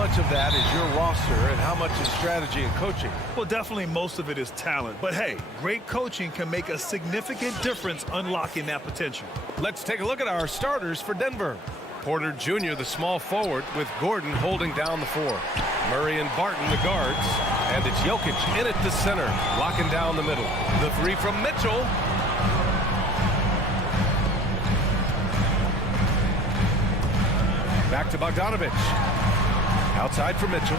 much of that is your roster and how much is strategy and coaching? Well, definitely most of it is talent. But hey, great coaching can make a significant difference unlocking that potential. Let's take a look at our starters for Denver. Porter Jr., the small forward, with Gordon holding down the 4. Murray and Barton, the guards. And it's Jokic in at the center, locking down the middle. The 3 from Mitchell. Back to Bogdanovic. Outside for Mitchell.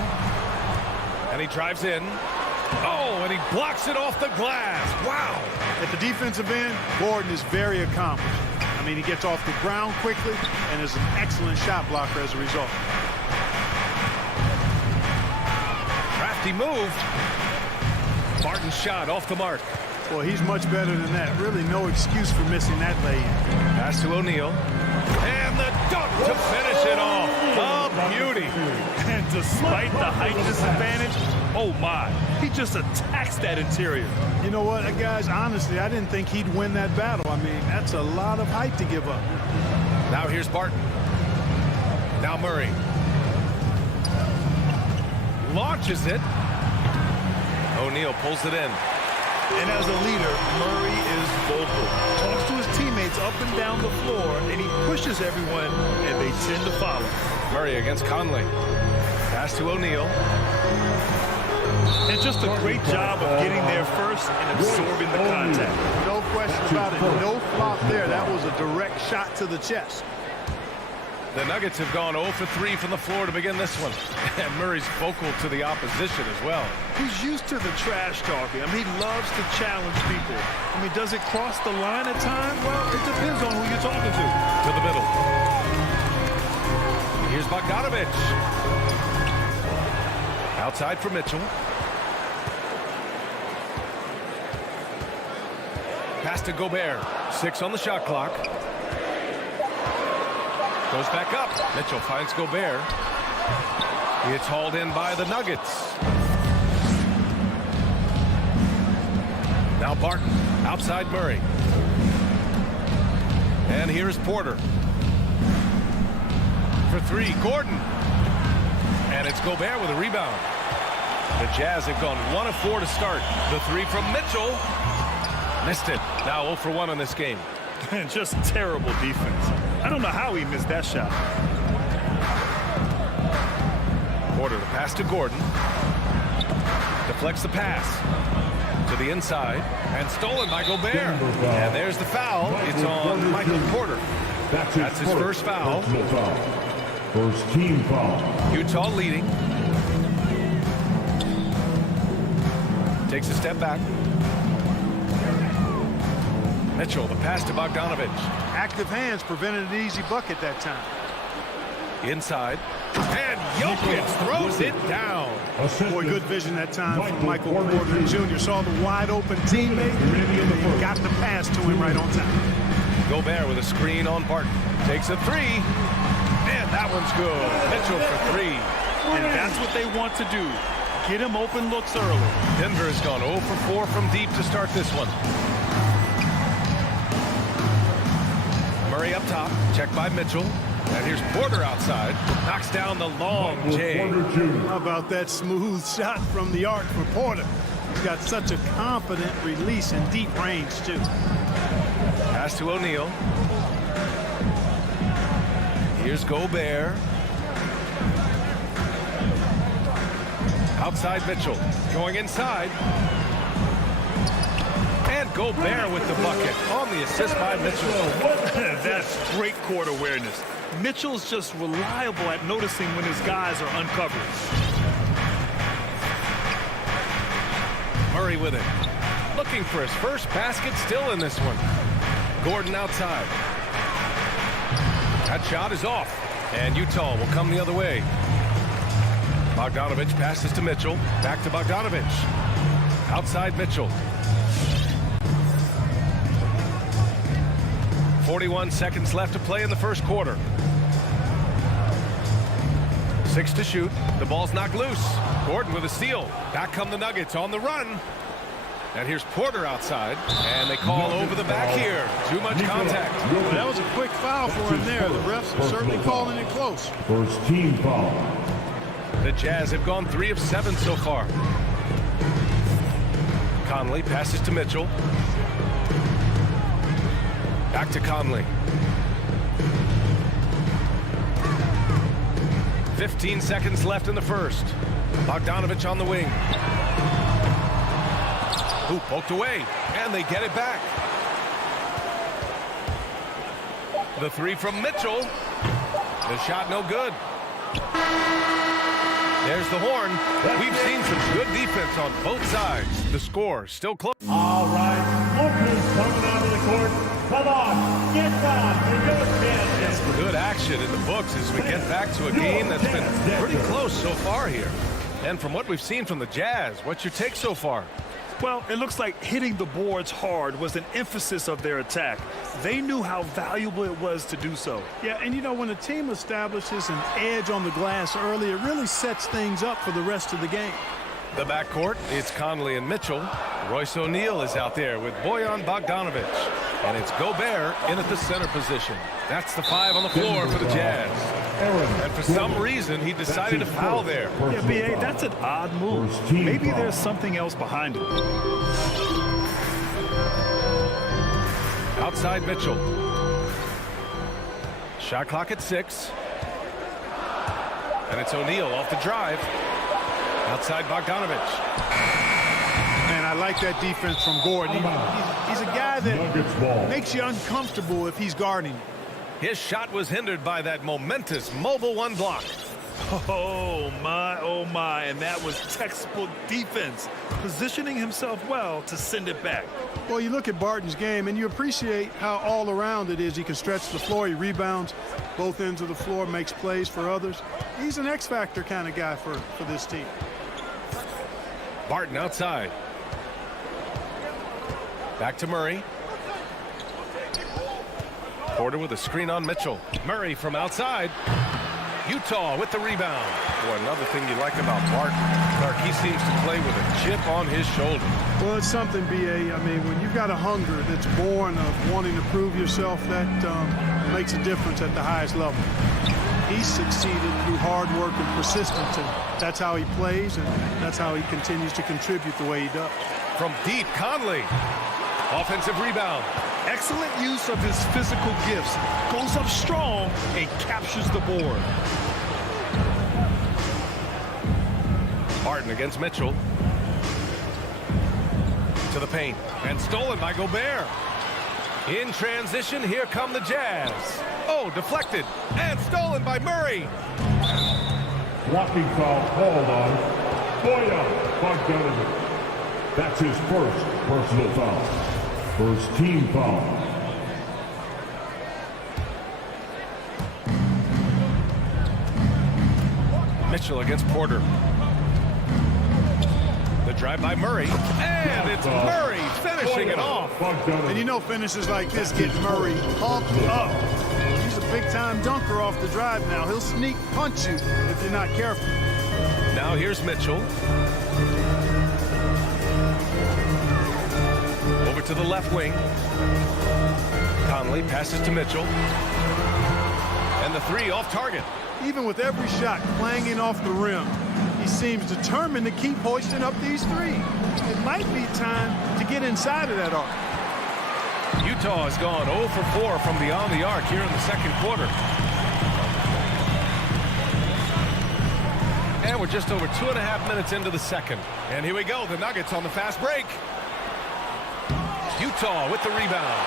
And he drives in. Oh, and he blocks it off the glass. Wow. At the defensive end, Gordon is very accomplished. I mean, he gets off the ground quickly and is an excellent shot blocker as a result. Crafty move. Barton's shot off the mark. Well, he's much better than that. Really no excuse for missing that lay-in. Pass to O'Neal. And the dunk to finish it off. A beauty. And despite the height disadvantage, oh my, he just attacks that interior. You know what, guys, honestly, I didn't think he'd win that battle. I mean, that's a lot of height to give up. Now here's Barton. Now Murray. Launches it. O'Neal pulls it in. And as a leader, Murray is vocal. Talks to his teammates up and down the floor, and he pushes everyone, and they tend to follow. Murray against Conley. Pass to O'Neal. And just a great job of getting there first and absorbing the contact. No question about it. No flop there. That was a direct shot to the chest. The Nuggets have gone 0 for 3 from the floor to begin this one. And Murray's vocal to the opposition as well. He's used to the trash talking. I mean, he loves to challenge people. I mean, does it cross the line at times? Well, it depends on who you're talking to. To the middle. Here's Bogdanovic. Outside for Mitchell. Pass to Gobert. 6 on the shot clock. Goes back up. Mitchell finds Gobert. It's hauled in by the Nuggets. Now Barton. Outside Murray. And here's Porter. For 3, Gordon. And it's Gobert with a rebound. The Jazz have gone 1 of 4 to start. The 3 from Mitchell. Missed it. Now 0 for 1 on this game. Just terrible defense. I don't know how he missed that shot. Porter, the pass to Gordon. Deflects the pass to the inside. And stolen by Gobert. And there's the foul. It's on Michael Porter. That's his first foul. First team foul. Utah leading. Takes a step back. Mitchell, the pass to Bogdanovic. Active hands prevented an easy bucket that time. Inside. And Jokic throws it down. Boy, good vision that time from Michael Porter Jr. Saw the wide open teammate and got the pass to him right on time. Gobert with a screen on Barton. Takes a 3. And that one's good. Mitchell for 3. And that's what they want to do. Get him open looks early. Denver has gone 0 for 4 from deep to start this one. Murray up top, checked by Mitchell. And here's Porter outside. Knocks down the long J. How about that smooth shot from the arc for Porter? He's got such a confident release in deep range, too. Pass to O'Neal. Here's Gobert. Outside Mitchell. Going inside. And Gobert with the bucket on the assist by Mitchell. That's great court awareness. Mitchell's just reliable at noticing when his guys are uncovered. Murray with it. Looking for his first basket still in this one. Gordon outside. That shot is off. And Utah will come the other way. Bogdanovic passes to Mitchell. Back to Bogdanovic. Outside Mitchell. 41 seconds left to play in the first quarter. 6 to shoot. The ball's knocked loose. Gordon with a steal. Back come the Nuggets on the run. And here's Porter outside. And they call over the back here. Too much contact. Well, that was a quick foul for him there. The refs are certainly calling it close. First team foul. The Jazz have gone 3 of 7 so far. Conley passes to Mitchell. Back to Conley. 15 seconds left in the first. Bogdanovic on the wing. Hoop poked away, and they get it back. The three from Mitchell. The shot no good. There's the horn. We've seen some good defense on both sides. The score still close. All right, lookers coming out of the court. Come on, get down. You're good, man. Good action in the books as we get back to a game that's been pretty close so far here. And from what we've seen from the Jazz, what's your take so far? Well, it looks like hitting the boards hard was an emphasis of their attack. They knew how valuable it was to do so. Yeah, and you know, when a team establishes an edge on the glass early, it really sets things up for the rest of the game. The backcourt, it's Conley and Mitchell. Royce O'Neal is out there with Bojan Bogdanovic. And it's Gobert in at the center position. That's the 5 on the floor for the Jazz. And for some reason, he decided to foul there. Yeah, B.A., that's an odd move. Maybe there's something else behind it. Outside Mitchell. Shot clock at 6. And it's O'Neal off the drive. Outside Bogdanovic. Man, I like that defense from Gordon. He's a guy that makes you uncomfortable if he's guarding. His shot was hindered by that momentous mobile 1 block. Oh my, and that was textbook defense, positioning himself well to send it back. Well, you look at Barton's game, and you appreciate how all around it is. He can stretch the floor, he rebounds both ends of the floor, makes plays for others. He's an X-factor kind of guy for this team. Barton outside. Back to Murray. Porter with a screen on Mitchell. Murray from outside. Utah with the rebound. Boy, another thing you like about Barton, Clark, he seems to play with a chip on his shoulder. Well, it's something, B.A. I mean, when you've got a hunger that's born of wanting to prove yourself, that makes a difference at the highest level. He's succeeded through hard work and persistence, and that's how he plays, and that's how he continues to contribute the way he does. From deep, Conley. Offensive rebound. Excellent use of his physical gifts. Goes up strong and captures the board. Barton against Mitchell. To the paint. And stolen by Gobert. In transition, here come the Jazz. Oh, deflected. And stolen by Murray. Blocking foul called on Bojan Bogdanovic. That's his first personal foul. First team foul. Mitchell against Porter. The drive by Murray. And it's Murray finishing it off. And you know finishes like this get Murray pumped up. He's a big-time dunker off the drive now. He'll sneak punch you if you're not careful. Now here's Mitchell. Over to the left wing. Conley passes to Mitchell. And the 3 off target. Even with every shot clanging off the rim, he seems determined to keep hoisting up these 3. It might be time to get inside of that arc. Utah has gone 0 for 4 from beyond the arc here in the second quarter. And we're just over 2.5 minutes into the second. And here we go, the Nuggets on the fast break. Utah with the rebound.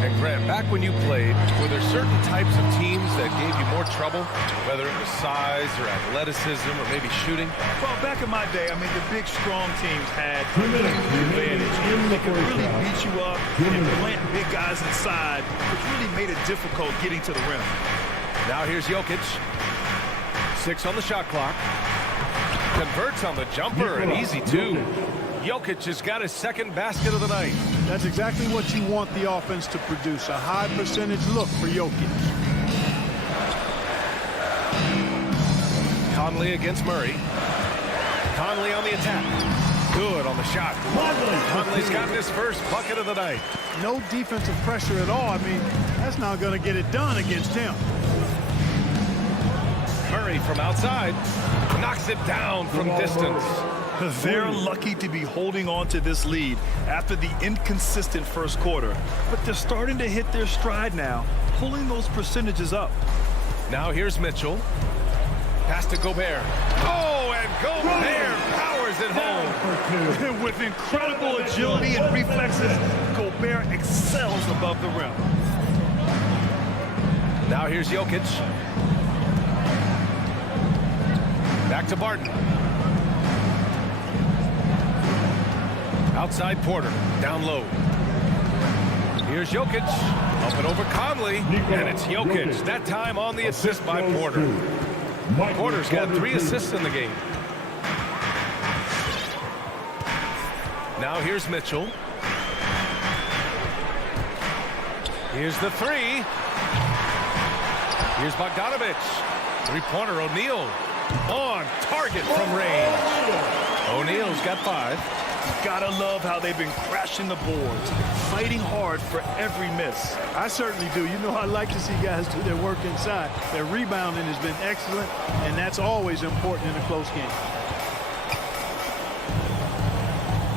And Grant, back when you played, were there certain types of teams that gave you more trouble, whether it was size or athleticism or maybe shooting? Well, back in my day, I mean, the big, strong teams had an advantage. They could really beat you up and plant big guys inside, which really made it difficult getting to the rim. Now here's Jokic. 6 on the shot clock. Converts on the jumper, and easy 2. Jokic has got his second basket of the night. That's exactly what you want the offense to produce, a high percentage look for Jokic. Conley against Murray. Conley on the attack. Good on the shot. Conley's got his first bucket of the night. No defensive pressure at all. I mean, that's not going to get it done against him. from outside. Knocks it down from distance. They're lucky to be holding on to this lead after the inconsistent first quarter. But they're starting to hit their stride now, pulling those percentages up. Now here's Mitchell. Pass to Gobert. Oh, and Gobert powers it home. With incredible agility and reflexes, Gobert excels above the rim. Now here's Jokic. Back to Barton. Outside Porter. Down low. Here's Jokic. Up and over Conley. And it's Jokic. That time on the assist by Porter. Porter's got 3 assists in the game. Now here's Mitchell. Here's the 3. Here's Bogdanovic. 3-pointer O'Neal. On target from range. O'Neal's got 5. You gotta love how they've been crashing the boards, fighting hard for every miss. I certainly do. You know, I like to see guys do their work inside. Their rebounding has been excellent, and that's always important in a close game.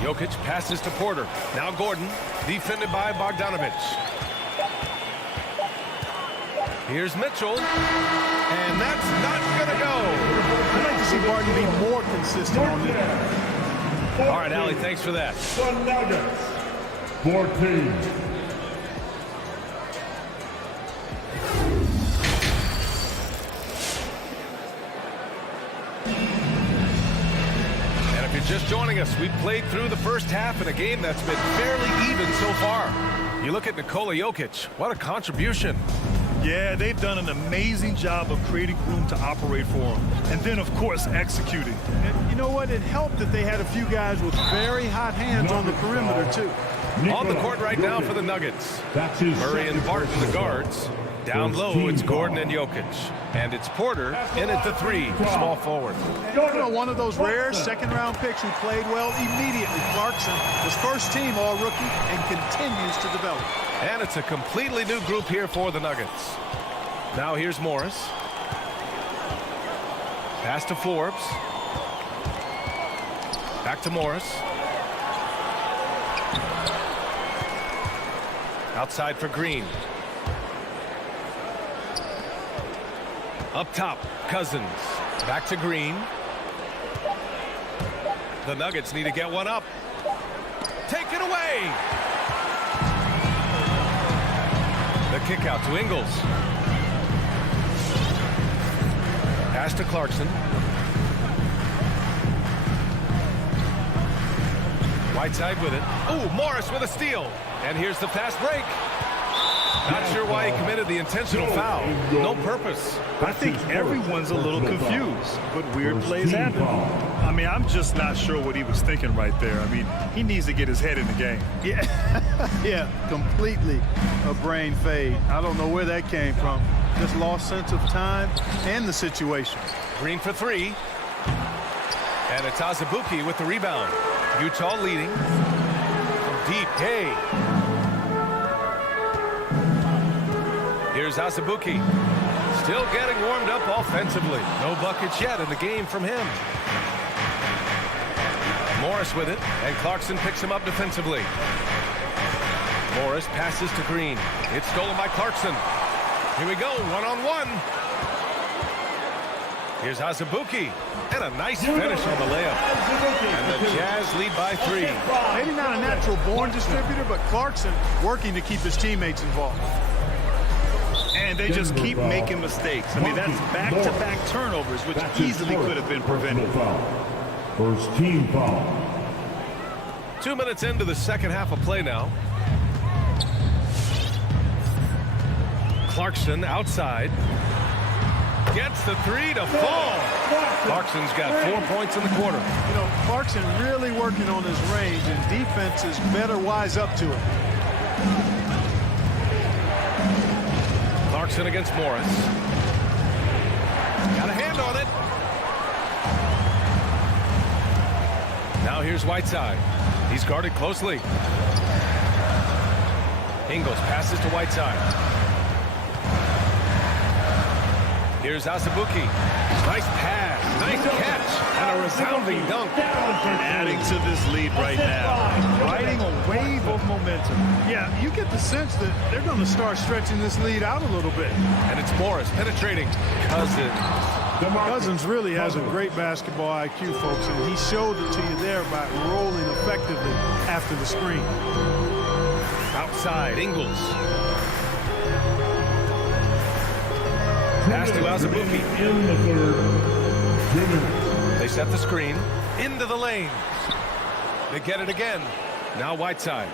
Jokic passes to Porter. Now Gordon, defended by Bogdanovic. Here's Mitchell, and that's not gonna go. I'd like to see Barton be more consistent on this. All right, Allie, thanks for that. The Nuggets, 14. And if you're just joining us, we've played through the first half in a game that's been fairly even so far. You look at Nikola Jokic, what a contribution. Yeah, they've done an amazing job of creating room to operate for him. And then, of course, executing. And you know what? It helped that they had a few guys with very hot hands on the perimeter, too. On the court right now for the Nuggets. Murray and Barton, the guards. Down low, it's Gordon and Jokic. And it's Porter in at the 3, small forward. And, you know, one of those rare second-round picks who played well immediately. Clarkson was first team all-rookie and continues to develop. And it's a completely new group here for the Nuggets. Now here's Morris. Pass to Forbes. Back to Morris. Outside for Green. Up top, Cousins. Back to Green. The Nuggets need to get one up. Take it away. The kick out to Ingles. Pass to Clarkson. Whiteside with it. Oh, Morris with a steal. And here's the fast break. Not sure why he committed the intentional foul. No purpose. I think everyone's a little confused, but weird plays happen. I mean, I'm just not sure what he was thinking right there. I mean, he needs to get his head in the game. Yeah, completely a brain fade. I don't know where that came from. Just lost sense of time and the situation. Green for 3. And it's Azubuike with the rebound. Utah leading. From deep, hey. Here's Azubuike. Still getting warmed up offensively. No buckets yet in the game from him. Morris with it, and Clarkson picks him up defensively. Morris passes to Green. It's stolen by Clarkson. Here we go, one-on-one. Here's Azubuike, and a nice finish on the layup. And the Jazz lead by 3. Maybe not a natural born distributor, but Clarkson working to keep his teammates involved. And they just keep making mistakes. I mean, that's back-to-back turnovers, which easily could have been prevented. First team foul. 2 minutes into the second half of play now. Clarkson outside. Gets the 3 to fall. Clarkson's got 4 points in the quarter. You know, Clarkson really working on his range, and defenses better wise up to it. Clarkson against Morris. Got a hand on it. Now here's Whiteside. He's guarded closely. Ingles passes to Whiteside. Here's Azubuike. Nice pass, nice catch, and a resounding dunk. Adding to this lead right now. Riding a wave of momentum. Yeah, you get the sense that they're going to start stretching this lead out a little bit. And it's Morris penetrating Cousins. Cousins really has a great basketball IQ, folks, and he showed it to you there by rolling effectively after the screen. Outside, Ingles. Pass to Azubuike. In the third. They set the screen into the lane. They get it again. Now Whiteside.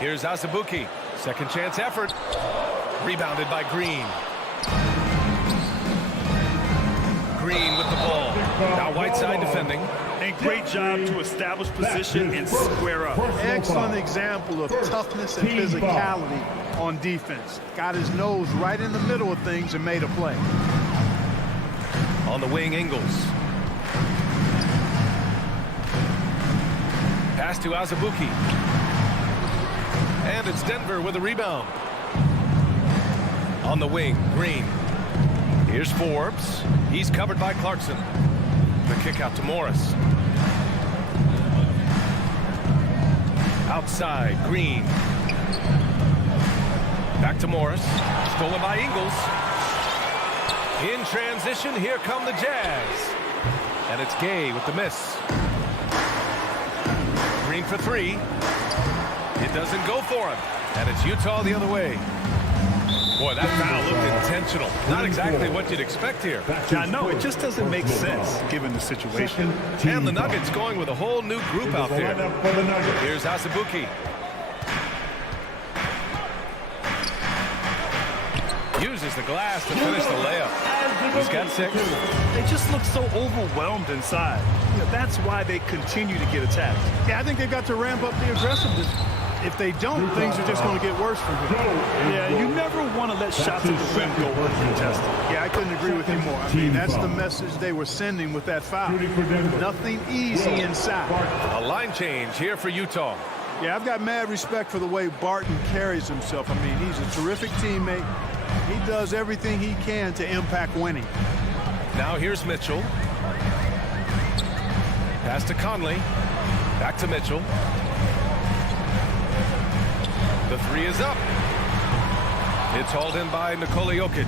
Here's Azubuike. Second chance effort. Rebounded by Green. Green with the ball. Now Whiteside defending. And great job to establish position and square up. Excellent example of toughness and physicality on defense. Got his nose right in the middle of things and made a play. On the wing, Ingles. Pass to Azubuike. And it's Denver with a rebound. On the wing, Green. Here's Forbes. He's covered by Clarkson. The kick out to Morris. Outside, Green. Back to Morris. Stolen by Ingles. In transition, here come the Jazz. And it's Gay with the miss. Green for three. It doesn't go for him. And it's Utah the other way. Boy, that foul looked intentional. Not exactly what you'd expect here. I know, it just doesn't make sense given the situation. And the Nuggets going with a whole new group out there. Here's Azubuike. Uses the glass to finish the layup. He's got 6. They just look so overwhelmed inside. That's why they continue to get attacked. Yeah, I think they've got to ramp up the aggressiveness. If they don't, things are just going to get worse from here. Yeah, you never want to let shots at the rim go uncontested. Yeah, I couldn't agree with you more. I mean, that's the message they were sending with that foul. Nothing easy inside. A line change here for Utah. Yeah, I've got mad respect for the way Barton carries himself. I mean, he's a terrific teammate. He does everything he can to impact winning. Now here's Mitchell. Pass to Conley. Back to Mitchell. The three is up. It's hauled in by Nikola Jokic.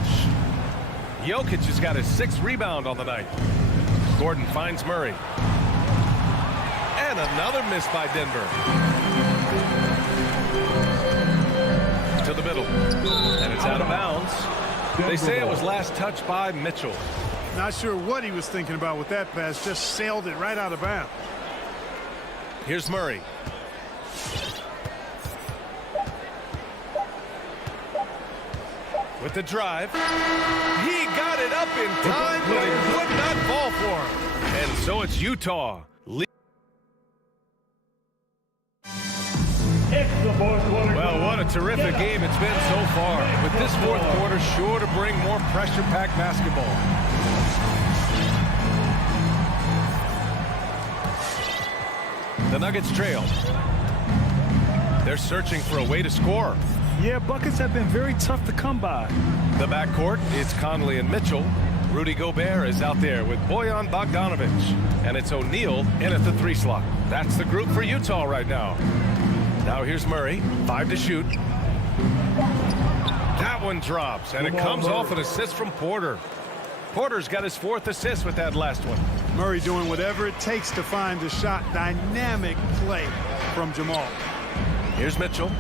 Jokic has got his 6th rebound on the night. Gordon finds Murray. And another miss by Denver. To the middle. And it's out of bounds. They say it was last touched by Mitchell. Not sure what he was thinking about with that pass. Just sailed it right out of bounds. Here's Murray. With the drive. He got it up in time, but it would not fall for him. And so it's Utah. Well, what a terrific game it's been so far. With this 4th quarter sure to bring more pressure-packed basketball. The Nuggets trail. They're searching for a way to score. Yeah, buckets have been very tough to come by. The backcourt, it's Conley and Mitchell. Rudy Gobert is out there with Bojan Bogdanovic. And it's O'Neal in at the 3 slot. That's the group for Utah right now. Now here's Murray, 5 to shoot. That one drops, and it comes off an assist from Porter. Porter's got his 4th assist with that last one. Murray doing whatever it takes to find the shot. Dynamic play from Jamal. Here's Mitchell.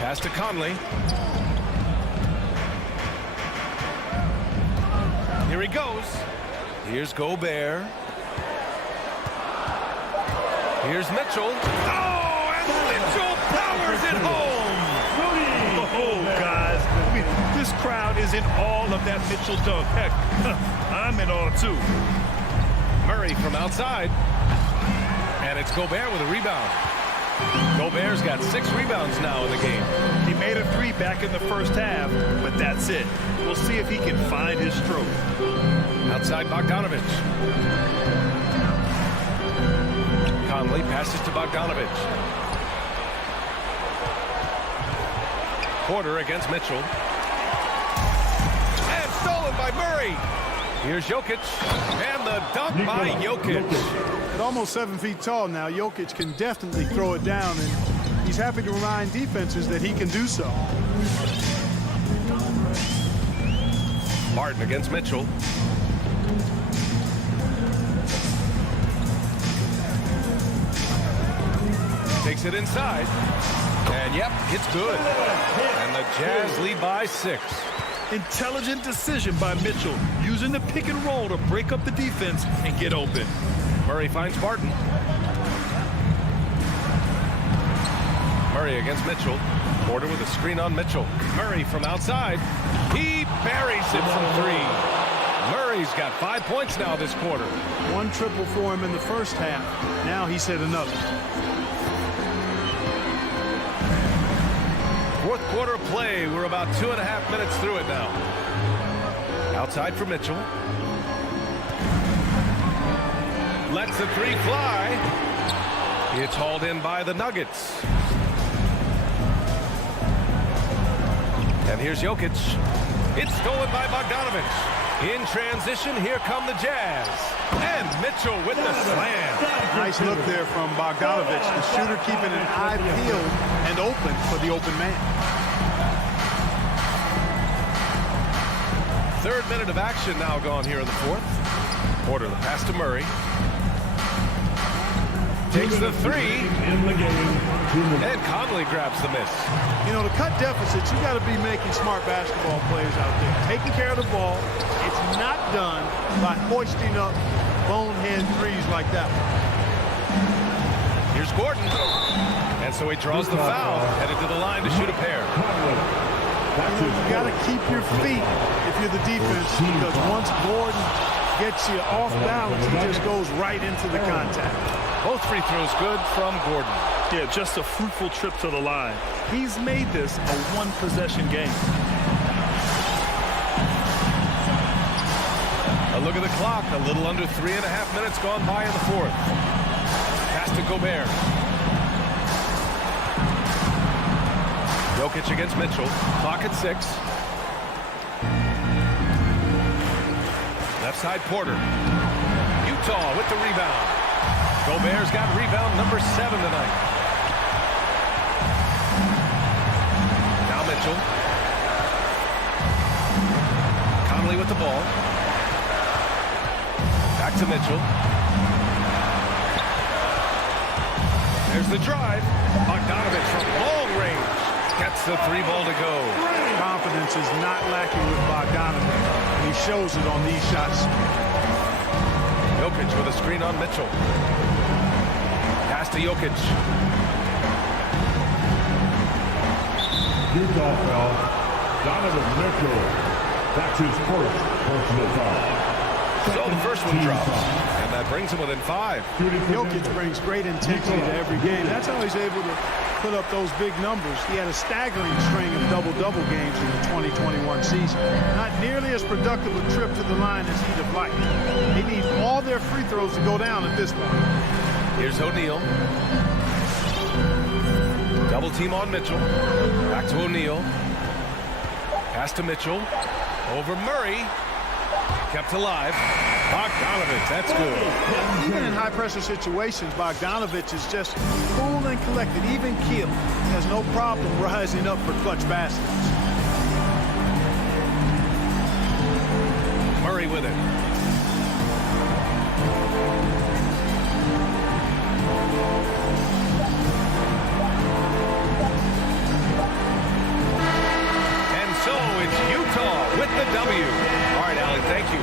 Pass to Conley. Here he goes. Here's Gobert. Here's Mitchell. Oh, and Mitchell powers it home. Oh, guys. I mean, this crowd is in awe of that Mitchell dunk. Heck, I'm in awe, too. Murray from outside. And it's Gobert with a rebound. Gobert's got 6 rebounds now in the game. He made a 3 back in the first half, but that's it. We'll see if he can find his stroke. Outside Bogdanovic. Conley passes to Bogdanovic. Porter against Mitchell. And stolen by Murray. Here's Jokic. And the dunk by Jokic. At almost 7 feet tall now, Jokic can definitely throw it down, and he's happy to remind defenses that he can do so. Barton against Mitchell. Takes it inside. And yep, it's good. And the Jazz lead by 6. Intelligent decision by Mitchell, using the pick and roll to break up the defense and get open. Murray finds Barton. Murray against Mitchell. Porter with a screen on Mitchell. Murray from outside. He buries it from 3. Murray's got 5 points now this quarter. 1 triple for him in the first half. Now he's hit another. Fourth quarter play. We're about 2.5 minutes through it now. Outside for Mitchell. Lets the 3 fly. It's hauled in by the Nuggets. And here's Jokic. It's stolen by Bogdanovic. In transition, here come the Jazz. And Mitchell with the slam. Nice look there from Bogdanovic. The shooter keeping an eye peeled and open for the open man. 3rd minute of action now gone here in the 4th. Porter the pass to Murray. Takes the 3. And Conley grabs the miss. You know, to cut deficits, you got to be making smart basketball plays out there. Taking care of the ball. It's not done by hoisting up bonehead threes like that one. Here's Gordon. And so he draws the foul, headed to the line to shoot a pair. You got to keep your feet if you're the defense, because once Gordon gets you off balance, he just goes right into the contact. Both free throws good from Gordon. Yeah, just a fruitful trip to the line. He's made this a one-possession game. A look at the clock. A little under 3.5 minutes gone by in the 4th. Pass to Gobert. Jokic against Mitchell. Clock at 6. Left side Porter. Utah with the rebound. Gobert's got rebound number 7 tonight. Now Mitchell. Conley with the ball. Back to Mitchell. There's the drive. Bogdanovic from long range. Gets the 3 ball to go. Confidence is not lacking with Bogdanovic. He shows it on these shots. Jokic with a screen on Mitchell. Pass to Jokic. Utah foul. Donovan Mitchell. That's his first personal foul. So the first one drops. And that brings him within 5. Jokic brings great intensity to every game. That's how he's able to put up those big numbers. He had a staggering string of double-double games in the 2021 season. Not nearly as productive a trip to the line as he'd have liked. They need all their free throws to go down at this point. Here's O'Neal. Double team on Mitchell. Back to O'Neal. Pass to Mitchell. Over Murray. Kept alive. Bogdanovic, that's good. Even in high-pressure situations, Bogdanovic is just cool and collected, even keel. He has no problem rising up for clutch baskets. Murray with it. And so it's Utah with the W. All right, Alec, thank you.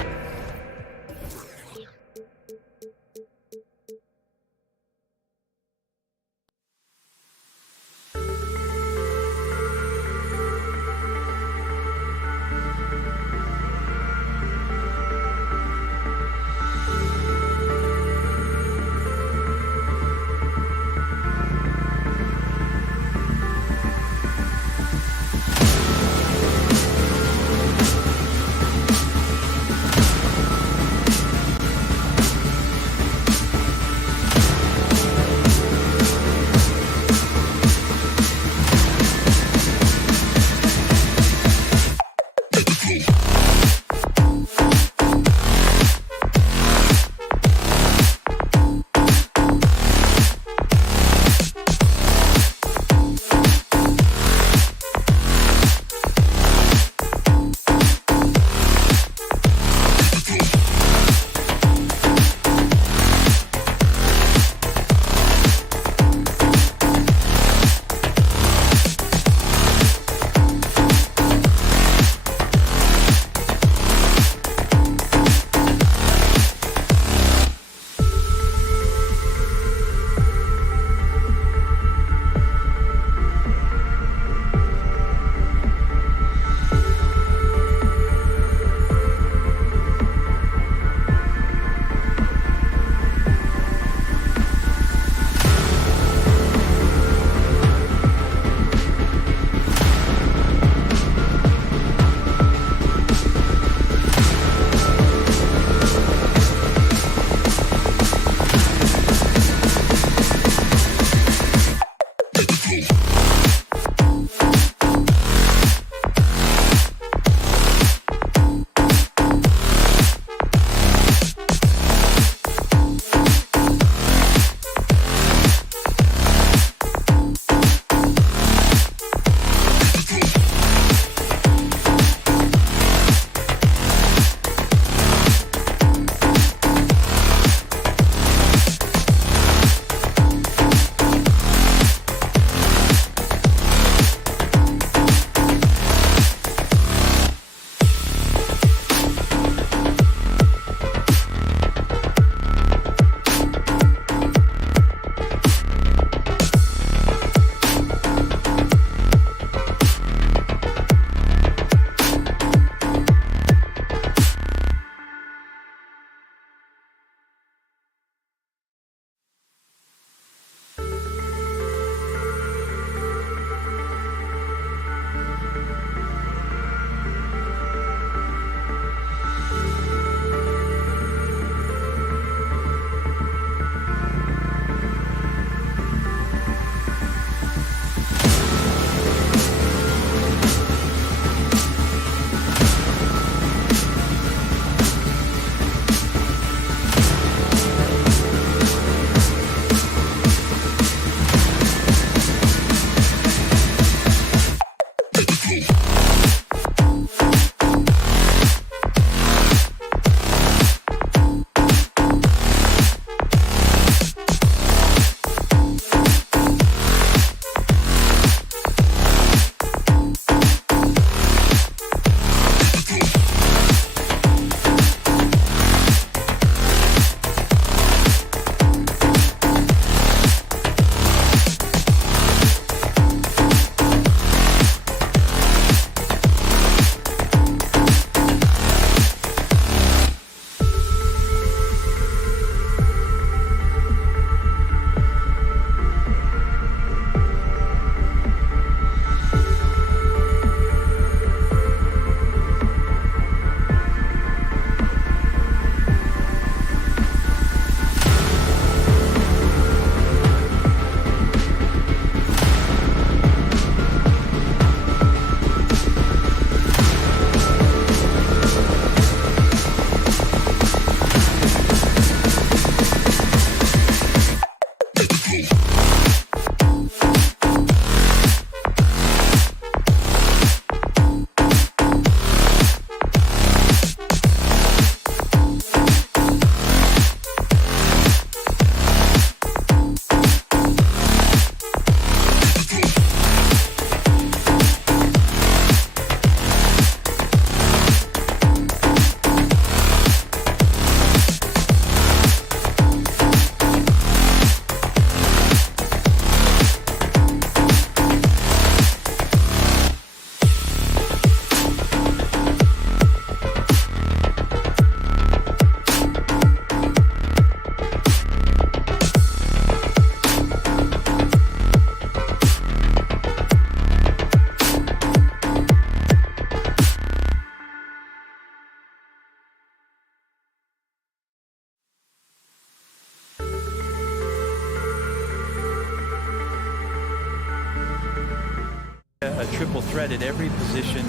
threat at every position.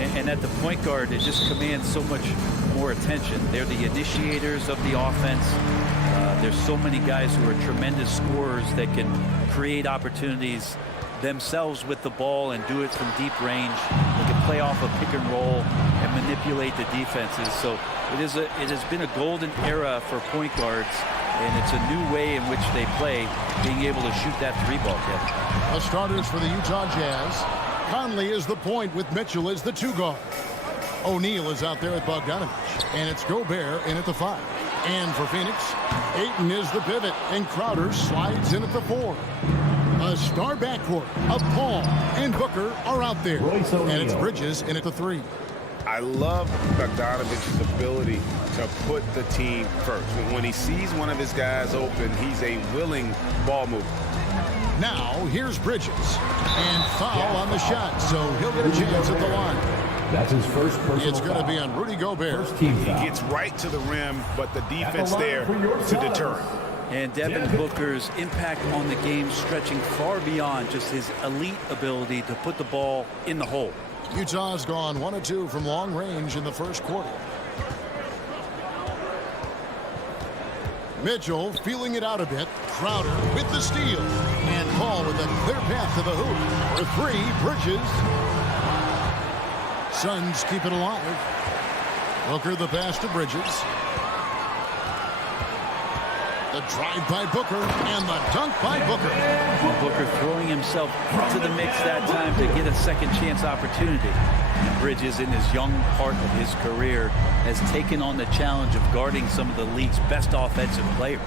And at the point guard, it just commands so much more attention. They're the initiators of the offense. There's so many guys who are tremendous scorers that can create opportunities themselves with the ball and do it from deep range. They can play off a pick and roll and manipulate the defenses. So it has been a golden era for point guards, and it's a new way in which they play, being able to shoot that three-ball kick. The starters for the Utah Jazz. Conley is the point with Mitchell as the 2 guard. O'Neal is out there at Bogdanovic, and it's Gobert in at the 5. And for Phoenix, Ayton is the pivot, and Crowder slides in at the 4. A star backcourt of Paul and Booker are out there, and it's Bridges in at the 3. I love Bogdanovic's ability to put the team first. When he sees one of his guys open, he's a willing ball mover. Now, here's Bridges. And foul on the shot, so he'll get a chance at the line. That's his first personal It's going to be on Rudy Gobert. First team He foul. gets right to the rim, but the defense there to deter him. And Devin Booker's impact on the game stretching far beyond just his elite ability to put the ball in the hole. Utah's gone 1 of 2 from long range in the first quarter. Mitchell feeling it out a bit. Crowder with the steal. And Paul with a clear path to the hoop. For 3, Bridges. Suns keep it alive. Booker the pass to Bridges. The drive by Booker and the dunk by Booker. Booker throwing himself into the mix that time to get a second chance opportunity. And Bridges, in his young part of his career, has taken on the challenge of guarding some of the league's best offensive players.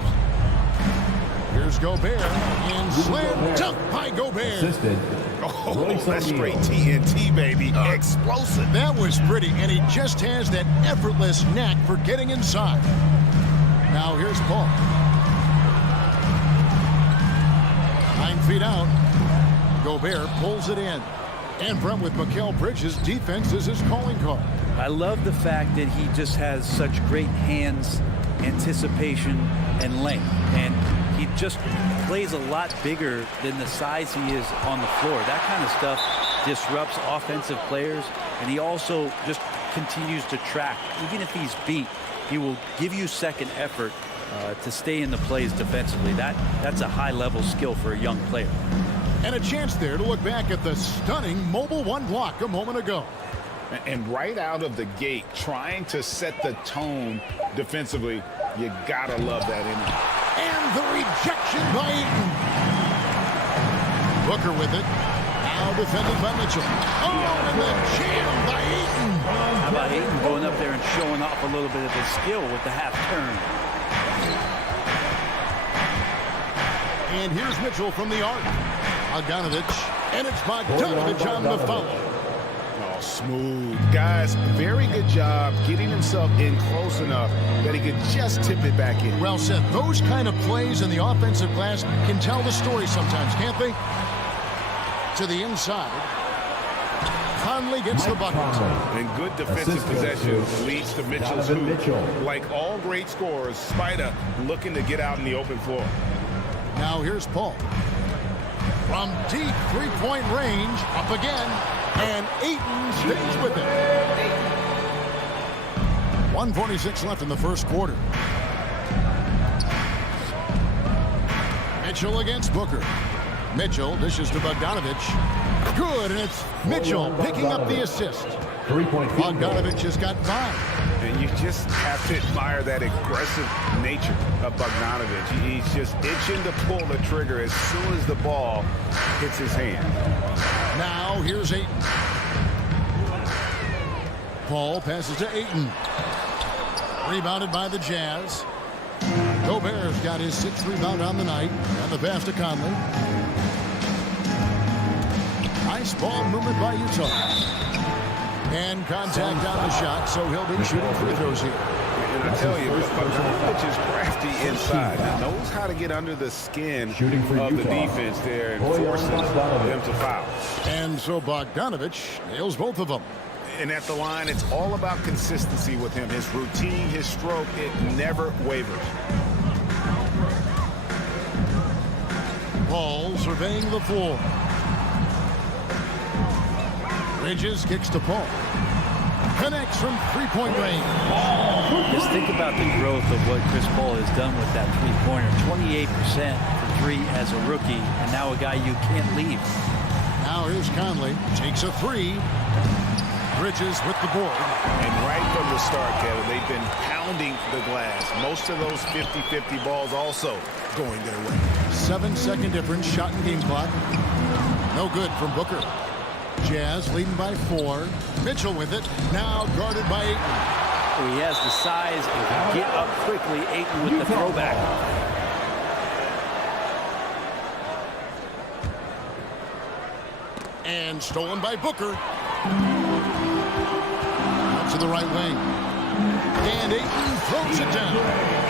Here's Gobert and slam dunk by Gobert. Assisted. Oh, that's straight TNT, baby. Explosive. That was pretty, and he just has that effortless knack for getting inside. Now here's Paul. 9 feet out. Gobert pulls it in. And from with Mikal Bridges, defense is his calling card. I love the fact that he just has such great hands, anticipation, and length. And he just plays a lot bigger than the size he is on the floor. That kind of stuff disrupts offensive players. And he also just continues to track. Even if he's beat, he will give you second effort to stay in the plays defensively. That's a high-level skill for a young player. And a chance there to look back at the stunning mobile 1 block a moment ago. And right out of the gate, trying to set the tone defensively, you gotta love that energy. And the rejection by Ayton. Booker with it. Now defended by Mitchell. Oh, and the jam by Ayton. How about Ayton going up there and showing off a little bit of his skill with the half turn? And here's Mitchell from the arc. Bogdanovic, and it's Bogdanovic on the foul. Oh, smooth. Guys, very good job getting himself in close enough that he could just tip it back in. Well said. Those kind of plays in the offensive glass can tell the story sometimes, can't they? To the inside. Conley gets the bucket. And good defensive possession leads to Mitchell's hoop. Like all great scorers, Spider looking to get out in the open floor. Now here's Paul. From deep three-point range, up again, and Ayton stays with it. 1:46 left in the first quarter. Mitchell against Booker. Mitchell dishes to Bogdanovic. Good, and it's Mitchell picking up the assist. 3-point Bogdanovic has got 5. And you just have to admire that aggressive nature of Bogdanovic. He's just itching to pull the trigger as soon as the ball hits his hand. Now here's Ayton. Paul passes to Ayton. Rebounded by the Jazz. Gobert's got his 6th rebound on the night. And the pass to Conley. Nice ball movement by Utah. And contact on the shot, so he'll be shooting free throws here. And I tell you, Bogdanovic is crafty inside. He knows how to get under the skin of the defense there and forces them to foul. And so Bogdanovic nails both of them. And at the line, it's all about consistency with him. His routine, his stroke, it never wavers. Paul surveying the floor. Bridges kicks to Paul. Connects from three-point range. Just think about the growth of what Chris Paul has done with that three-pointer. 28% for three as a rookie, and now a guy you can't leave. Now here's Conley. Takes a three. Bridges with the board. And right from the start, Kevin, they've been pounding the glass. Most of those 50-50 balls also going their way. 7-second difference, shot and game clock. No good from Booker. Jazz leading by 4. Mitchell with it. Now guarded by Ayton. He has the size and can get up quickly. Ayton with the throwback. And stolen by Booker. Out to the right wing. And Ayton throws it down.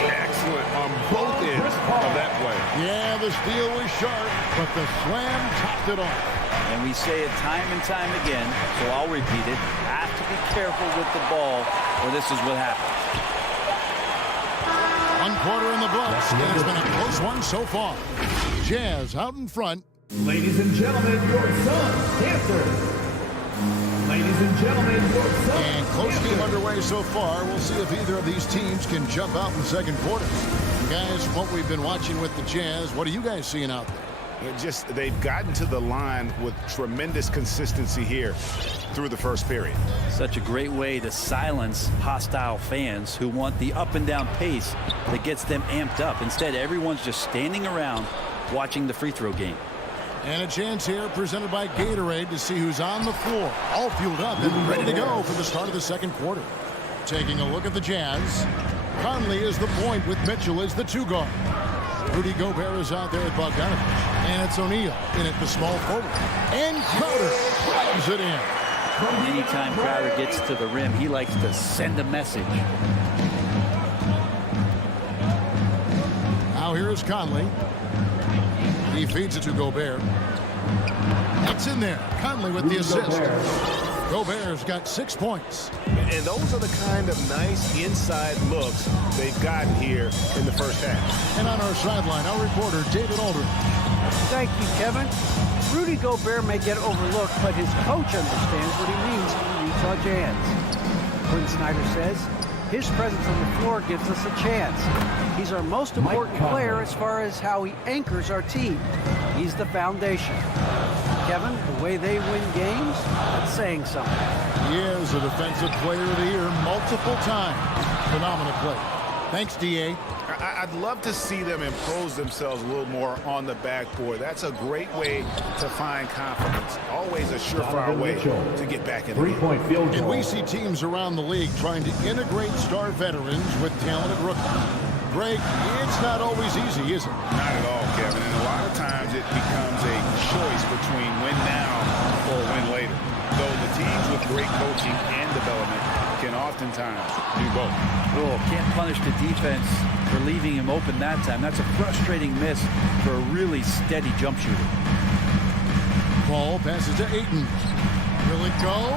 Excellent on both ends of that play. Yeah, the steal was sharp, but the slam topped it off. And we say it time and time again, so I'll repeat it. Have to be careful with the ball, or this is what happens. 1 quarter in the books, and it's been a close one so far. Jazz out in front. Ladies and gentlemen, your son's dancer. Ladies and gentlemen, your son's And close game underway so far. We'll see if either of these teams can jump out in the second quarter. Guys, what we've been watching with the Jazz, what are you guys seeing out there? They've gotten to the line with tremendous consistency here through the first period. Such a great way to silence hostile fans who want the up and down pace that gets them amped up. Instead, everyone's just standing around watching the free throw game. And a chance here presented by Gatorade to see who's on the floor. All fueled up and ready to go for the start of the second quarter. Taking a look at the Jazz. Conley is the point with Mitchell as the 2 guard. Rudy Gobert is out there at Bogdanovic. And it's O'Neal in at the small forward. And Crowder drives it in. Anytime Crowder gets to the rim, he likes to send a message. Now here is Conley. He feeds it to Gobert. It's in there. Conley with the assist. Gobert's got 6 points. And those are the kind of nice inside looks they've gotten here in the first half. And on our sideline, our reporter, David Aldridge. Thank you, Kevin. Rudy Gobert may get overlooked, but his coach understands what he means to the Utah Jazz. Quinn Snyder says, his presence on the floor gives us a chance. He's our most important player as far as how he anchors our team. He's the foundation. Kevin, the way they win games, that's saying something. He is a defensive player of the year multiple times. Phenomenal play. Thanks, D.A. I'd love to see them impose themselves a little more on the backboard. That's a great way to find confidence. Always a surefire way to get back in the game. 3-point field goal. And we see teams around the league trying to integrate star veterans with talented rookies. Greg, it's not always easy, is it? Not at all, Kevin. And a lot of times it becomes a choice between win now or win later. Though the teams with great coaching and development can oftentimes do both. Oh, can't punish the defense for leaving him open that time. That's a frustrating miss for a really steady jump shooter. Paul passes to Ayton. Will it go?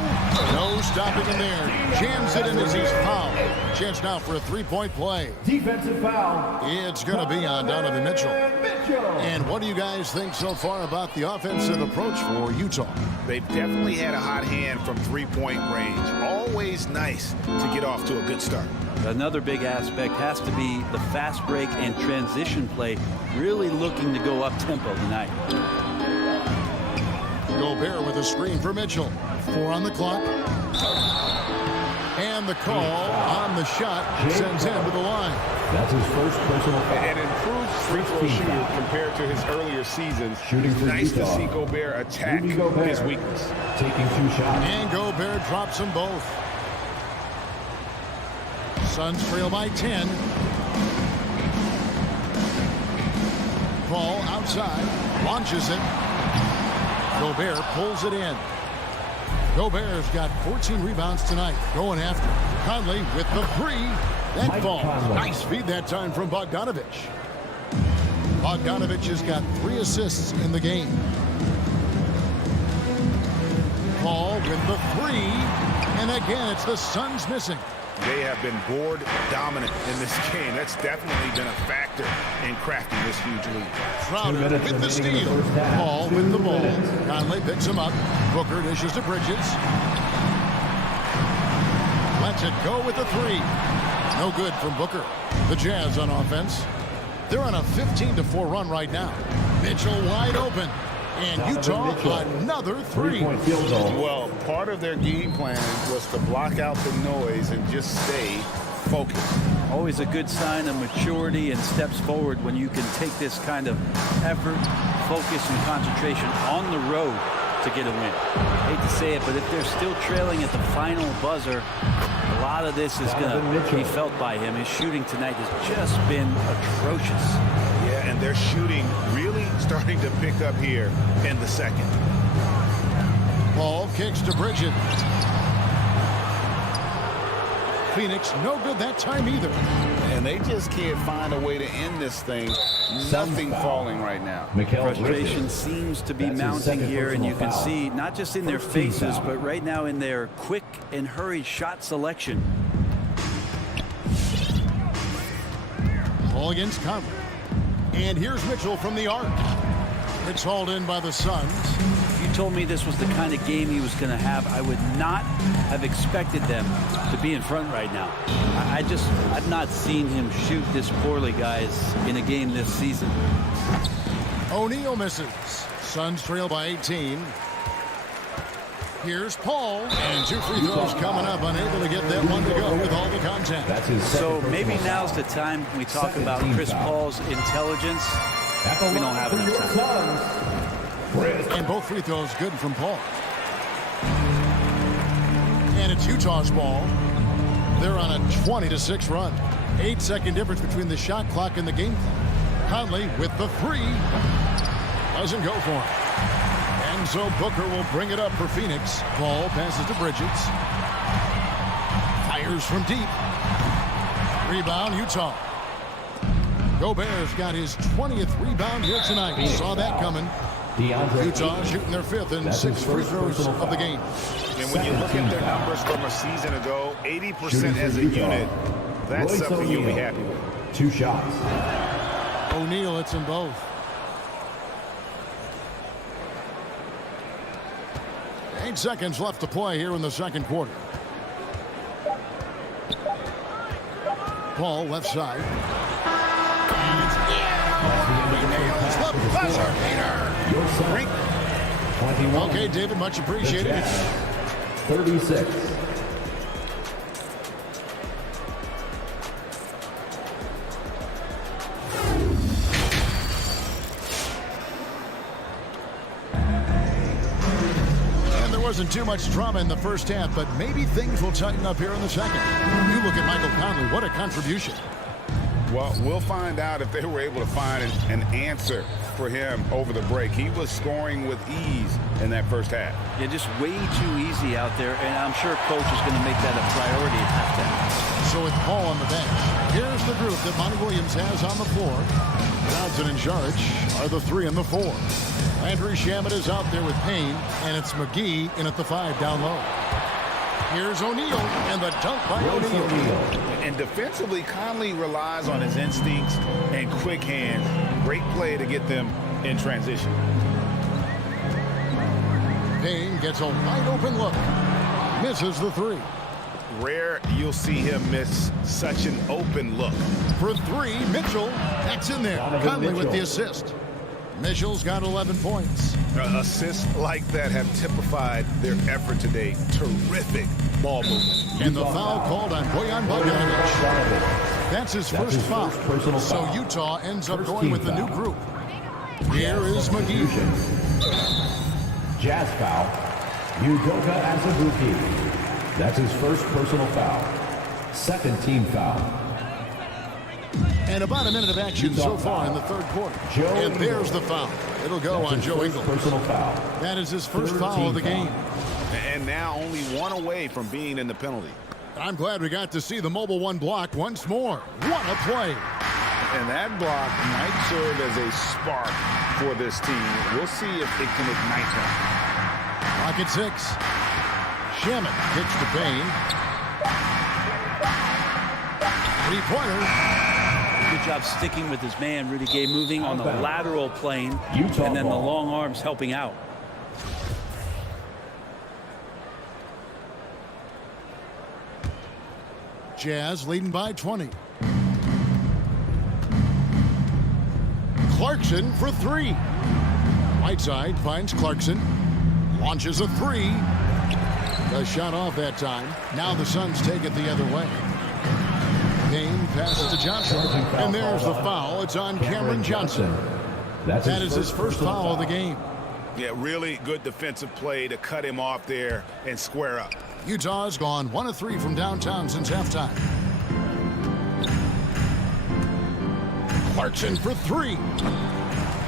No stopping him there. Jams it in as he's fouled. Chance now for a 3-point play. Defensive foul. It's going to be on Donovan Mitchell. And what do you guys think so far about the offensive approach for Utah? They've definitely had a hot hand from 3-point range. Always nice to get off to a good start. Another big aspect has to be the fast break and transition play, really looking to go up-tempo tonight. Gobert with a screen for Mitchell. 4 on the clock. And the call on the shot sends him to the line. That's his first personal foul. An improved free throw shooter compared to his earlier seasons. Shooting for Nice Utah. to see Gobert attack his weakness. Taking 2 shots. And Gobert drops them both. Suns trail by 10. Paul outside. Launches it. Gobert pulls it in. Gobert's got 14 rebounds tonight. Going after Conley with the 3. That Mike falls. Conley. Nice feed that time from Bogdanovic. Bogdanovic has got 3 assists in the game. Paul with the 3. And again, it's the Suns missing. They have been board dominant in this game. That's definitely been a factor in crafting this huge lead. Crowder with the steal. Paul with the ball. Conley picks him up. Booker dishes to Bridges. Lets it go with the three. No good from Booker. The Jazz on offense. They're on a 15-4 run right now. Mitchell wide open. And Utah another three. Well, part of their game plan was to block out the noise and just stay focused. Always a good sign of maturity and steps forward when you can take this kind of effort, focus, and concentration on the road to get a win. I hate to say it, but if they're still trailing at the final buzzer, a lot of this is going to be felt by him. His shooting tonight has just been atrocious. Yeah, and their shooting really starting to pick up here in the second. Paul kicks to Bridges. Phoenix no good that time either. And they just can't find a way to end this thing. Nothing falling right now. Frustration seems to be mounting here, and you can see not just in their faces, but right now in their quick and hurried shot selection. Ball against Conley. And here's Mitchell from the arc. It's hauled in by the Suns. If you told me this was the kind of game he was going to have, I would not have expected them to be in front right now. I've not seen him shoot this poorly, guys, in a game this season. O'Neal misses. Suns trail by 18. Here's Paul. And 2 free throws coming up. Unable to get that one to go with all the contact. So maybe now's the time we talk about Chris Paul's intelligence. We don't have enough time. And both free throws good from Paul. And it's Utah's ball. They're on a 20-6 run. 8-second difference between the shot clock and the game clock. Conley with the three. Doesn't go for him. And so Booker will bring it up for Phoenix. Ball passes to Bridges. Fires from deep. Rebound, Utah. Gobert's got his 20th rebound here tonight. Saw that coming. Utah shooting their 5th and 6 free throws of the game. And when you look at their numbers from a season ago, 80% as a unit, that's something you'll be happy with. 2 shots. O'Neal hits them both. Eight seconds left to play here in the second quarter. Paul left side. Okay, David, much appreciated. 36. And there wasn't too much drama in the first half, but maybe things will tighten up here in the second. You look at Michael Conley, what a contribution. Well, we'll find out if they were able to find an answer for him over the break. He was scoring with ease in that first half. Yeah, just way too easy out there, and I'm sure coach is going to make that a priority at halftime. So with Paul on the bench, here's the group that Monty Williams has on the floor. Johnson and Jarch are the 3 and the 4. Landry Shamet is out there with Payne, and it's McGee in at the 5 down low. Here's O'Neal, and the dunk by O'Neal. And defensively, Conley relies on his instincts and quick hands. Great play to get them in transition. Payne gets a wide open look. Misses the 3. Rare you'll see him miss such an open look. For 3, Mitchell. That's in there. Conley with the assist. Mitchell's got 11 points. Assists like that have typified their effort today. Terrific ball movement. And the foul called on Bojan Bogdanovic. That's his first foul. So Utah ends up going with the new group. Here is McGee. Jazz foul. Udoka Azubuike. That's his first personal foul. Second team foul. And about a minute of action so far in the third quarter. And there's the foul. It'll go on Joe Ingles. Personal foul. That is his first foul of the game. And now only 1 away from being in the penalty. I'm glad we got to see the mobile 1 block once more. What a play. And that block might serve as a spark for this team. We'll see if it can ignite them. Clock at 6. Shamet kicks to Payne. Three-pointer. Good job sticking with his man, Rudy Gay, moving on the lateral plane, Utah and then the ball. long arms helping out. Jazz leading by 20. Clarkson for three. Whiteside finds Clarkson. Launches a three. The shot off that time. Now the Suns take it the other way. Payne passes to Johnson. And there's the foul. It's on Cameron Johnson. That is his first foul of the game. Yeah, really good defensive play to cut him off there and square up. Utah's gone 1 of 3 from downtown since halftime. Clarkson for three.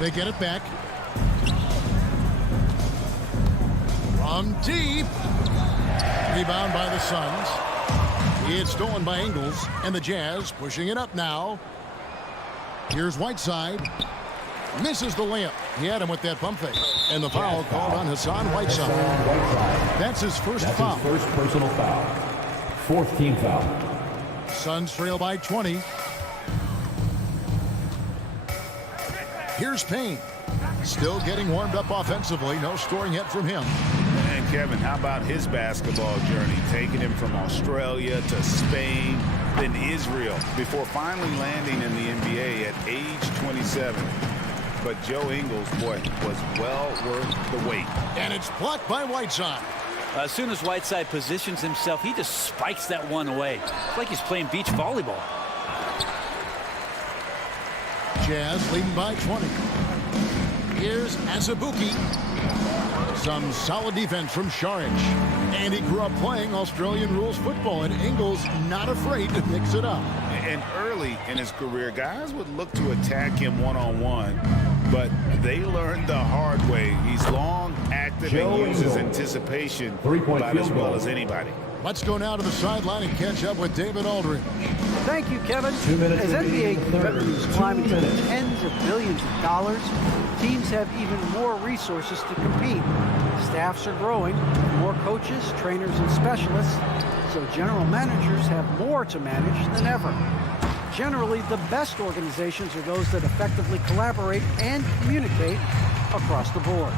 They get it back. From deep. Rebound by the Suns. It's stolen by Ingles, and the Jazz pushing it up now. Here's Whiteside. Misses the layup. He had him with that pump fake. And the foul called on Hassan Whiteside. That's his first foul. His first personal foul. Fourth team foul. Suns trail by 20. Here's Payne. Still getting warmed up offensively. No scoring yet from him. And Kevin, how about his basketball journey? Taking him from Australia to Spain, then Israel, before finally landing in the NBA at age 27. But Joe Ingles, boy, was well worth the wait. And it's blocked by Whiteside. As soon as Whiteside positions himself, he just spikes that one away. It's like he's playing beach volleyball. Jazz leading by 20. Here's Azubuike. Some solid defense from Šarić. And he grew up playing Australian rules football, and Ingles not afraid to mix it up. And early in his career, guys would look to attack him one-on-one, but they learned the hard way. He's long, active, and uses anticipation about as well as anybody. Let's go now to the sideline and catch up with David Aldridge. Thank you, Kevin. 2 minutes As remaining NBA in the third. revenues 2 climb into the minutes. tens of billions of dollars, teams have even more resources to compete. Staffs are growing, more coaches, trainers, and specialists, so general managers have more to manage than ever. Generally, the best organizations are those that effectively collaborate and communicate across the board.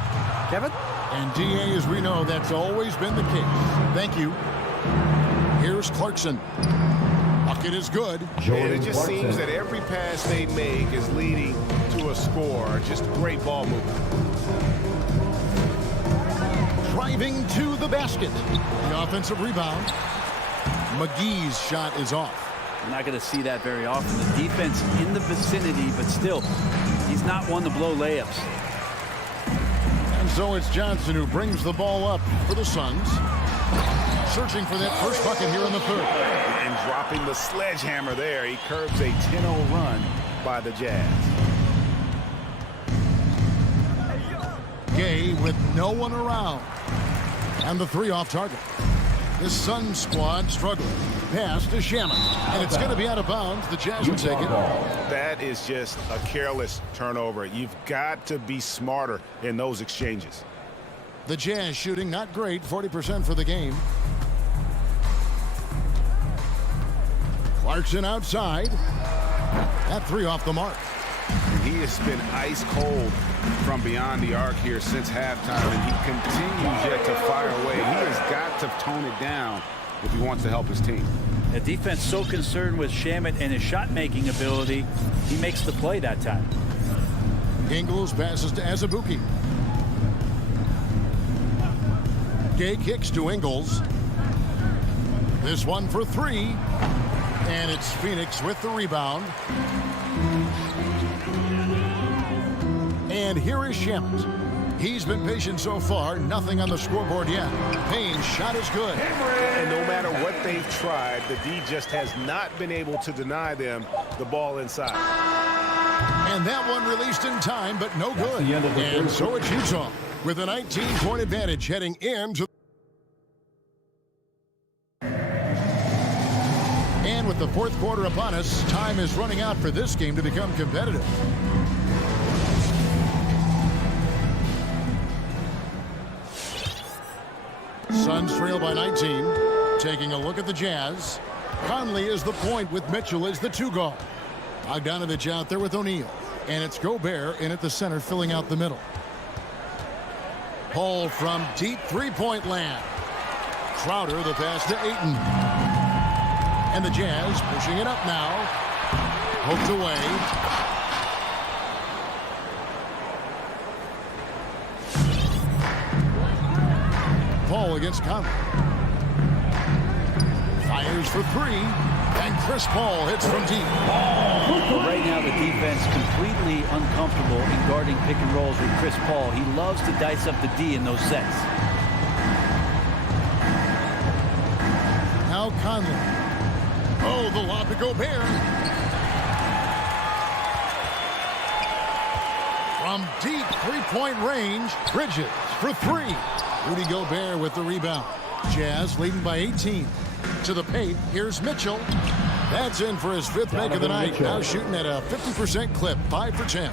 Kevin? And DA, as we know, that's always been the case. Thank you. Here's Clarkson. Bucket is good. And it just seems that every pass they make is leading to a score. Just great ball movement. Driving to the basket. The offensive rebound. McGee's shot is off. You're not going to see that very often. The defense in the vicinity, but still, he's not one to blow layups. And so it's Johnson who brings the ball up for the Suns. Searching for that first bucket here in the third. And dropping the sledgehammer there, he curbs a 10-0 run by the Jazz. Gay with no one around. And the three off target. The Sun squad struggling. Pass to Shaman. And it's going to be out of bounds. The Jazz will take it. That is just a careless turnover. You've got to be smarter in those exchanges. The Jazz shooting not great. 40% for the game. Clarkson outside. That three off the mark. And he has been ice cold from beyond the arc here since halftime, and he continues yet to fire away. He has got to tone it down if he wants to help his team. The defense so concerned with Shamet and his shot-making ability, he makes the play that time. Ingles passes to Azubuike. Gay kicks to Ingles. This one for three. And it's Phoenix with the rebound. And here is Shamet. He's been patient so far. Nothing on the scoreboard yet. Payne's shot is good. And no matter what they've tried, the D just has not been able to deny them the ball inside. And that one released in time, but no good. And so it's Utah with a 19-point advantage heading into. And with the fourth quarter upon us, time is running out for this game to become competitive. Suns trail by 19. Taking a look at the Jazz. Conley is the point with Mitchell as the 2 guard. Bogdanovic out there with O'Neal. And it's Gobert in at the center, filling out the middle. Paul from deep three-point land. Crowder the pass to Ayton. And the Jazz pushing it up now. Hooked away. Paul against Conley. Fires for 3. And Chris Paul hits from deep. Well, right now, the defense completely uncomfortable in guarding pick and rolls with Chris Paul. He loves to dice up the D in those sets. Now Conley. Oh, the lob to Gobert. From deep three-point range, Bridges for 3. Rudy Gobert with the rebound. Jazz leading by 18. To the paint, here's Mitchell. That's in for his 5th make of the night. Now shooting at a 50% clip, 5 for 10.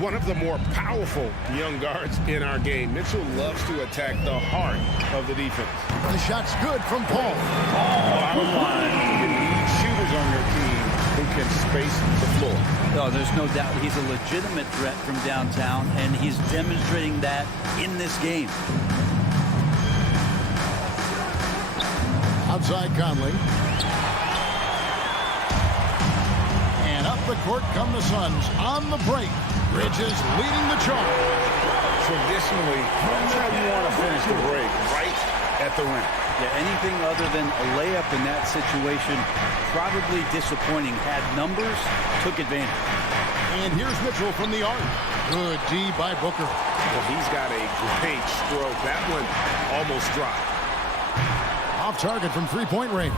One of the more powerful young guards in our game. Mitchell loves to attack the heart of the defense. The shot's good from Paul. Bottom line, you need shooters on your team who can space the floor. Oh, there's no doubt he's a legitimate threat from downtown, and he's demonstrating that in this game. Outside Conley. And up the court come the Suns on the break. Bridges leading the charge. Traditionally, that's how you want to finish the break, right at the rim. Yeah, anything other than a layup in that situation, probably disappointing. Had numbers, took advantage. And here's Mitchell from the arc. Good D by Booker. Well, he's got a great stroke. That one almost dropped. Off target from three-point range.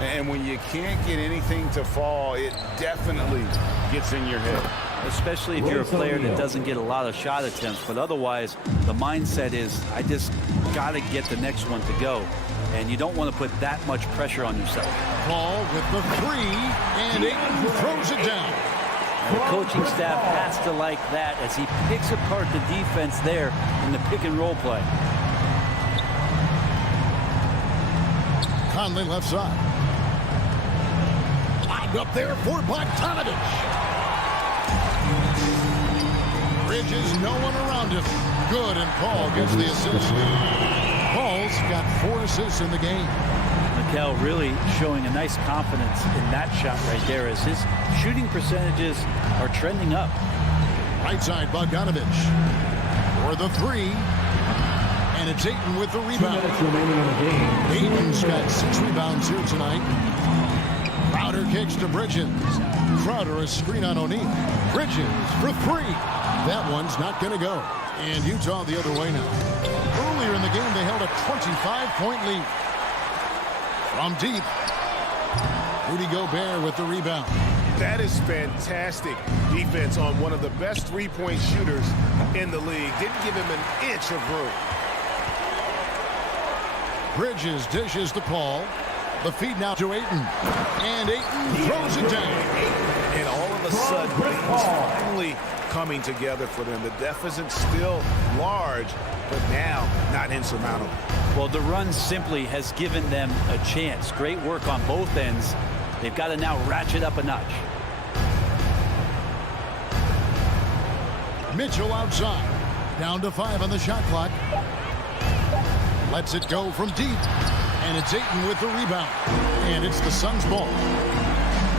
And when you can't get anything to fall, it definitely gets in your head. Especially if you're a player that doesn't get a lot of shot attempts. But otherwise, the mindset is, I just got to get the next one to go. And you don't want to put that much pressure on yourself. Paul with the 3, and Ayton throws it down. And the coaching staff has to like that as he picks apart the defense there in the pick and roll play. Conley left side. Lobbed up there for Bogdanovic. Bridges, no one around him. Good, and Paul gets the assist. Paul's got 4 assists in the game. Mikel really showing a nice confidence in that shot right there as his shooting percentages are trending up. Right side, Bogdanovic. For the 3. And it's Ayton with the rebound. Ayton's got 6 rebounds here tonight. Crowder kicks to Bridges. Crowder a screen on O'Neal. Bridges for 3. That one's not going to go. And Utah the other way now. Earlier in the game, they held a 25-point lead. From deep, Rudy Gobert with the rebound. That is fantastic defense on one of the best three-point shooters in the league. Didn't give him an inch of room. Bridges dishes to Paul. The feed now to Ayton. And Ayton throws it down. And all of a sudden, things finally coming together for them. The deficit's still large, but now not insurmountable. Well, the run simply has given them a chance. Great work on both ends. They've got to now ratchet up a notch. Mitchell outside. Down to 5 on the shot clock. Lets it go from deep. And it's Ayton with the rebound. And it's the Suns' ball.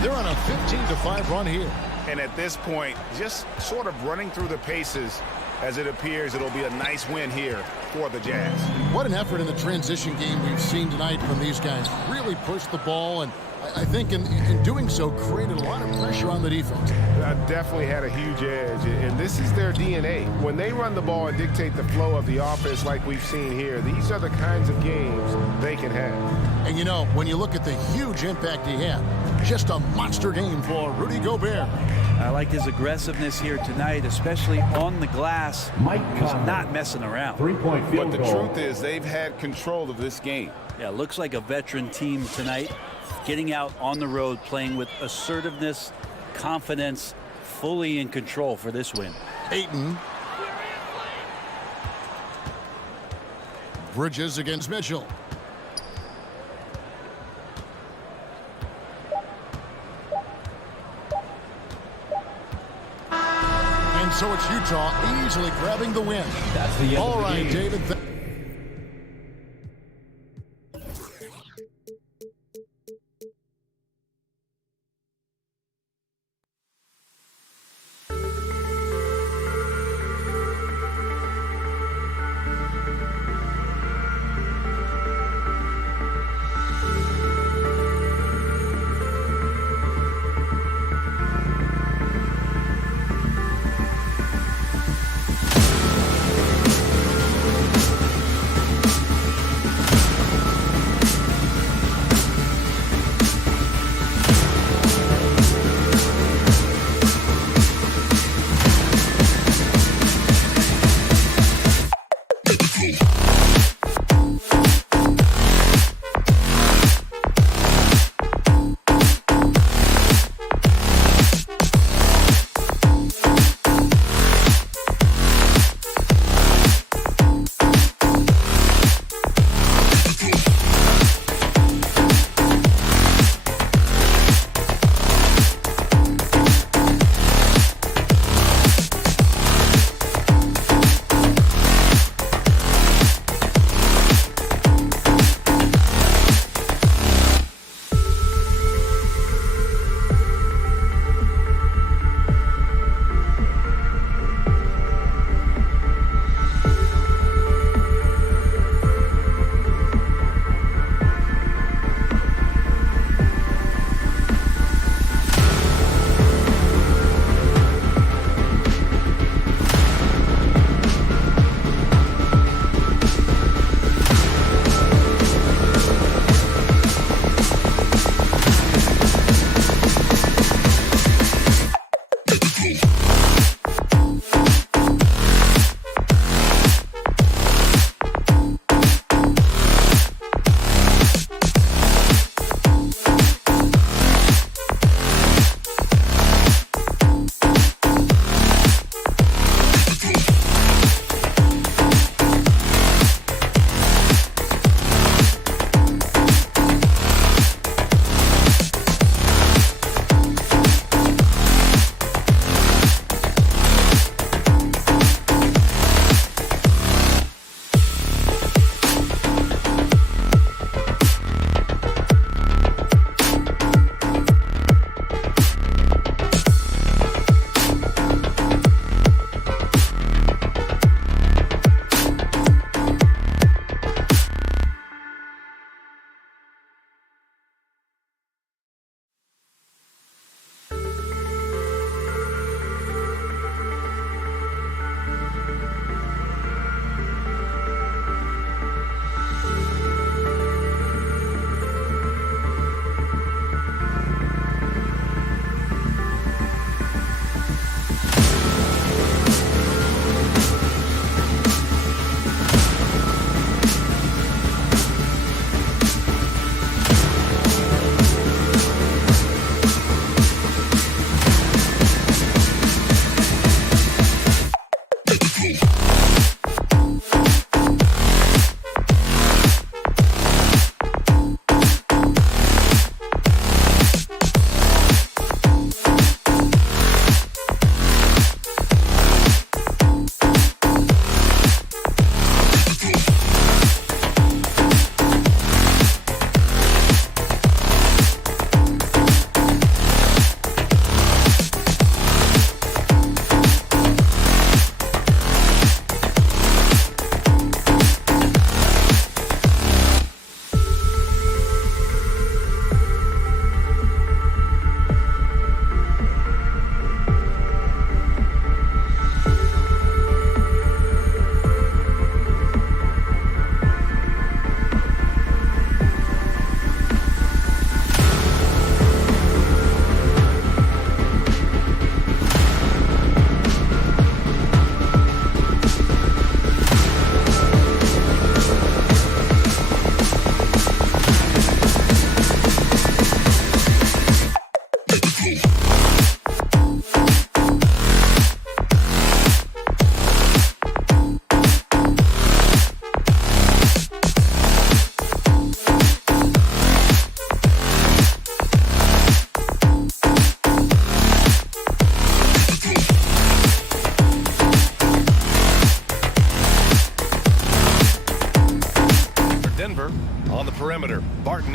They're on a 15-5 run here. And at this point, just sort of running through the paces as it appears it'll be a nice win here for the Jazz. What an effort in the transition game we've seen tonight from these guys. Really pushed the ball, and I think in doing so created a lot of pressure on the defense. Definitely had a huge edge, and this is their DNA. When they run the ball and dictate the flow of the offense like we've seen here, these are the kinds of games they can have. And you know, when you look at the huge impact he had, just a monster game for Rudy Gobert. I like his aggressiveness here tonight, especially on the glass. He's not messing around. 3-point field But the goal. truth is they've had control of this game. Yeah, looks like a veteran team tonight, getting out on the road, playing with assertiveness, confidence, fully in control for this win. Ayton. Bridges against Mitchell. so it's Utah easily grabbing the win. That's the end All of the right, game. David.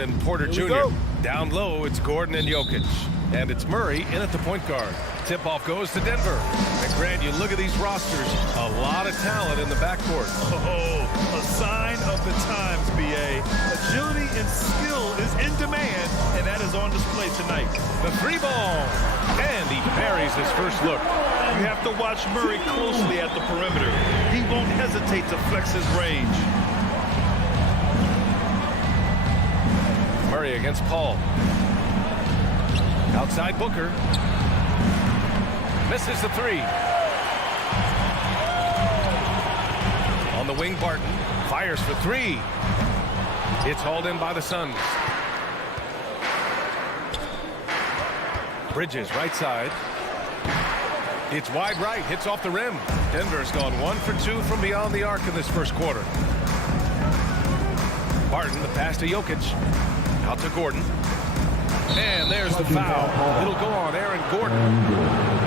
and Porter Jr. Down low, it's Gordon and Jokic. And it's Murray in at the point guard. Tip-off goes to Denver. And Grant, you look at these rosters, a lot of talent in the backcourt. Oh, a sign of the times, B.A. Agility and skill is in demand, and that is on display tonight. The three ball. And he buries his first look. You have to watch Murray closely at the perimeter. He won't hesitate to flex his range. Murray against Paul. Outside Booker. Misses the three. On the wing, Barton fires for three. It's hauled in by the Suns. Bridges, right side. It's wide right, hits off the rim. Denver's gone 1 for 2 from beyond the arc in this first quarter. Barton, the pass to Jokic. Out to Gordon. And there's the foul. It'll go on Aaron Gordon.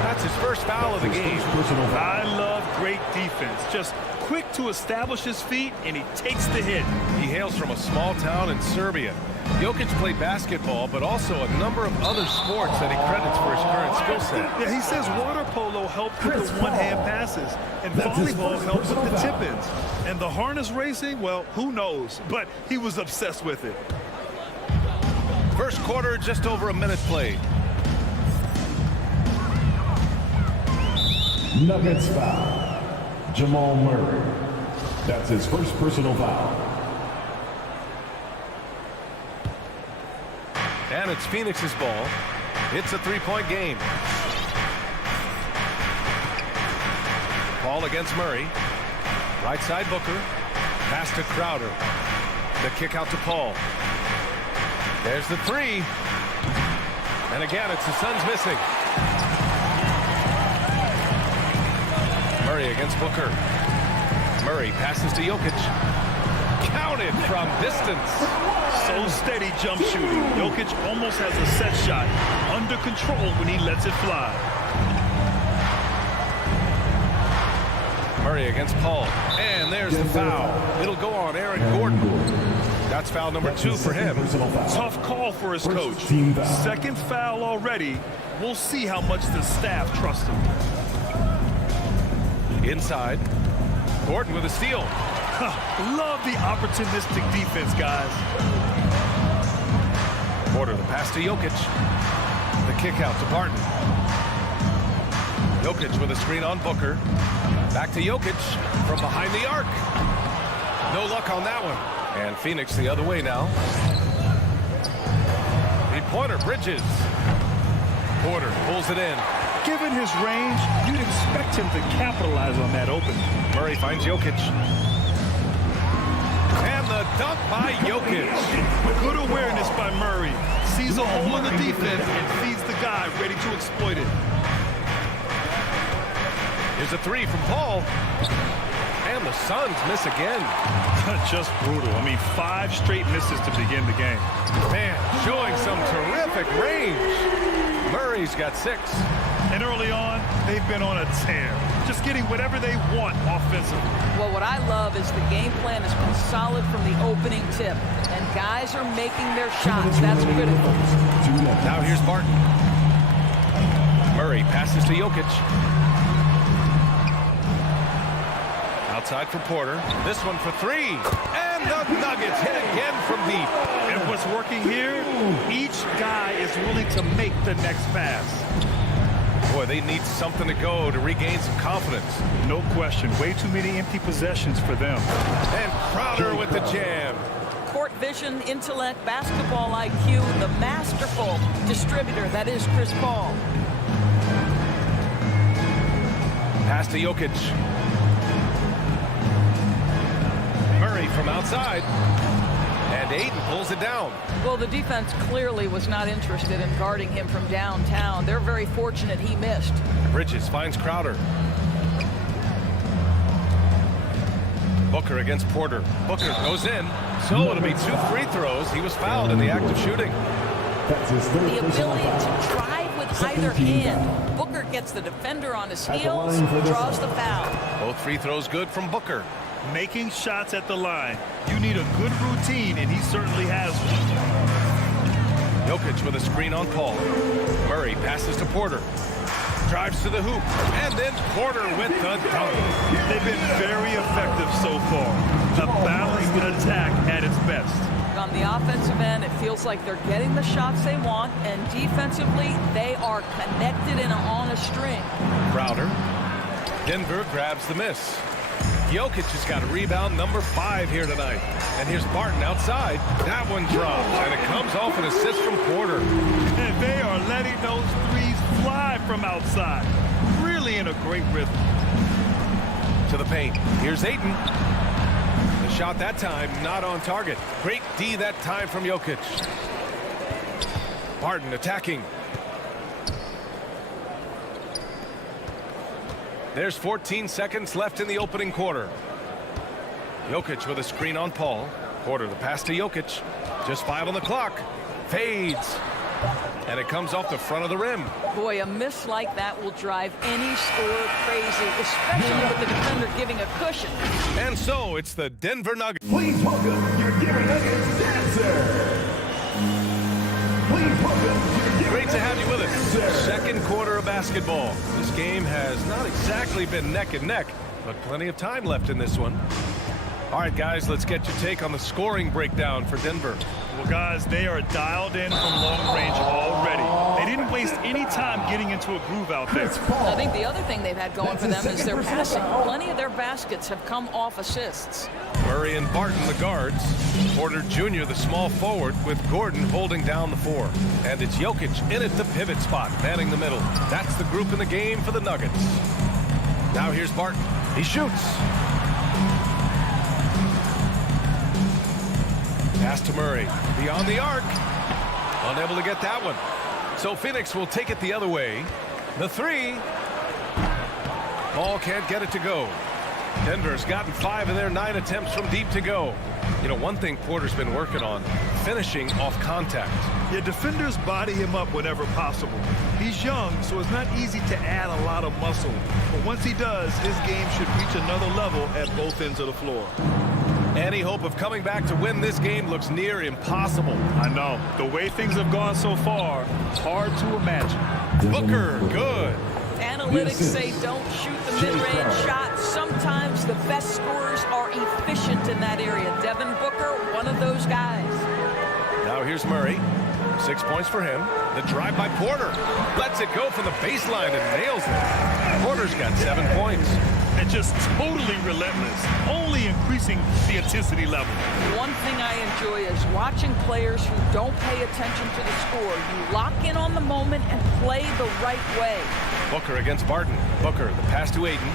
That's his first foul of the game. I love great defense. Just quick to establish his feet, and he takes the hit. He hails from a small town in Serbia. Jokic played basketball, but also a number of other sports that he credits for his current skill set. Yeah, he says water polo helped with the one-hand passes, and volleyball helps with the tip-ins. And the harness racing, well, who knows? But he was obsessed with it. First quarter, just over a minute played. Nuggets foul. Jamal Murray. That's his first personal foul. And it's Phoenix's ball. It's a three-point game. Paul against Murray. Right side Booker. Pass to Crowder. The kick out to Paul. There's the three. And again, it's the Suns missing. Murray against Booker. Murray passes to Jokic. Counted from distance. So steady jump shooting. Jokic almost has a set shot under control when he lets it fly. Murray against Paul. And there's the foul. It'll go on Aaron Gordon. That's foul number 2 for him. Tough call for his coach. Second foul already. We'll see how much the staff trusts him. Inside. Gordon with a steal. Love the opportunistic defense, guys. Porter, the pass to Jokic. The kick out to Barton. Jokic with a screen on Booker. Back to Jokic from behind the arc. No luck on that one. And Phoenix the other way now. Three-pointer, Bridges. Porter pulls it in. Given his range, you'd expect him to capitalize on that opening. Murray finds Jokic. And the dunk by Jokic. Good awareness by Murray. Sees a hole in the defense and feeds the guy ready to exploit it. Here's a three from Paul. And the Suns miss again. Just brutal. I mean, 5 straight misses to begin the game. Man, showing some terrific range. Murray's got 6. And early on, they've been on a tear. Just getting whatever they want offensively. Well, what I love is the game plan has been solid from the opening tip. And guys are making their shots. That's critical. Now here's Barton. Murray passes to Jokic. Outside for Porter. This one for 3. And the Nuggets hit again from deep. And what's working here, each guy is willing to make the next pass. Boy, they need something to go to regain some confidence. No question. Way too many empty possessions for them. And Crowder with the jam. Court vision, intellect, basketball IQ, the masterful distributor that is Chris Paul. Pass to Jokic. Murray from outside. And Ayton pulls it down. Well, the defense clearly was not interested in guarding him from downtown. They're very fortunate he missed. Bridges finds Crowder. Booker against Porter. Booker goes in. So it'll be 2 free throws. He was fouled in the act of shooting. The ability to drive with either hand. Booker gets the defender on his heels, draws the foul. Both free throws good from Booker. Making shots at the line. You need a good routine, and he certainly has one. Jokic with a screen on Paul. Murray passes to Porter. Drives to the hoop. And then Porter with the dunk. They've been very effective so far. A balanced attack at its best. On the offensive end, it feels like they're getting the shots they want, and defensively, they are connected and on a string. Crowder. Denver grabs the miss. Jokic has got a rebound number 5 here tonight. And here's Barton outside. That one drops, and it comes off an assist from Porter. And they are letting those threes fly from outside. Really in a great rhythm. To the paint. Here's Ayton. The shot that time not on target. Great D that time from Jokic. Barton attacking. There's 14 seconds left in the opening quarter. Jokic with a screen on Paul. Porter the pass to Jokic. Just 5 on the clock. Fades. And it comes off the front of the rim. Boy, a miss like that will drive any scorer crazy, especially with the defender giving a cushion. And so it's the Denver Nuggets. Please welcome your Denver Nuggets dancer. Please welcome your Great to have you with us. Second quarter of basketball. This game has not exactly been neck and neck, but plenty of time left in this one. All right, guys, let's get your take on the scoring breakdown for Denver. Well, guys, they are dialed in from long range already. They didn't waste any time getting into a groove out there. I think the other thing they've had going for them is their passing. Plenty of their baskets have come off assists. Murray and Barton, the guards. Porter Jr., the small forward, with Gordon holding down the 4. And it's Jokic in at the pivot spot, manning the middle. That's the group in the game for the Nuggets. Now here's Barton. He shoots. Pass to Murray. Beyond the arc. Unable to get that one. So Phoenix will take it the other way. The 3. Paul can't get it to go. Denver's gotten 5 of their 9 attempts from deep to go. You know, one thing Porter's been working on, finishing off contact. Yeah, defenders body him up whenever possible. He's young, so it's not easy to add a lot of muscle. But once he does, his game should reach another level at both ends of the floor. Any hope of coming back to win this game looks near impossible. I know. The way things have gone so far, it's hard to imagine. Booker, good. Analytics say don't shoot the mid-range shot. Sometimes the best scorers are efficient in that area. Devin Booker, one of those guys. Now here's Murray. 6 points for him. The drive by Porter. Lets it go from the baseline and nails it. Porter's got 7 points. And just totally relentless, only increasing the intensity level. One thing I enjoy is watching players who don't pay attention to the score. You lock in on the moment and play the right way. Booker against Barton. Booker, the pass to Ayton.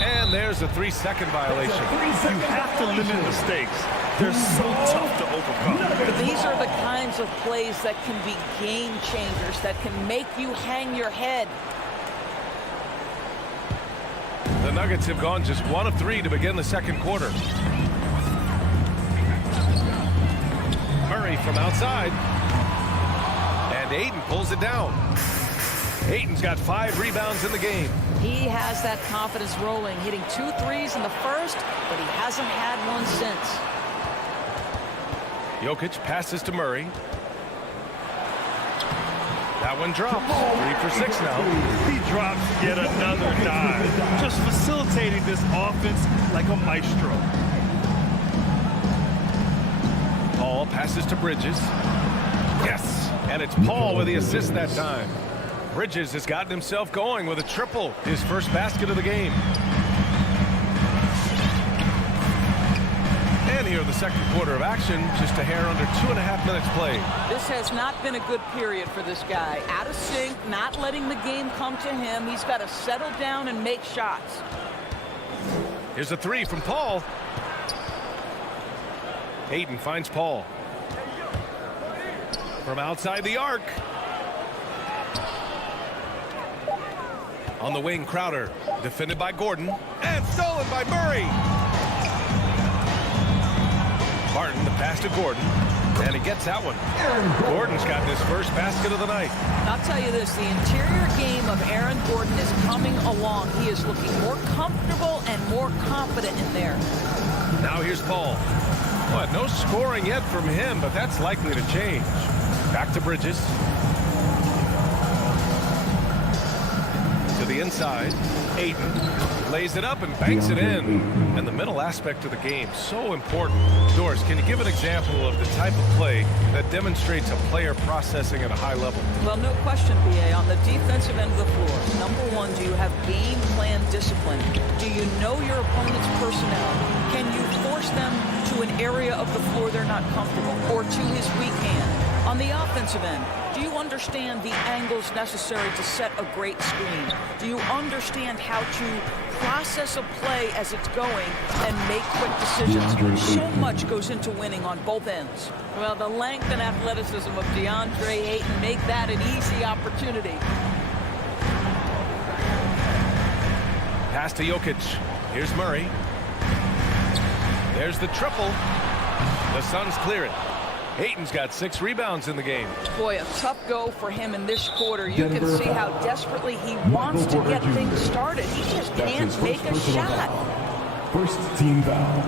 And there's a 3-second violation. You have to limit mistakes. They're so tough to overcome. These are the kinds of plays that can be game changers, that can make you hang your head. The Nuggets have gone just 1 of 3 to begin the second quarter. Murray from outside. And Ayton pulls it down. Ayton's got 5 rebounds in the game. He has that confidence rolling, hitting 2 threes in the first, but he hasn't had one since. Jokic passes to Murray. That one drops. 3 for 6 now. He drops yet another dive. Just facilitating this offense like a maestro. Paul passes to Bridges. Yes. And it's Paul with the assist that time. Bridges has gotten himself going with a triple. His first basket of the game. And here the second quarter of action. Just a hair under 2.5 minutes played. This has not been a good period for this guy. Out of sync, not letting the game come to him. He's got to settle down and make shots. Here's a 3 from Paul. Ayton finds Paul. From outside the arc. On the wing, Crowder. Defended by Gordon. And stolen by Murray. Barton, the pass to Gordon. And he gets that one. Gordon's got his first basket of the night. I'll tell you this, the interior game of Aaron Gordon is coming along. He is looking more comfortable and more confident in there. Now here's Paul. What, no scoring yet from him, but that's likely to change. Back to Bridges. To the inside. Ayton lays it up and banks it in. And the middle aspect of the game, so important. Doris, can you give an example of the type of play that demonstrates a player processing at a high level? Well, no question, B.A. On the defensive end of the floor, number one, do you have game plan discipline? Do you know your opponent's personnel? Can you force them to an area of the floor they're not comfortable or to his weak hand? On the offensive end, do you understand the angles necessary to set a great screen? Do you understand how to process a play as it's going and make quick decisions? So much goes into winning on both ends. Well, the length and athleticism of DeAndre Ayton make that an easy opportunity. Pass to Jokic. Here's Murray. There's the triple. The Suns clear it. Ayton's got 6 rebounds in the game. Boy, a tough go for him in this quarter. You can see how desperately he wants to get things started. He just can't make a shot. First team foul.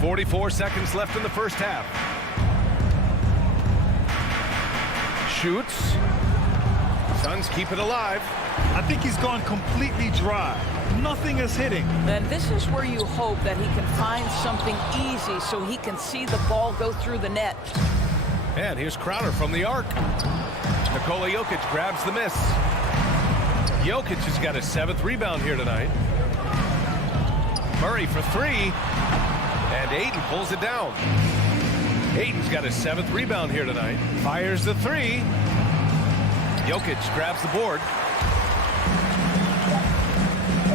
44 seconds left in the first half. Shoots. Suns keep it alive. I think he's gone completely dry. Nothing is hitting. And this is where you hope that he can find something easy so he can see the ball go through the net. And here's Crowder from the arc. Nikola Jokic grabs the miss. Jokic has got his 7th rebound here tonight. Murray for 3. And Ayton pulls it down. Ayton's got his 7th rebound here tonight. Fires the 3. Jokic grabs the board.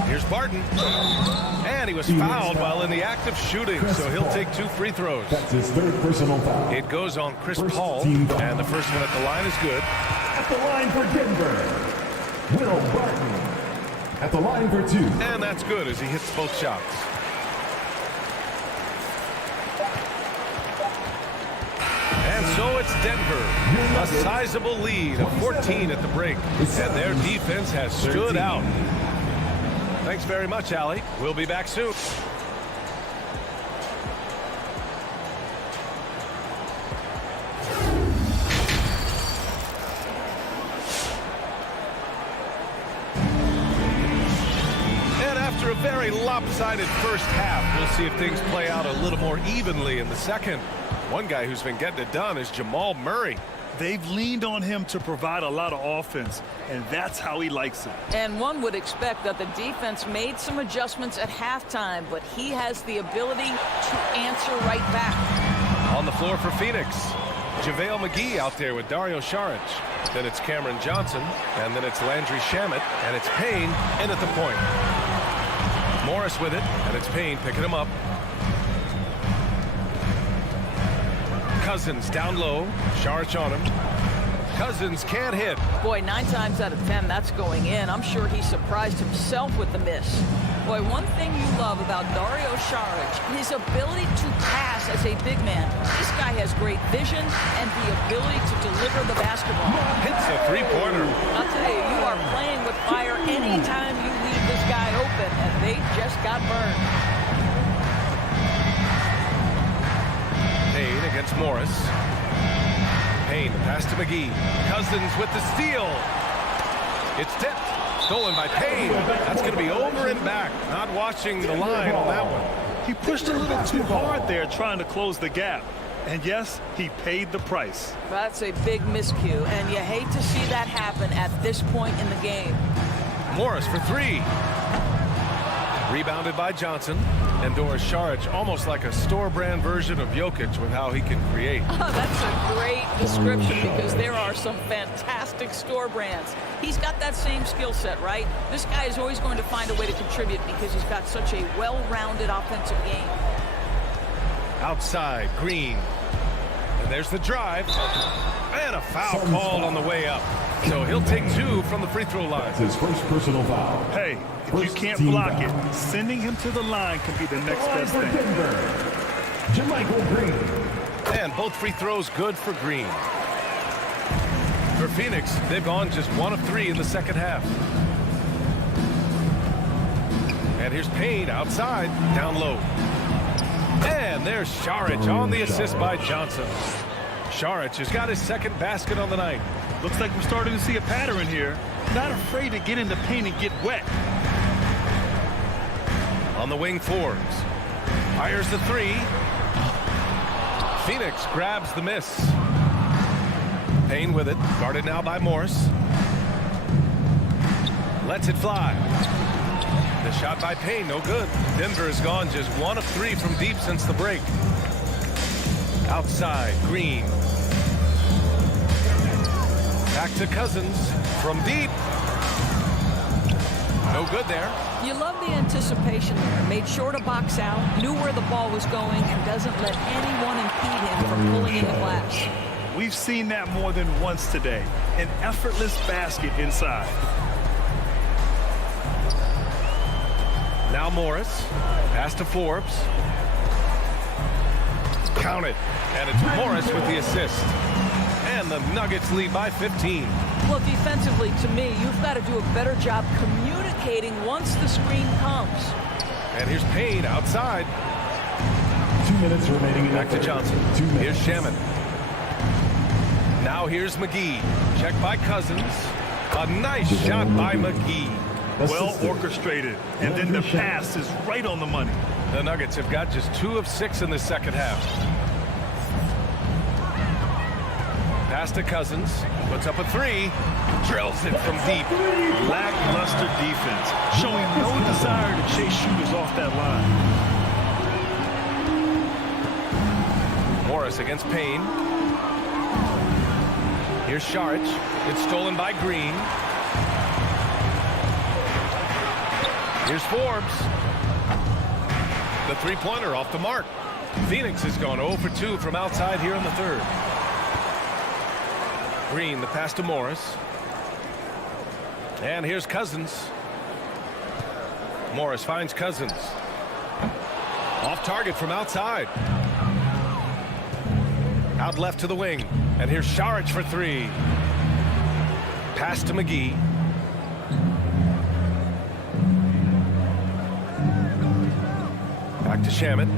Here's Barton. And he was fouled while in the act of shooting, so he'll take 2 free throws. That's his 3rd personal foul. It goes on Chris Paul, and the first one at the line is good. At the line for Denver, Will Barton. At the line for 2. And that's good as he hits both shots. And so it's Denver, a sizable lead of 14 at the break, and their defense has stood out. Thanks very much, Allie. We'll be back soon. And after a very lopsided first half, we'll see if things play out a little more evenly in the second. One guy who's been getting it done is Jamal Murray. They've leaned on him to provide a lot of offense, and that's how he likes it. And one would expect that the defense made some adjustments at halftime, but he has the ability to answer right back. On the floor for Phoenix, JaVale McGee out there with Dario Saric. Then it's Cameron Johnson, and then it's Landry Shamet, and it's Payne in at the point. Morris with it, and it's Payne picking him up. Cousins down low. Saric on him. Cousins can't hit. Boy, 9 times out of 10, that's going in. I'm sure he surprised himself with the miss. Boy, one thing you love about Dario Saric, his ability to pass as a big man. This guy has great vision and the ability to deliver the basketball. Hits a 3-pointer. I'll tell you, you are playing with fire anytime you leave this guy open, and they just got burned. Payne against Morris. Payne, pass to McGee. Cousins with the steal. It's tipped. Stolen by Payne. That's going to be over and back. Not watching the line on that one. He pushed a little too hard there trying to close the gap. And yes, he paid the price. That's a big miscue, and you hate to see that happen at this point in the game. Morris for 3. Rebounded by Johnson. And Doris Saric, almost like a store-brand version of Jokic with how he can create. Oh, that's a great description because there are some fantastic store brands. He's got that same skill set, right? This guy is always going to find a way to contribute because he's got such a well-rounded offensive game. Outside, Green. And there's the drive. And a foul called on the way up. So he'll take 2 from the free throw line. That's his first personal foul. Hey, if you can't block it, sending him to the line can be the next best thing. Denver, JaMychal Green. And both free throws good for Green. For Phoenix, they've gone just 1 of 3 in the second half. And here's Payne outside, down low. And there's Šarić on the assist by Johnson. Šarić has got his second basket on the night. Looks like we're starting to see a pattern here. Not afraid to get in the paint and get wet. On the wing, Forbes. Fires the 3. Phoenix grabs the miss. Payne with it, guarded now by Morris. Lets it fly. The shot by Payne, no good. Denver has gone just 1 of 3 from deep since the break. Outside, Green. Back to Cousins from deep. No good there. You love the anticipation there. Made sure to box out, knew where the ball was going, and doesn't let anyone impede him from pulling in the glass. We've seen that more than once today. An effortless basket inside. Now Morris. Pass to Forbes. Count it. And it's Morris with the assist. And the Nuggets lead by 15. Well, defensively, to me, you've got to do a better job communicating once the screen comes. And here's Payne outside. 2 minutes remaining. Back to Johnson. 2 minutes. Here's Shaman. Now here's McGee. Check by Cousins. A nice shot by McGee. Well orchestrated. And then the pass is right on the money. The Nuggets have got just 2 of 6 in the second half. Pass to Cousins. Puts up a 3. Drills it from deep. Lackluster defense. Showing no desire to chase shooters off that line. Morris against Payne. Here's Šarić. It's stolen by Green. Here's Forbes. The three-pointer off the mark. Phoenix has gone 0 for 2 from outside here in the third. Green, the pass to Morris. And here's Cousins. Morris finds Cousins. Off target from outside. Out left to the wing. And here's Šarić for 3. Pass to McGee. Back to Shaman.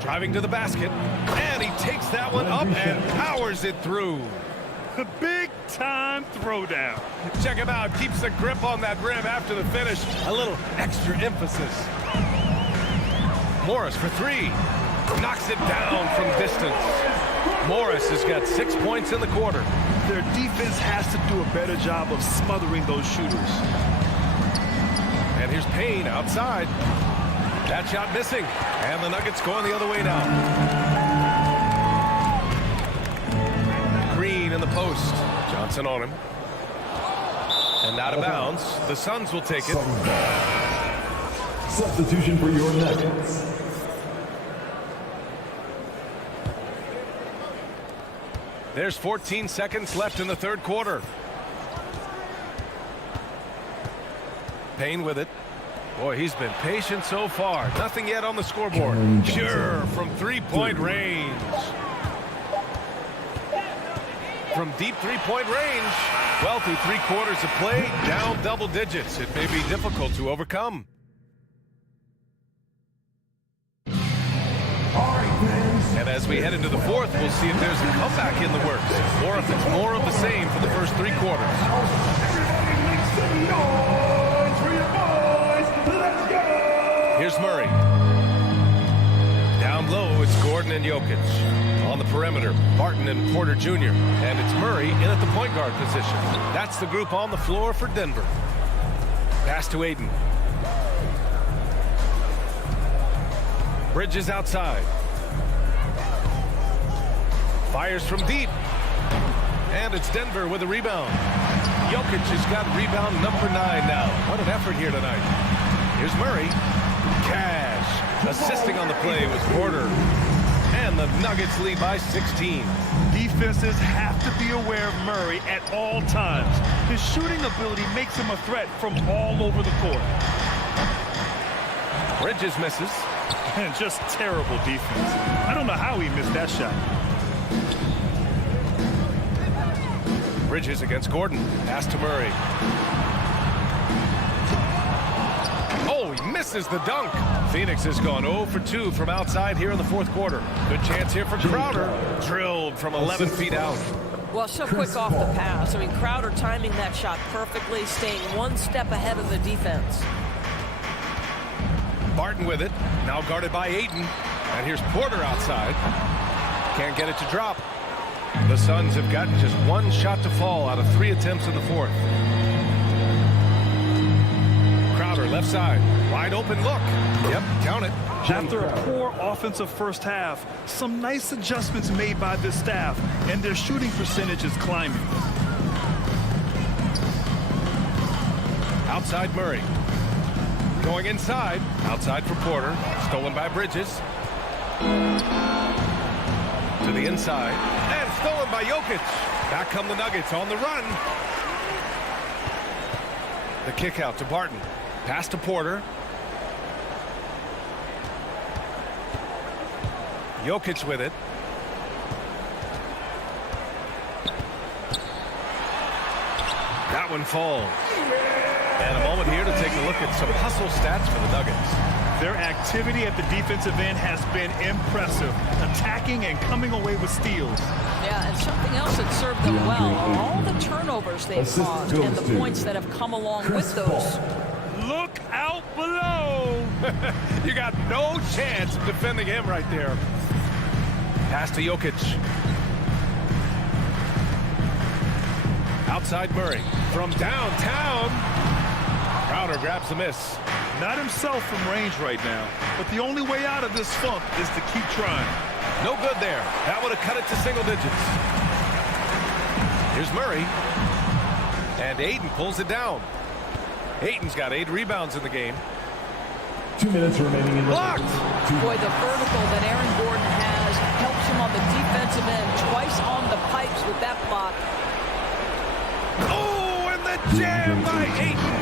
Driving to the basket. And he takes that one up and powers it through. The big-time throwdown. Check him out. Keeps the grip on that rim after the finish. A little extra emphasis. Morris for 3. Knocks it down from distance. Morris has got 6 points in the quarter. Their defense has to do a better job of smothering those shooters. And here's Payne outside. That shot missing. And the Nuggets going the other way now. Green in the post. Johnson on him. And out of bounds. The Suns will take it. Substitution for your Nuggets. There's 14 seconds left in the third quarter. Payne with it. Boy, he's been patient so far. Nothing yet on the scoreboard. Sure, from three-point range. From deep three-point range. Well, through 3 quarters of play, down double digits. It may be difficult to overcome. And as we head into the fourth, we'll see if there's a comeback in the works, or if it's more of the same for the first 3 quarters. Here's Murray. Down low, it's Gordon and Jokic. On the perimeter, Barton and Porter Jr. And it's Murray in at the point guard position. That's the group on the floor for Denver. Pass to Aiden. Bridges outside. Fires from deep. And it's Denver with a rebound. Jokic has got rebound number 9 now. What an effort here tonight. Here's Murray. Cash. Assisting on the play was Porter. And the Nuggets lead by 16. Defenses have to be aware of Murray at all times. His shooting ability makes him a threat from all over the court. Bridges misses. And just terrible defense. I don't know how he missed that shot. Bridges against Gordon. Pass to Murray. Oh, he misses the dunk. Phoenix has gone 0 for 2 from outside here in the fourth quarter. Good chance here for Crowder. Drilled from 11 feet out. Well, so quick off the pass. I mean, Crowder timing that shot perfectly, staying one step ahead of the defense. Barton with it. Now guarded by Ayton. And here's Porter outside. Can't get it to drop. The Suns have gotten just one shot to fall out of 3 attempts in the fourth. Crowder left side. Wide open look. Yep, count it. After a poor offensive first half, some nice adjustments made by this staff, and their shooting percentage is climbing. Outside Murray. Going inside. Outside for Porter. Stolen by Bridges. To the inside. And stolen by Jokic. Back come the Nuggets on the run. The kick out to Barton. Pass to Porter. Jokic with it. That one falls. And a moment here to take a look at some hustle stats for the Nuggets. Their activity at the defensive end has been impressive, attacking and coming away with steals. Yeah, and something else that served them well are all the turnovers they've caused and the points that have come along with those. Look out below! You got no chance of defending him right there. Pass to Jokic. Outside Murray. From downtown. Crowder grabs the miss. Not himself from range right now, but the only way out of this funk is to keep trying. No good there. That would have cut it to single digits. Here's Murray. And Ayton pulls it down. Ayton's got 8 rebounds in the game. 2 minutes remaining in the blocked. Boy, the vertical that Aaron Gordon has helps him on the defensive end. Twice on the pipes with that block. Oh, and the jam by Ayton.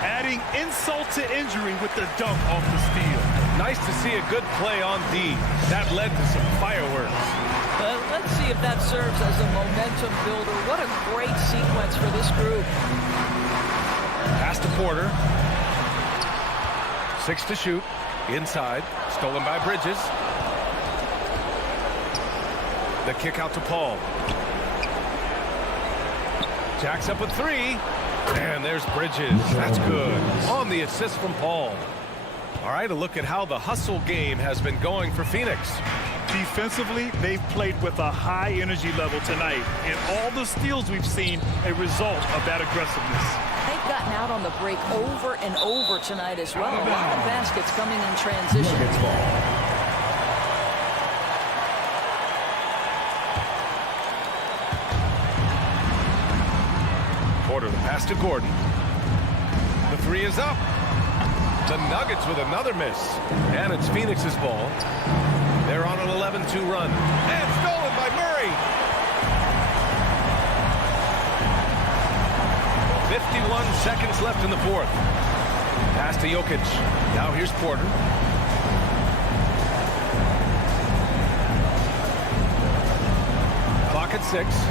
Adding insult to injury with the dunk off the steal. Nice to see a good play on D. That led to some fireworks. Let's see if that serves as a momentum builder. What a great sequence for this group. Pass to Porter. 6 to shoot. Inside. Stolen by Bridges. The kick out to Paul. Jacks up with 3. And there's Bridges. That's good. On the assist from Paul. All right, a look at how the hustle game has been going for Phoenix. Defensively, they've played with a high energy level tonight. And all the steals we've seen, a result of that aggressiveness. They've gotten out on the break over and over tonight as well. A lot of baskets coming in transition. Porter, the pass to Gordon. The 3 is up. The Nuggets with another miss. And it's Phoenix's ball. They're on an 11-2 run. And stolen by Murray. 51 seconds left in the fourth. Pass to Jokic. Now here's Porter. Clock at 6.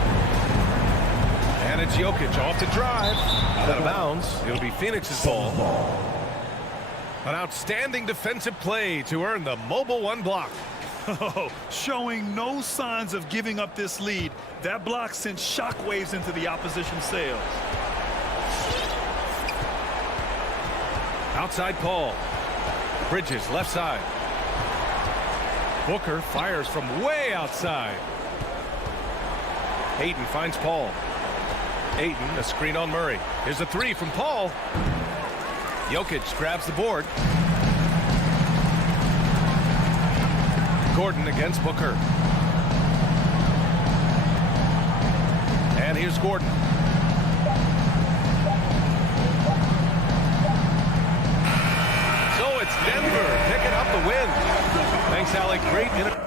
And it's Jokic off the drive. Out of bounds. It'll be Phoenix's ball. An outstanding defensive play to earn the mobile 1 block. Oh, showing no signs of giving up this lead. That block sent shockwaves into the opposition sails. Outside Paul. Bridges left side. Booker fires from way outside. Ayton finds Paul. Ayton, a screen on Murray. Here's a 3 from Paul. Jokic grabs the board. Gordon against Booker. And here's Gordon. So it's Denver picking up the win. Thanks, Alec. Great inter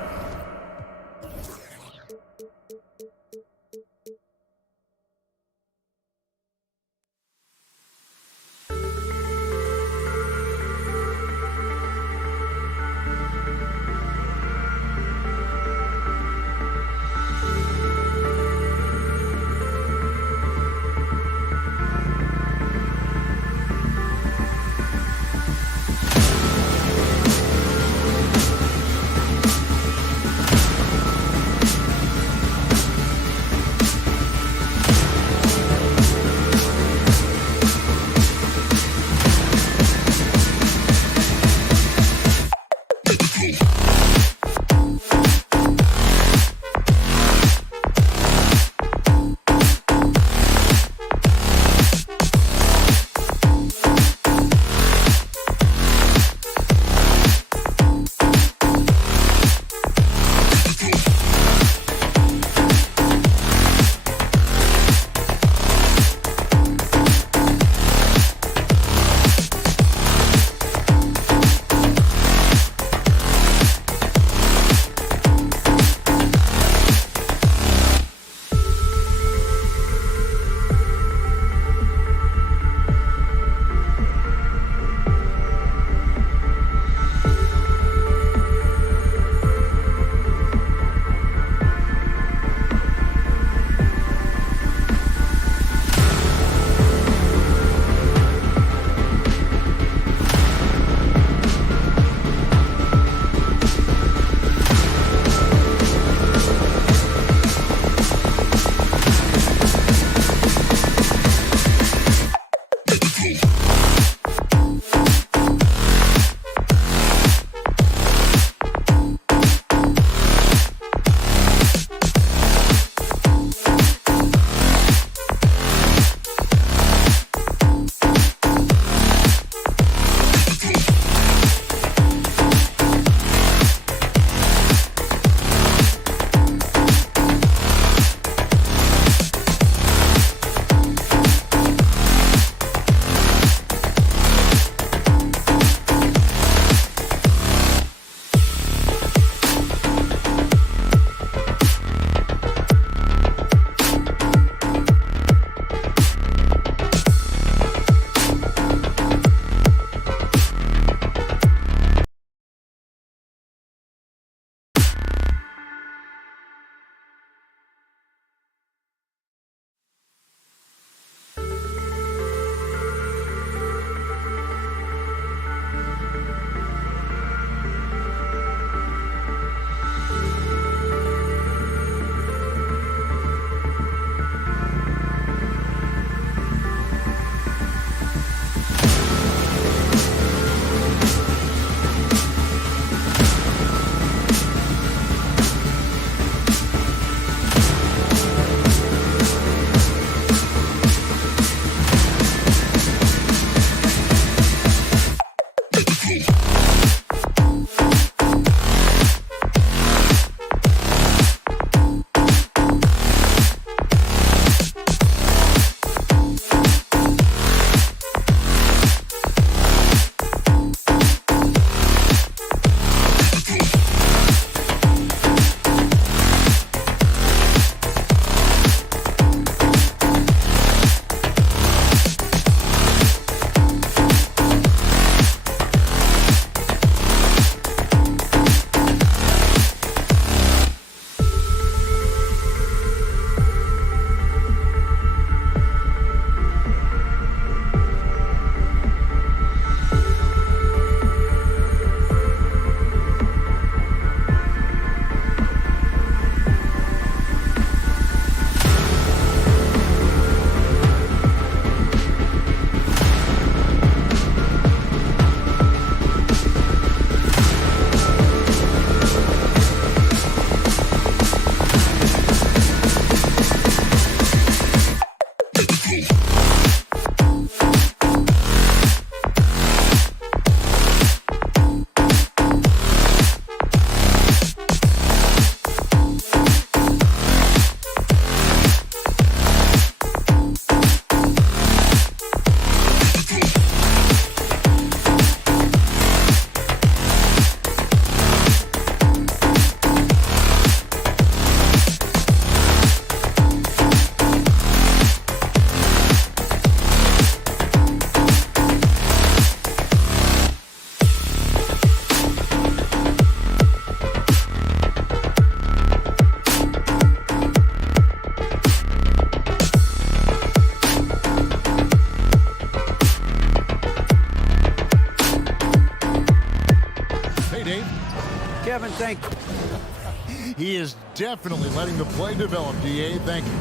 He is definitely letting the play develop, D.A. Thank you.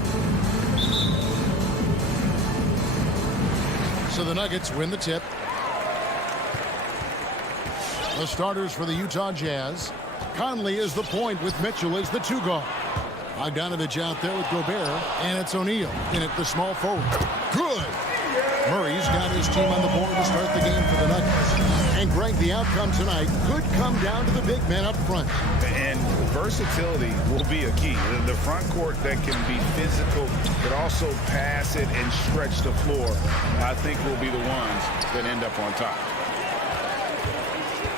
So the Nuggets win the tip. The starters for the Utah Jazz. Conley is the point with Mitchell as the 2 guard. Bogdanovic out there with Gobert, and it's O'Neal in at the small forward. Good. Murray's got his team on the board to start the game for the Nuggets. And Greg, the outcome tonight could come down to the big men up front. And versatility will be a key. The front court that can be physical, but also pass it and stretch the floor, I think will be the ones that end up on top.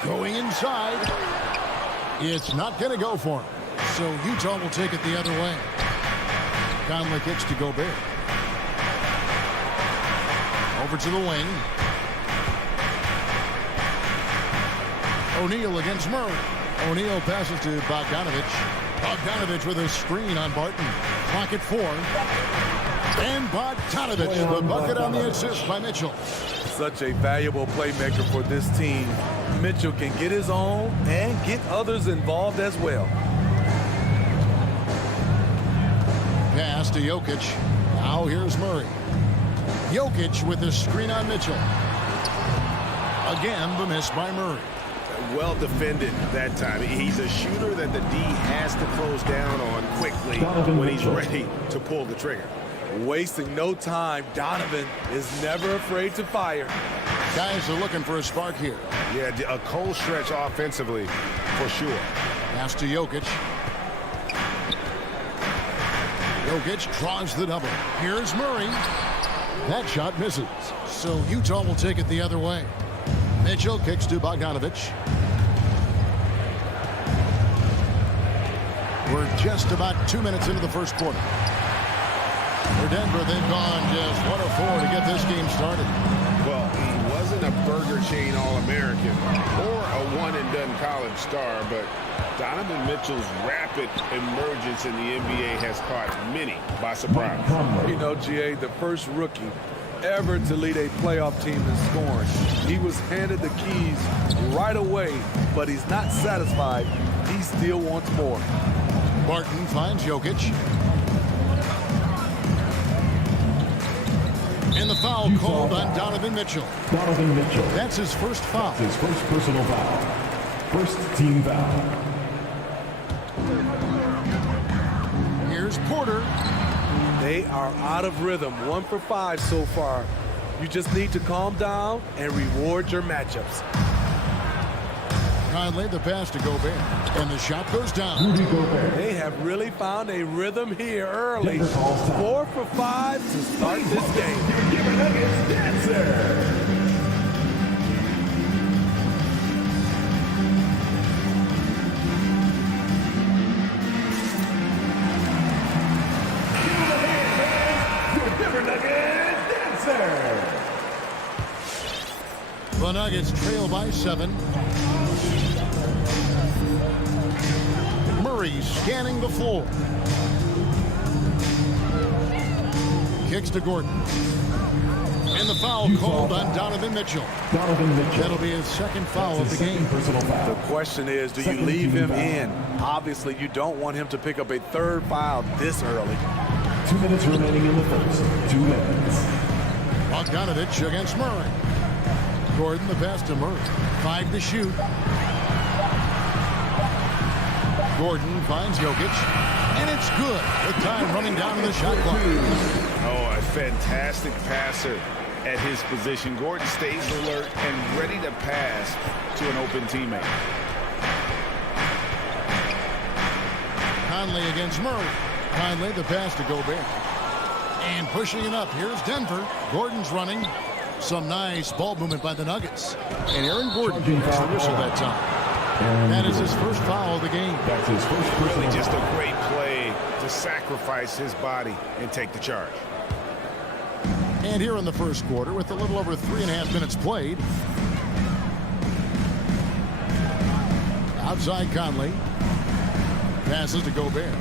Going inside. It's not going to go for him. So Utah will take it the other way. Conley kicks to Gobert. Over to the wing. O'Neal against Murray. O'Neal passes to Bogdanovic. Bogdanovic with a screen on Barton. Clock at 4. And Bogdanovic, the bucket on the assist by Mitchell. Such a valuable playmaker for this team. Mitchell can get his own and get others involved as well. Pass to Jokic. Now here's Murray. Jokic with the screen on Mitchell. Again, the miss by Murray. Well defended that time. He's a shooter that the D has to close down on quickly when he's ready to pull the trigger. Wasting no time, Donovan is never afraid to fire. Guys are looking for a spark here. Yeah, a cold stretch offensively for sure. Pass to Jokic. Jokic draws the double. Here's Murray. That shot misses. So Utah will take it the other way. Mitchell kicks to Bogdanovic. We're just about 2 minutes into the first quarter. For Denver, they've gone just 1 of 4 to get this game started. Well, he wasn't a Burger Chain All-American or a one-and-done college star, but Donovan Mitchell's rapid emergence in the NBA has caught many by surprise. You know, GA, the first rookie ever to lead a playoff team in scoring. He was handed the keys right away, but he's not satisfied. He still wants more. Barton finds Jokic. And the foul called on Donovan Mitchell. Donovan Mitchell. That's his first foul. His first personal foul. First team foul. Here's Porter. They are out of rhythm. 1 for 5 so far. You just need to calm down and reward your matchups. Conley, the pass to Gobert. And the shot goes down. Rudy Gobert. They have really found a rhythm here early. 4 for 5 to start this game. Give a Nuggets dancer. The Nuggets trail by 7. Murray scanning the floor. Kicks to Gordon. And the foul called on Donovan Mitchell. Donovan Mitchell. That'll be his second foul of the game. The question is, do you leave him in? Obviously, you don't want him to pick up a third foul this early. 2 minutes remaining in the first. 2 minutes. Bogdanovic against Murray. Gordon, the pass to Murray. 5 to shoot. Gordon finds Jokic. And it's good. With time running down to the shot clock. Oh, a fantastic passer at his position. Gordon stays alert and ready to pass to an open teammate. Conley against Murray. Conley, the pass to Gobert. And pushing it up. Here's Denver. Gordon's running. Some nice ball movement by the Nuggets. And Aaron Gordon gets the whistle that time. That is his first foul of the game. That's his first Really just a great play to sacrifice his body and take the charge. And here in the first quarter, with a little over 3.5 minutes played. Outside Conley. Passes to Gobert.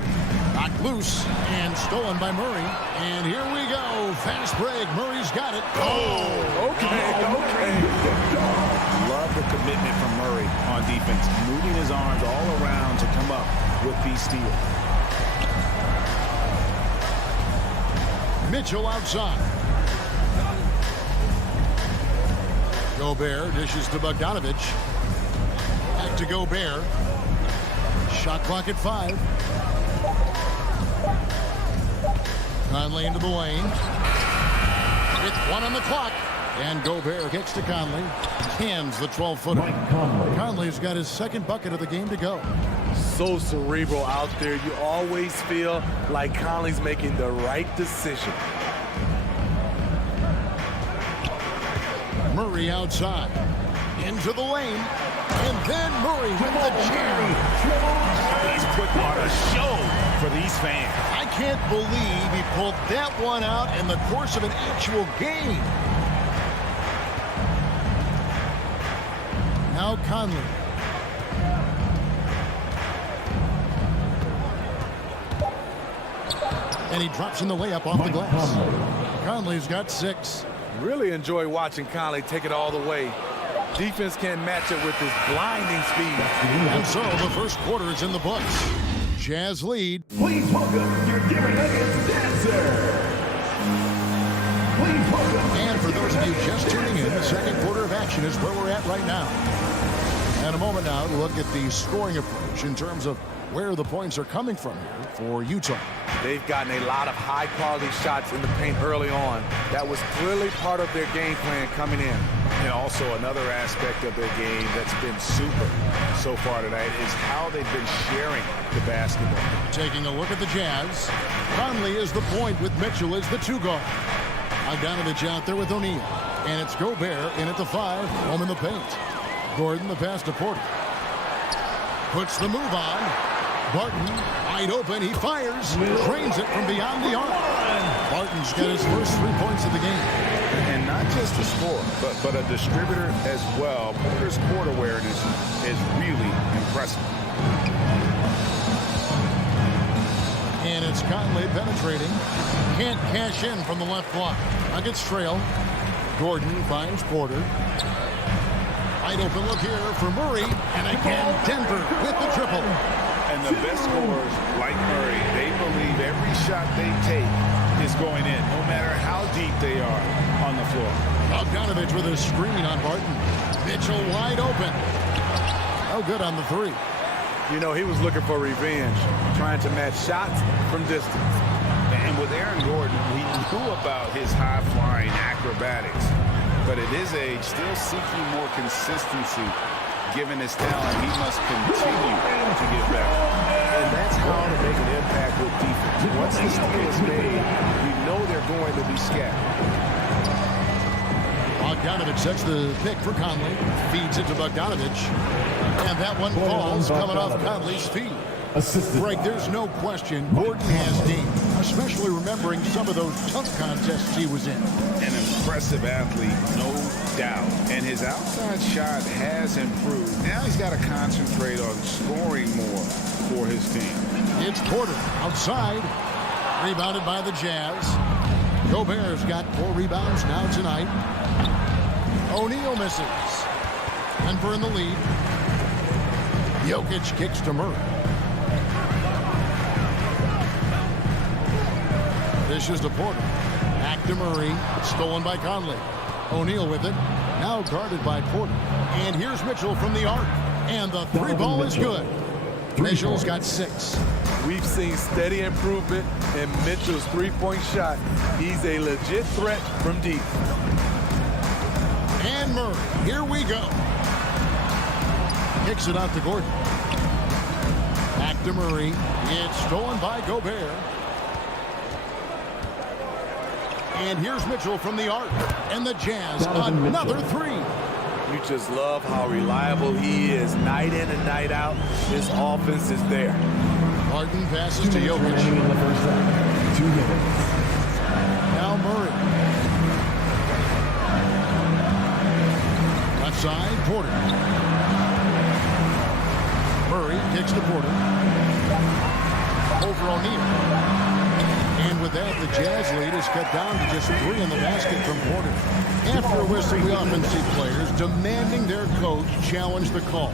Knocked loose and stolen by Murray. And here we go. Fast break. Murray's got it. Oh, okay. Love the commitment from Murray on defense, moving his arms all around to come up with these steals. Mitchell outside. Gobert dishes to Bogdanovic. Back to Gobert. Shot clock at 5. Conley into the lane. With 1 on the clock. And Gobert kicks to Conley. Hands the 12-footer. Conley's got his second bucket of the game to go. So cerebral out there. You always feel like Conley's making the right decision. Murray outside. Into the lane. And then Murray with the jam. He's putting on a show for these fans. I can't believe he pulled that one out in the course of an actual game. Now Conley. And he drops in the layup off the glass. Conley's got 6. Really enjoy watching Conley take it all the way. Defense can't match it with his blinding speed. And so the first quarter is in the books. Jazz lead. Please welcome your Denver Nuggets dancer. Please welcome. And for those of you just tuning in, the second quarter of action is where we're at right now. And a moment now to look at the scoring approach in terms of where the points are coming from here for Utah. They've gotten a lot of high-quality shots in the paint early on. That was clearly part of their game plan coming in. And also another aspect of their game that's been super so far tonight is how they've been sharing the basketball. Taking a look at the Jazz. Conley is the point with Mitchell as the 2 guard. Bogdanovic out there with O'Neal. And it's Gobert in at the 5, home in the paint. Gordon the pass to Porter. Puts the move on. Barton wide open. He fires. Drains it from beyond the arc. Barton's got his first 3 points of the game. And not just a scorer, but a distributor as well. Porter's court awareness is really impressive. And it's Conley penetrating. Can't cash in from the left block. Nuggets trail. Gordon finds Porter. Wide open look here for Murray. And again, Denver with the triple. And the best scorers, like Murray, they believe every shot they take is going in, no matter how deep they are on the floor. Bogdanovic with a screen on Barton. Mitchell wide open. No good on the 3. You know, he was looking for revenge, trying to match shots from distance. And with Aaron Gordon, we knew about his high-flying acrobatics. But at his age, still seeking more consistency. Given his talent, he must continue to get better. And that's how to make an impact with defense. Once the steal is made, you know they're going to be scattered. Bogdanovic sets the pick for Conley. Feeds it to Bogdanovic. And that one falls coming off Conley's feet. Greg, there's no question Gordon has game, especially remembering some of those tough contests he was in. An impressive athlete, no doubt. And his outside shot has improved. Now he's got to concentrate on scoring more for his team. It's Porter outside. Rebounded by the Jazz. Gobert's got 4 rebounds now tonight. O'Neal misses. Denver in the lead. Jokic kicks to Murray. Dishes to Porter. Back to Murray. Stolen by Conley. O'Neal with it. Now guarded by Porter. And here's Mitchell from the arc. And the 3 ball is good. Mitchell's got 6. We've seen steady improvement in Mitchell's 3-point shot. He's a legit threat from deep. And Murray. Here we go. Kicks it out to Gordon. Back to Murray. It's stolen by Gobert. And here's Mitchell from the arc. And the Jazz, another 3. You just love how reliable he is night in and night out. His offense is there. Barton passes to Jokic. 2 minutes. Now Murray. Left side, Porter. Murray kicks to Porter. Over O'Neal. And with that, the Jazz lead is cut down to just 3 in the basket from Porter. After a whistle, the offensive players demanding their coach challenge the call.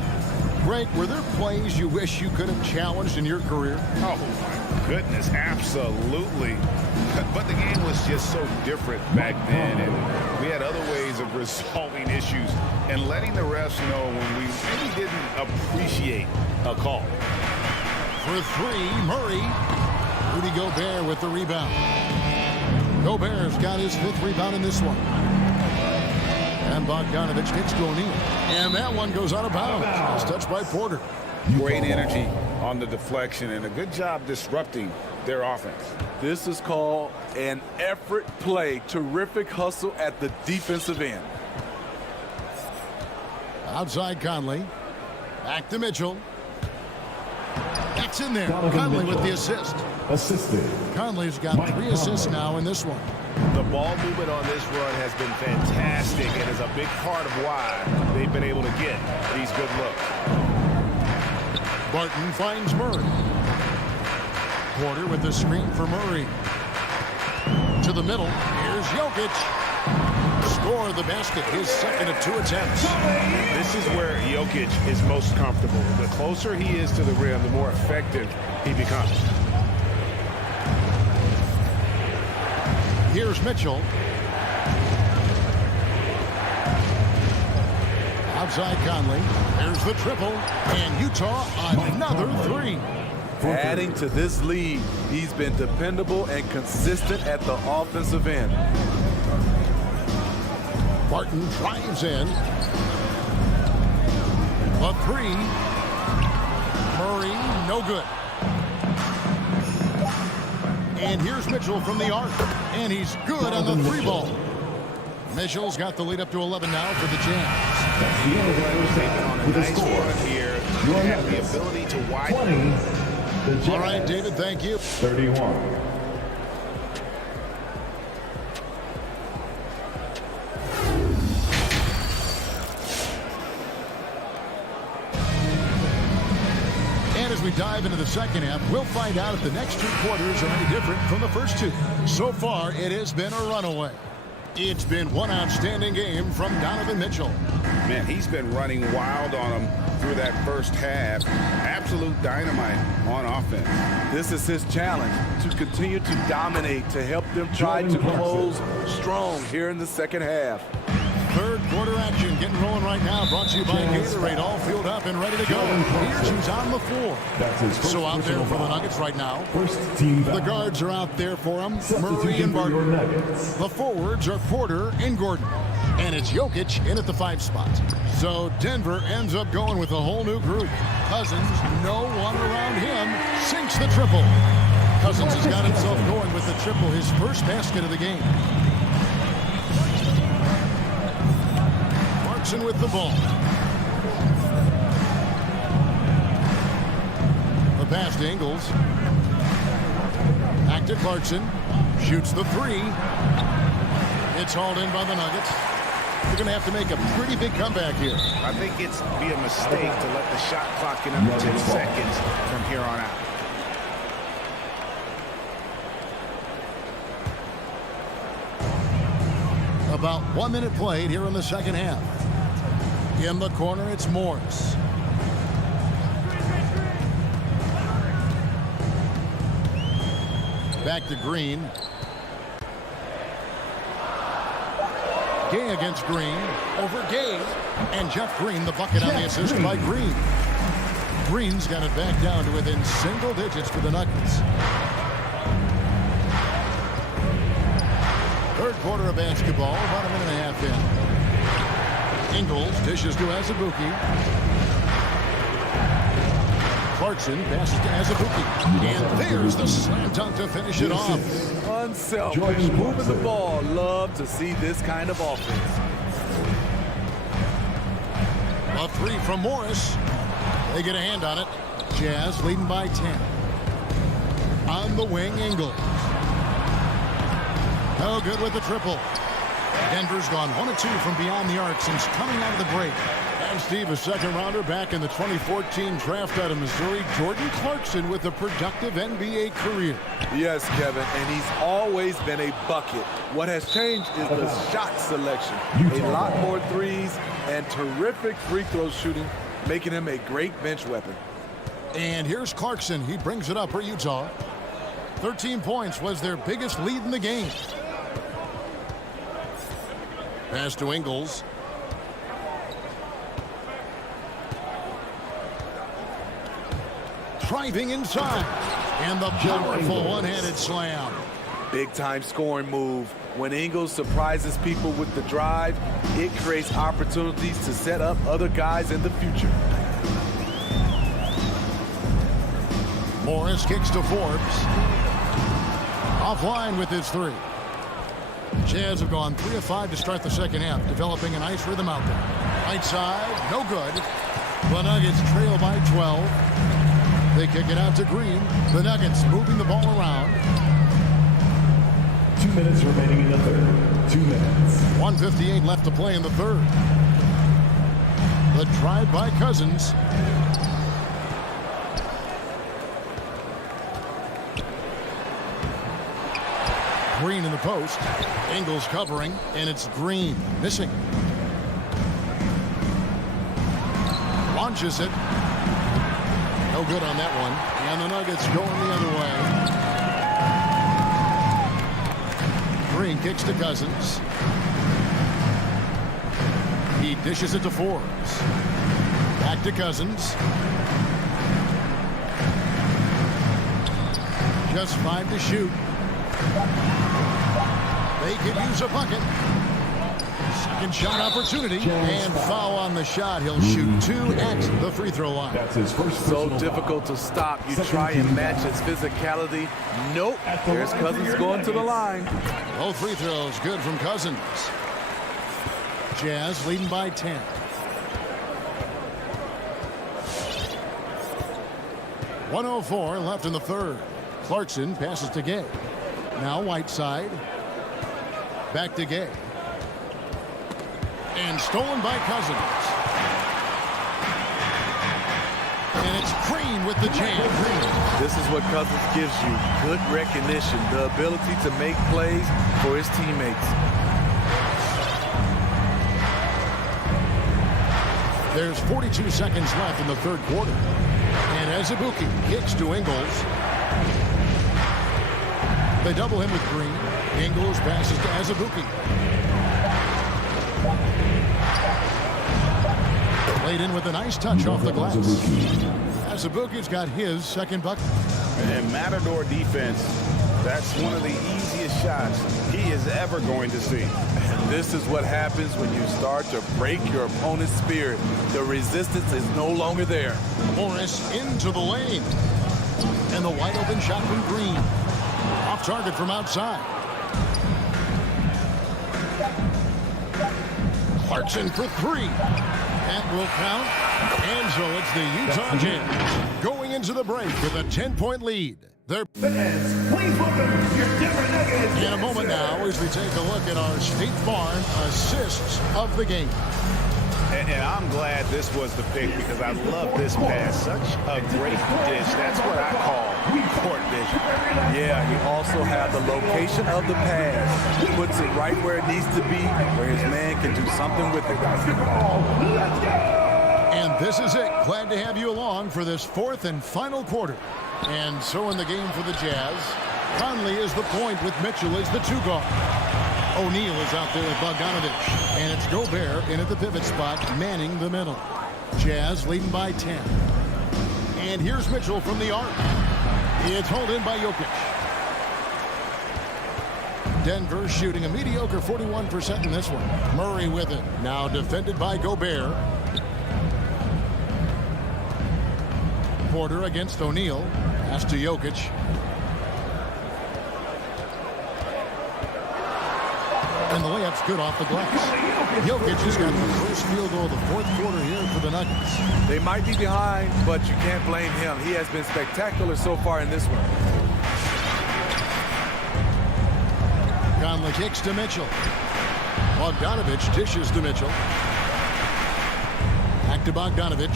Greg, were there plays you wish you could have challenged in your career? Oh, my goodness, absolutely. But the game was just so different back then, and we had other ways of resolving issues and letting the refs know when we maybe didn't appreciate a call. For 3, Murray. Rudy Gobert with the rebound. Gobert's got his 5th rebound in this one. And Bogdanovic hits to O'Neal. And that one goes out of bounds. It's touched by Porter. Great energy on the deflection and a good job disrupting their offense. This is called an effort play. Terrific hustle at the defensive end. Outside Conley. Back to Mitchell. That's in there. Conley with the assist. Assisted. Conley's got 3 assists now in this one. The ball movement on this run has been fantastic and is a big part of why they've been able to get these good looks. Barton finds Murray. Porter with the screen for Murray. To the middle. Here's Jokic. Score the basket. His 2nd of 2 attempts. This is where Jokic is most comfortable. The closer he is to the rim, the more effective he becomes. Here's Mitchell. Outside Conley. There's the triple. And Utah another 3. Adding to this lead, he's been dependable and consistent at the offensive end. Barton drives in. A 3. Murray, no good. And here's Mitchell from the arc. And he's good on the 3 ball. Mitchell's got the lead up to 11 now for the Jazz. On a nice run here. You have the ability to widen. All right, David, thank you. 31. And as we dive into the second half, we'll find out if the next 2 quarters are any different from the first 2. So far, it has been a runaway. It's been one outstanding game from Donovan Mitchell. Man, he's been running wild on them through that first half. Absolute dynamite on offense. This is his challenge, to continue to dominate, to help them try to close strong here in the second half. 3rd quarter action getting rolling right now. Brought to you by Gatorade. All filled up and ready to go. Here's who's on the floor. So out there for the Nuggets right now. The guards are out there for them. Murray and Barton. The forwards are Porter and Gordon. And it's Jokic in at the 5 spot. So Denver ends up going with a whole new group. Cousins, no one around him, sinks the triple. Cousins has got himself going with the triple, his first basket of the game. Clarkson with the ball. The pass to Ingles. Back to Clarkson. Shoots the 3. It's hauled in by the Nuggets. They're going to have to make a pretty big comeback here. I think it's be a mistake to let the shot clock get under 10 seconds from here on out. About 1 minute played here in the second half. In the corner, it's Morris. Back to Green. Gay against Green. Over Gay. And Jeff Green, the bucket on the assist by Green. Green's got it back down to within single digits for the Nuggets. 3rd quarter of basketball, about a minute and a half in. Ingles dishes to Azubuike. Clarkson passes to Azubuike. And there's the slam dunk to finish it off. Unselfish, moving the ball. Love to see this kind of offense. A 3 from Morris. They get a hand on it. Jazz leading by 10. On the wing, Ingles. No good with the triple. Denver's gone 1 of 2 from beyond the arc since coming out of the break. And Steve, a second-rounder back in the 2014 draft out of Missouri, Jordan Clarkson with a productive NBA career. Yes, Kevin, and he's always been a bucket. What has changed is the shot selection. A lot more threes and terrific free throw shooting, making him a great bench weapon. And here's Clarkson. He brings it up for Utah. 13 points was their biggest lead in the game. Pass to Ingles. Driving inside. And the powerful one-handed slam. Big-time scoring move. When Ingles surprises people with the drive, it creates opportunities to set up other guys in the future. Morris kicks to Forbes. Offline with his three. Jazz have gone 3 of 5 to start the second half, developing a nice rhythm out there. Right side, no good. The Nuggets trail by 12. They kick it out to Green. The Nuggets moving the ball around. 2 minutes remaining in the third. 2 minutes. 1:58 left to play in the third. The drive by Cousins. Green in the post. Ingles covering, and it's Green missing. Launches it. No good on that one. And the Nuggets going the other way. Green kicks to Cousins. He dishes it to Forbes. Back to Cousins. Just 5 to shoot. They could use a bucket. Second shot opportunity. And foul on the shot. He'll shoot 2 at the free throw line. That's his first. So difficult to stop. You try and match his physicality. Nope. There's Cousins going to the line. Both free throws good from Cousins. Jazz leading by 10. .104 left in the third. Clarkson passes to Gay. Now Whiteside. Back to Gay. And stolen by Cousins. And it's Green with the jam. This is what Cousins gives you. Good recognition. The ability to make plays for his teammates. There's 42 seconds left in the third quarter. And Azubuike kicks to Ingles. They double him with Green. Ingles passes to Azubuike. Laid in with a nice touch off the glass. Azubuike's got his second bucket. And Matador defense, that's one of the easiest shots he is ever going to see. And this is what happens when you start to break your opponent's spirit. The resistance is no longer there. Morris into the lane. And the wide open shot from Green. Off target from outside. Clarkson for 3. That will count. And so it's the Utah Jazz going into the break with a 10-point lead. They're Please welcome your Denver Nuggets. in a moment now as we take a look at our State Farm assists of the game. And I'm glad this was the pick because I love this pass. Such a great dish. That's what I call court vision. Yeah, you also have the location of the pass. He puts it right where it needs to be, where his man can do something with it. And this is it. Glad to have you along for this fourth and final quarter. And so in the game for the Jazz, Conley is the point with Mitchell as the 2 guard. O'Neal is out there with Bogdanovic. And it's Gobert in at the pivot spot, manning the middle. Jazz leading by 10. And here's Mitchell from the arc. It's hauled in by Jokic. Denver shooting a mediocre 41% in this one. Murray with it. Now defended by Gobert. Porter against O'Neal. Pass to Jokic. And the layup's good off the glass. Jokic has got the first field goal of the fourth quarter here for the Nuggets. They might be behind, but you can't blame him. He has been spectacular so far in this one. Conley kicks to Mitchell. Bogdanovic dishes to Mitchell. Back to Bogdanovic.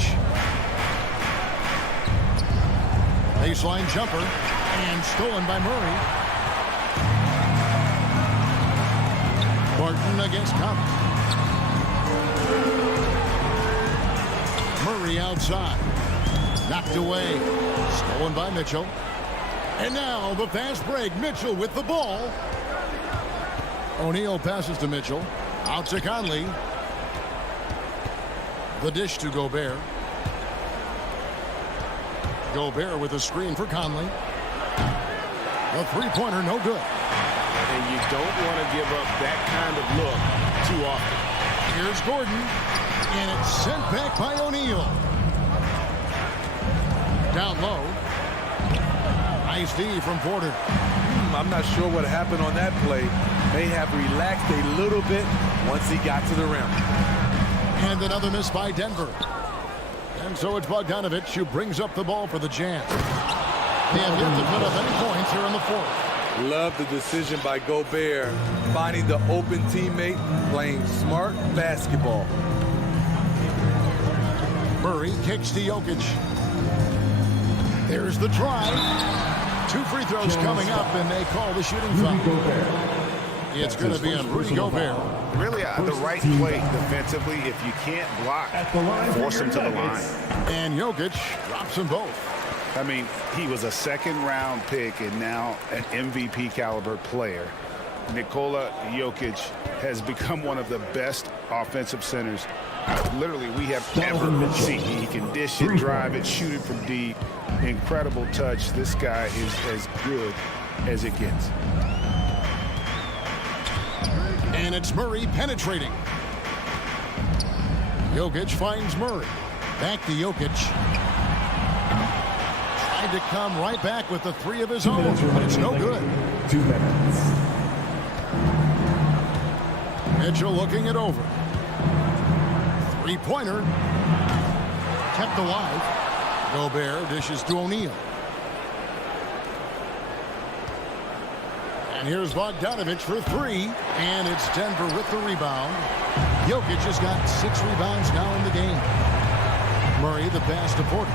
Baseline jumper. And stolen by Murray. Barton against Conley. Murray outside. Knocked away. Stolen by Mitchell. And now the fast break. Mitchell with the ball. O'Neal passes to Mitchell. Out to Conley. The dish to Gobert. Gobert with a screen for Conley. The three-pointer no good. And you don't want to give up that kind of look too often. Here's Gordon. And it's sent back by O'Neal. Down low. Nice D from Porter. I'm not sure what happened on that play. May have relaxed a little bit once he got to the rim. And another miss by Denver. And so it's Bogdanovic who brings up the ball for the Jazz. They have yet to put up any points here in the fourth. Love the decision by Gobert, finding the open teammate, playing smart basketball. Murray kicks to Jokic. There's the try. 2 free throws coming up, and they call the shooting foul. It's going to be on Rudy Gobert. Really the right play defensively. If you can't block, force him to the line. And Jokic drops them both. I mean, he was a second-round pick and now an MVP caliber player. Nikola Jokic has become one of the best offensive centers literally we have ever seen. He can dish it, drive it, shoot it from deep. Incredible touch. This guy is as good as it gets. And it's Murray penetrating. Jokic finds Murray. Back to Jokic. Tried to come right back with the 3 of his own, but it's no good. 2 minutes. Mitchell looking it over. 3-pointer. Kept alive. Gobert dishes to O'Neal. And here's Bogdanovic for 3. And it's Denver with the rebound. Jokic has got 6 rebounds now in the game. Murray the pass to Porter.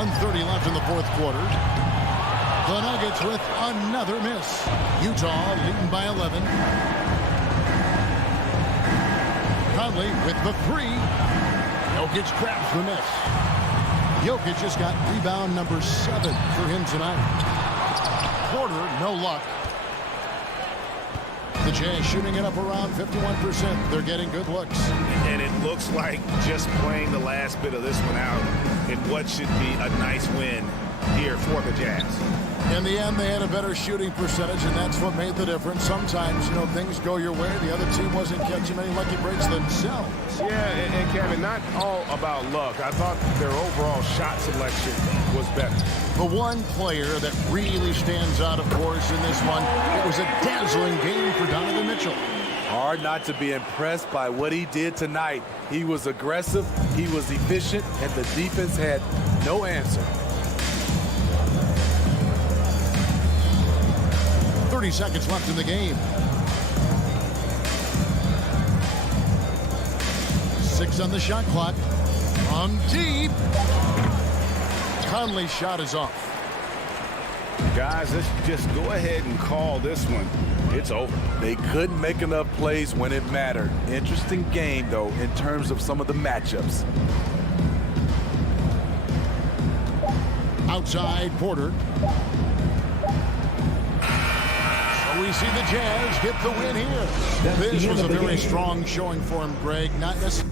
1:30 left in the fourth quarter. The Nuggets with another miss. Utah leading by 11. Conley with the 3. Jokic grabs the miss. Jokic just got rebound number 7 for him tonight. Porter, no luck. The Jazz shooting it up around 51%. They're getting good looks. And it looks like just playing the last bit of this one out in what should be a nice win here for the Jazz. In the end, they had a better shooting percentage, and that's what made the difference. Sometimes, you know, things go your way. The other team wasn't catching many lucky breaks themselves. Yeah, and Kevin, not all about luck. I thought their overall shot selection was better. The one player that really stands out, of course, in this one, it was a dazzling game for Donovan Mitchell. Hard not to be impressed by what he did tonight. He was aggressive, he was efficient, and the defense had no answer. 30 seconds left in the game. 6 on the shot clock. From deep. Conley's shot is off. Guys, let's just go ahead and call this one. It's over. They couldn't make enough plays when it mattered. Interesting game, though, in terms of some of the matchups. Outside, Porter. So we see the Jazz get the win here. This was a very strong showing for him, Greg. Not necessarily.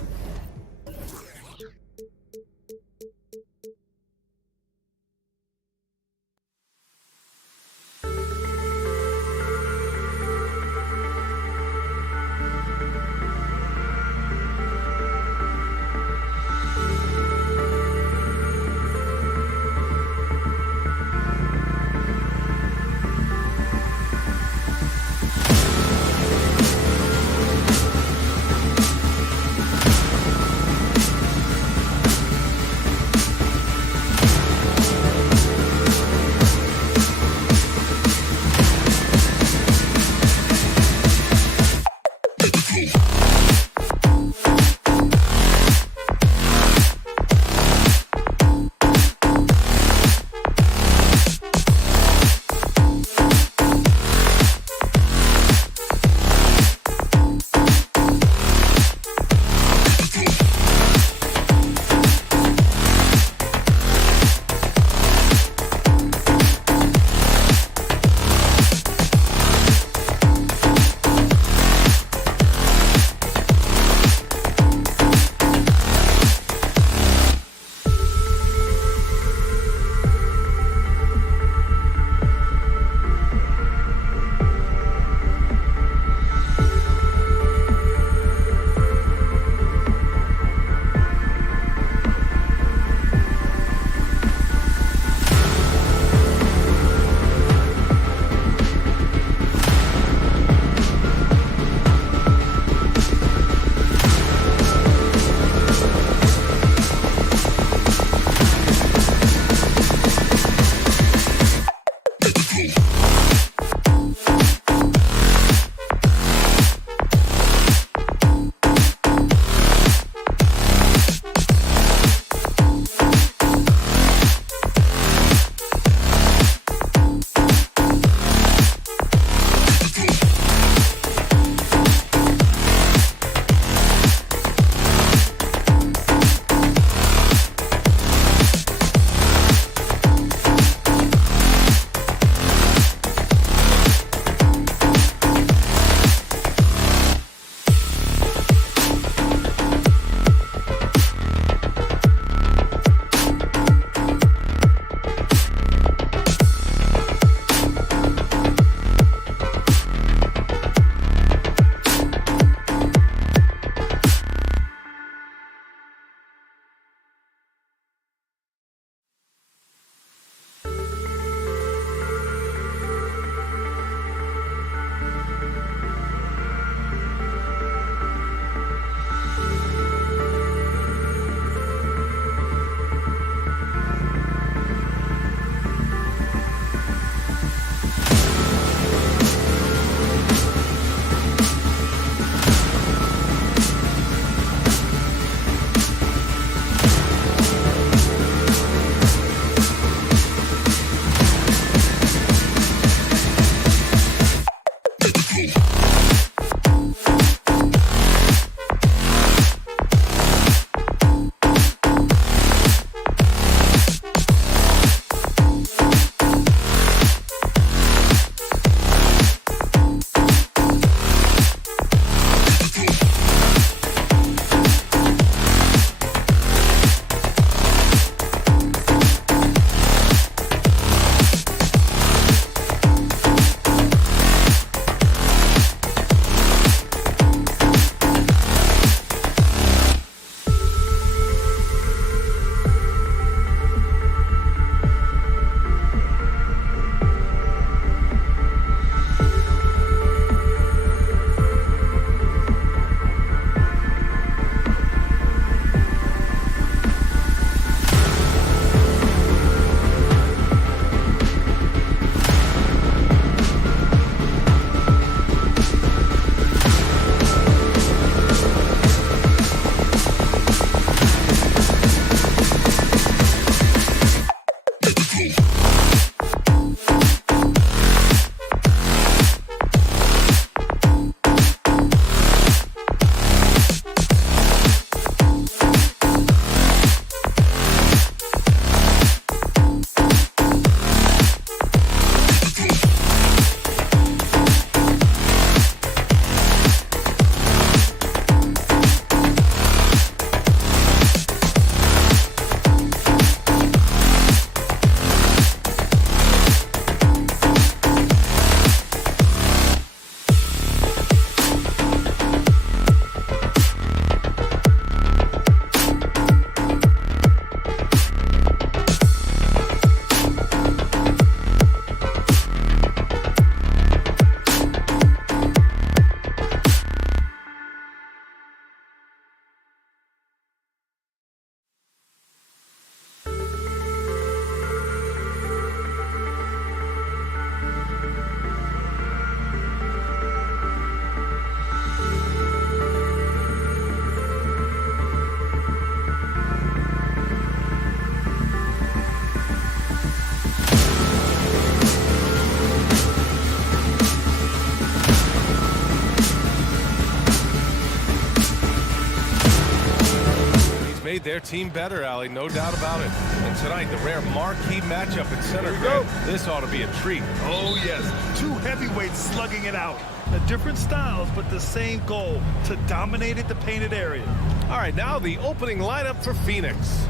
made their team better, Allie, no doubt about it. And tonight, the rare marquee matchup at center field. This ought to be a treat. Oh, yes. Two heavyweights slugging it out. Different styles, but the same goal, to dominate at the painted area. All right, now the opening lineup for Phoenix.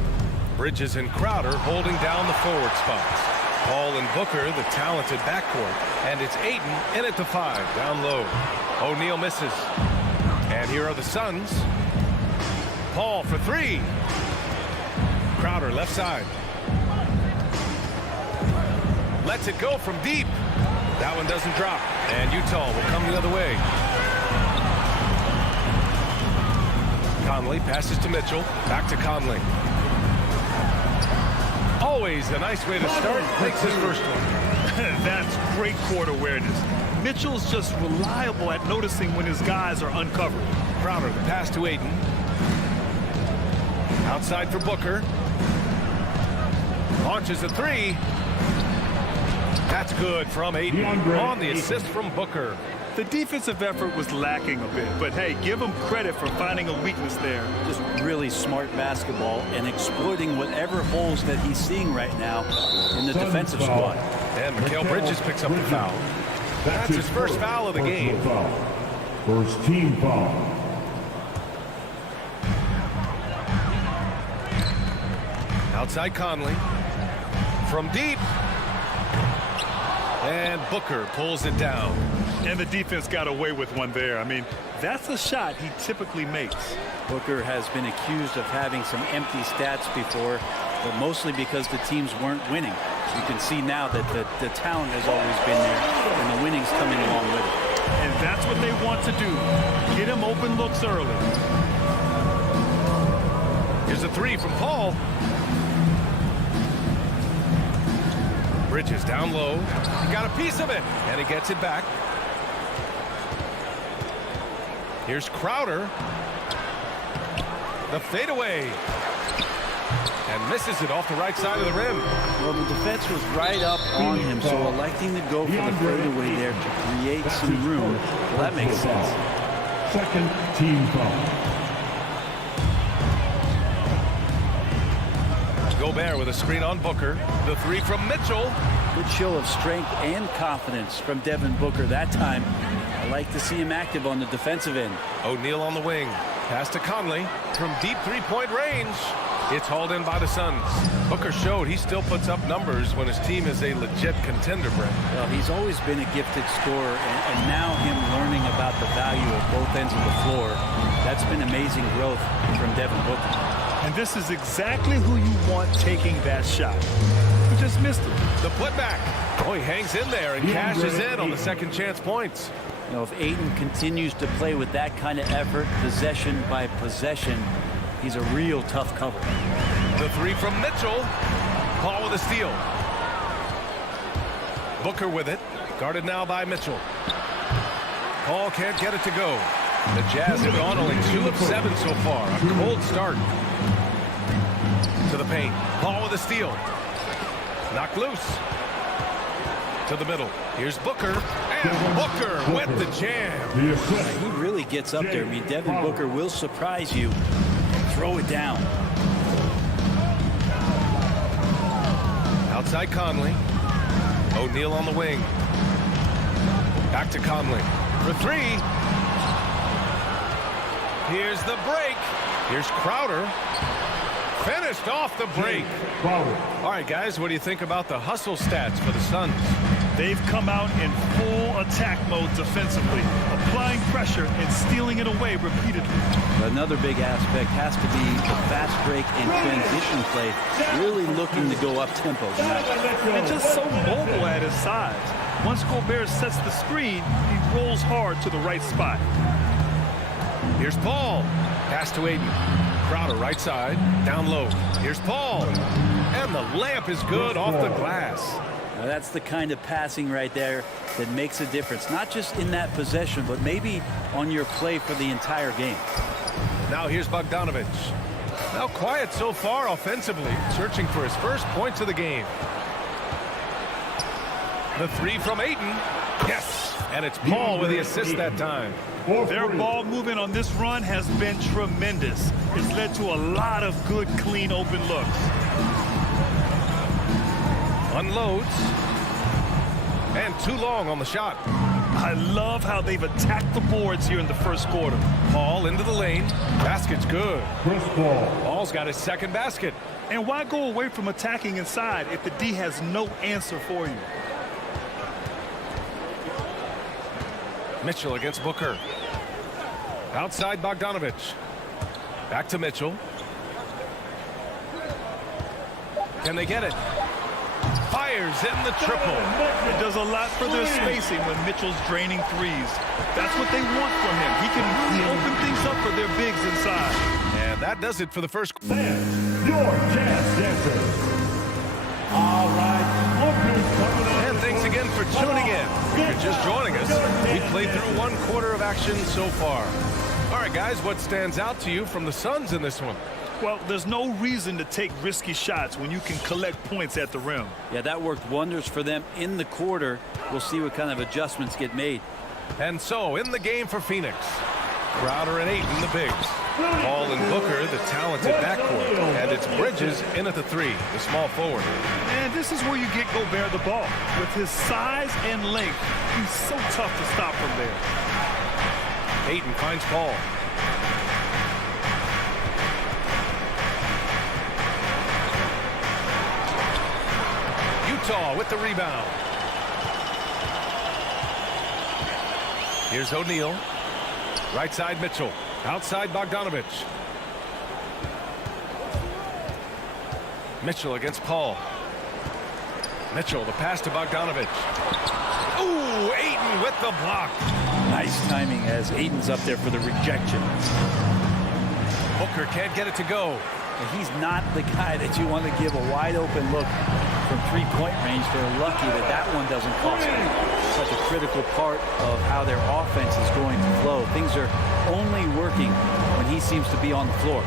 Bridges and Crowder holding down the forward spots. Paul and Booker, the talented backcourt. And it's Ayton in at the 5, down low. O'Neal misses. And here are the Suns. Paul for 3. Crowder left side. Lets it go from deep. That one doesn't drop. And Utah will come the other way. Conley passes to Mitchell. Back to Conley. Always a nice way to start. Makes his first one. That's great court awareness. Mitchell's just reliable at noticing when his guys are uncovered. Crowder, the pass to Ayton. Outside for Booker. Launches a 3. That's good from Ayton on the assist from Booker. The defensive effort was lacking a bit, but hey, give him credit for finding a weakness there. Just really smart basketball and exploiting whatever holes that he's seeing right now in the defensive squad. And Mikal Bridges picks up the foul. That's his first foul of the game. First team foul. Outside Conley. From deep. And Booker pulls it down. And the defense got away with one there. I mean, that's a shot he typically makes. Booker has been accused of having some empty stats before, but mostly because the teams weren't winning. You can see now that the talent has always been there, and the winning's coming along with it. And that's what they want to do. Get him open looks early. Here's a 3 from Paul. Bridges down low. He got a piece of it, and he gets it back. Here's Crowder. The fadeaway. And misses it off the right side of the rim. Well, the defense was right up on him, so electing to go for the fadeaway there to create some room. Well, that makes sense. Second team foul. Gobert with a screen on Booker. The 3 from Mitchell. Good show of strength and confidence from Devin Booker that time. I like to see him active on the defensive end. O'Neal on the wing. Pass to Conley from deep 3-point range. It's hauled in by the Suns. Booker showed he still puts up numbers when his team is a legit contender, Brent. Well, he's always been a gifted scorer, and now him learning about the value of both ends of the floor, that's been amazing growth from Devin Booker. And this is exactly who you want taking that shot. He just missed it. The putback. Oh, he hangs in there and cashes in on the second chance points. You know, if Ayton continues to play with that kind of effort, possession by possession, he's a real tough cover. The 3 from Mitchell. Paul with a steal. Booker with it. Guarded now by Mitchell. Paul can't get it to go. The Jazz have gone only 2 of 7 so far. A cold start. To the paint. Paul with a steal. Knocked loose. To the middle. Here's Booker. And Booker with the jam. He really gets up there. I mean, Devin Booker will surprise you. Throw it down. Outside Conley. O'Neal on the wing. Back to Conley. For 3. Here's the break. Here's Crowder. Finished off the break. All right, guys, what do you think about the hustle stats for the Suns? They've come out in full attack mode defensively, applying pressure and stealing it away repeatedly. Another big aspect has to be the fast break and transition play, really looking to go up tempo tonight. And just so mobile at his size. Once Gobert sets the screen, he rolls hard to the right spot. Here's Paul. Pass to Ayton. Crowder right side. Down low. Here's Paul. And the layup is good off the glass. Now that's the kind of passing right there that makes a difference. Not just in that possession, but maybe on your play for the entire game. Now here's Bogdanovic. Now quiet so far offensively. Searching for his first points of the game. The 3 from Ayton. Yes, and it's Paul with the assist that time. Their ball movement on this run has been tremendous. It's led to a lot of good, clean, open looks. Unloads. And too long on the shot. I love how they've attacked the boards here in the first quarter. Paul into the lane. Basket's good. Chris Paul. Paul's got his second basket. And why go away from attacking inside if the D has no answer for you? Mitchell against Booker. Outside Bogdanovic. Back to Mitchell. Can they get it? Fires in the triple. It does a lot for their spacing when Mitchell's draining threes. That's what they want from him. He can open things up for their bigs inside. And that does it for the first. Fans, your chance dancer. All right, look who's coming out. And thanks again for tuning in. If you're just joining us, we played through one quarter of action so far. All right, guys, what stands out to you from the Suns in this one? Well, there's no reason to take risky shots when you can collect points at the rim. Yeah, that worked wonders for them in the quarter. We'll see what kind of adjustments get made. And so, in the game for Phoenix, Crowder and Ayton, the bigs. Paul and Booker, the talented backcourt. And it's Bridges in at the three, the small forward. And this is where you get Gobert the ball. With his size and length, he's so tough to stop from there. Ayton finds Paul. Utah with the rebound. Here's O'Neal. Right side Mitchell. Outside Bogdanovic. Mitchell against Paul. Mitchell, the pass to Bogdanovic. Ooh, Ayton with the block. Nice timing as Ayton's up there for the rejection. Booker can't get it to go. And he's not the guy that you want to give a wide open look from three-point range. They're lucky that that one doesn't cost them. Such a critical part of how their offense is going to flow. Things are only working when he seems to be on the floor.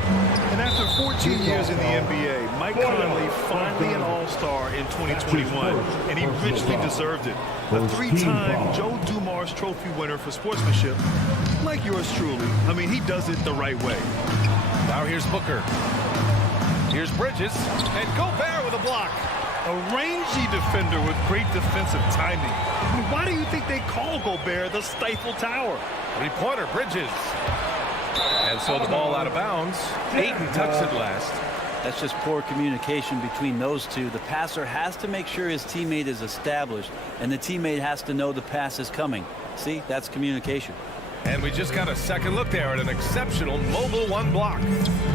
And after 14 years in the NBA, Mike Conley finally an all-star in 2021, and he richly deserved it. A three-time Joe Dumars Trophy winner for sportsmanship, like yours truly. I mean, he does it the right way. Now here's Booker. Here's Bridges, and Gobert with a block. A rangy defender with great defensive timing. I mean, why do you think they call Gobert the Stifle Tower? Three-pointer, Bridges. And so the ball out of bounds. Ayton tucks it last. That's just poor communication between those two. The passer has to make sure his teammate is established, and the teammate has to know the pass is coming. See, that's communication. And we just got a second look there at an exceptional mobile one block.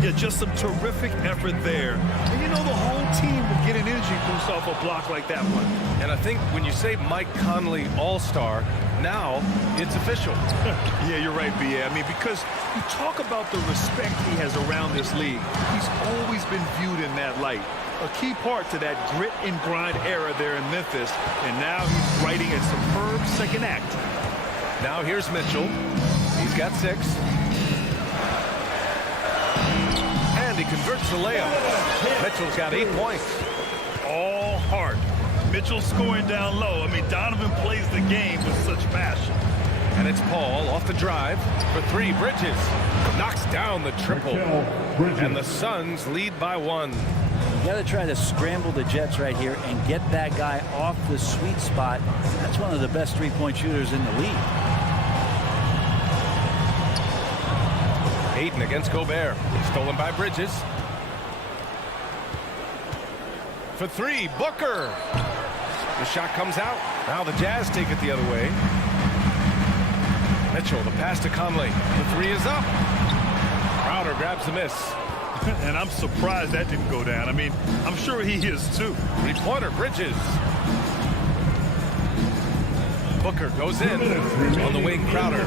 Yeah, just some terrific effort there. And you know, the whole team will get an energy boost off a block like that one. And I think when you say Mike Conley All-Star, now it's official. Yeah, you're right, B.A. I mean, because you talk about the respect he has around this league. He's always been viewed in that light. A key part to that grit and grind era there in Memphis. And now he's writing a superb second act. Now here's Mitchell. He's got 6. And he converts the layup. Mitchell's got 8 points. All heart. Mitchell scoring down low. I mean, Donovan plays the game with such passion. And it's Paul off the drive for 3. Bridges knocks down the triple. And the Suns lead by 1. You got to try to scramble the Jets right here and get that guy off the sweet spot. That's one of the best three-point shooters in the league. Ayton against Gobert. Stolen by Bridges. For 3, Booker. The shot comes out. Now the Jazz take it the other way. Mitchell, the pass to Conley. The 3 is up. Crowder grabs the miss. And I'm surprised that didn't go down. I mean, I'm sure he is too. Three-pointer, Bridges. Booker goes in on the wing. Crowder.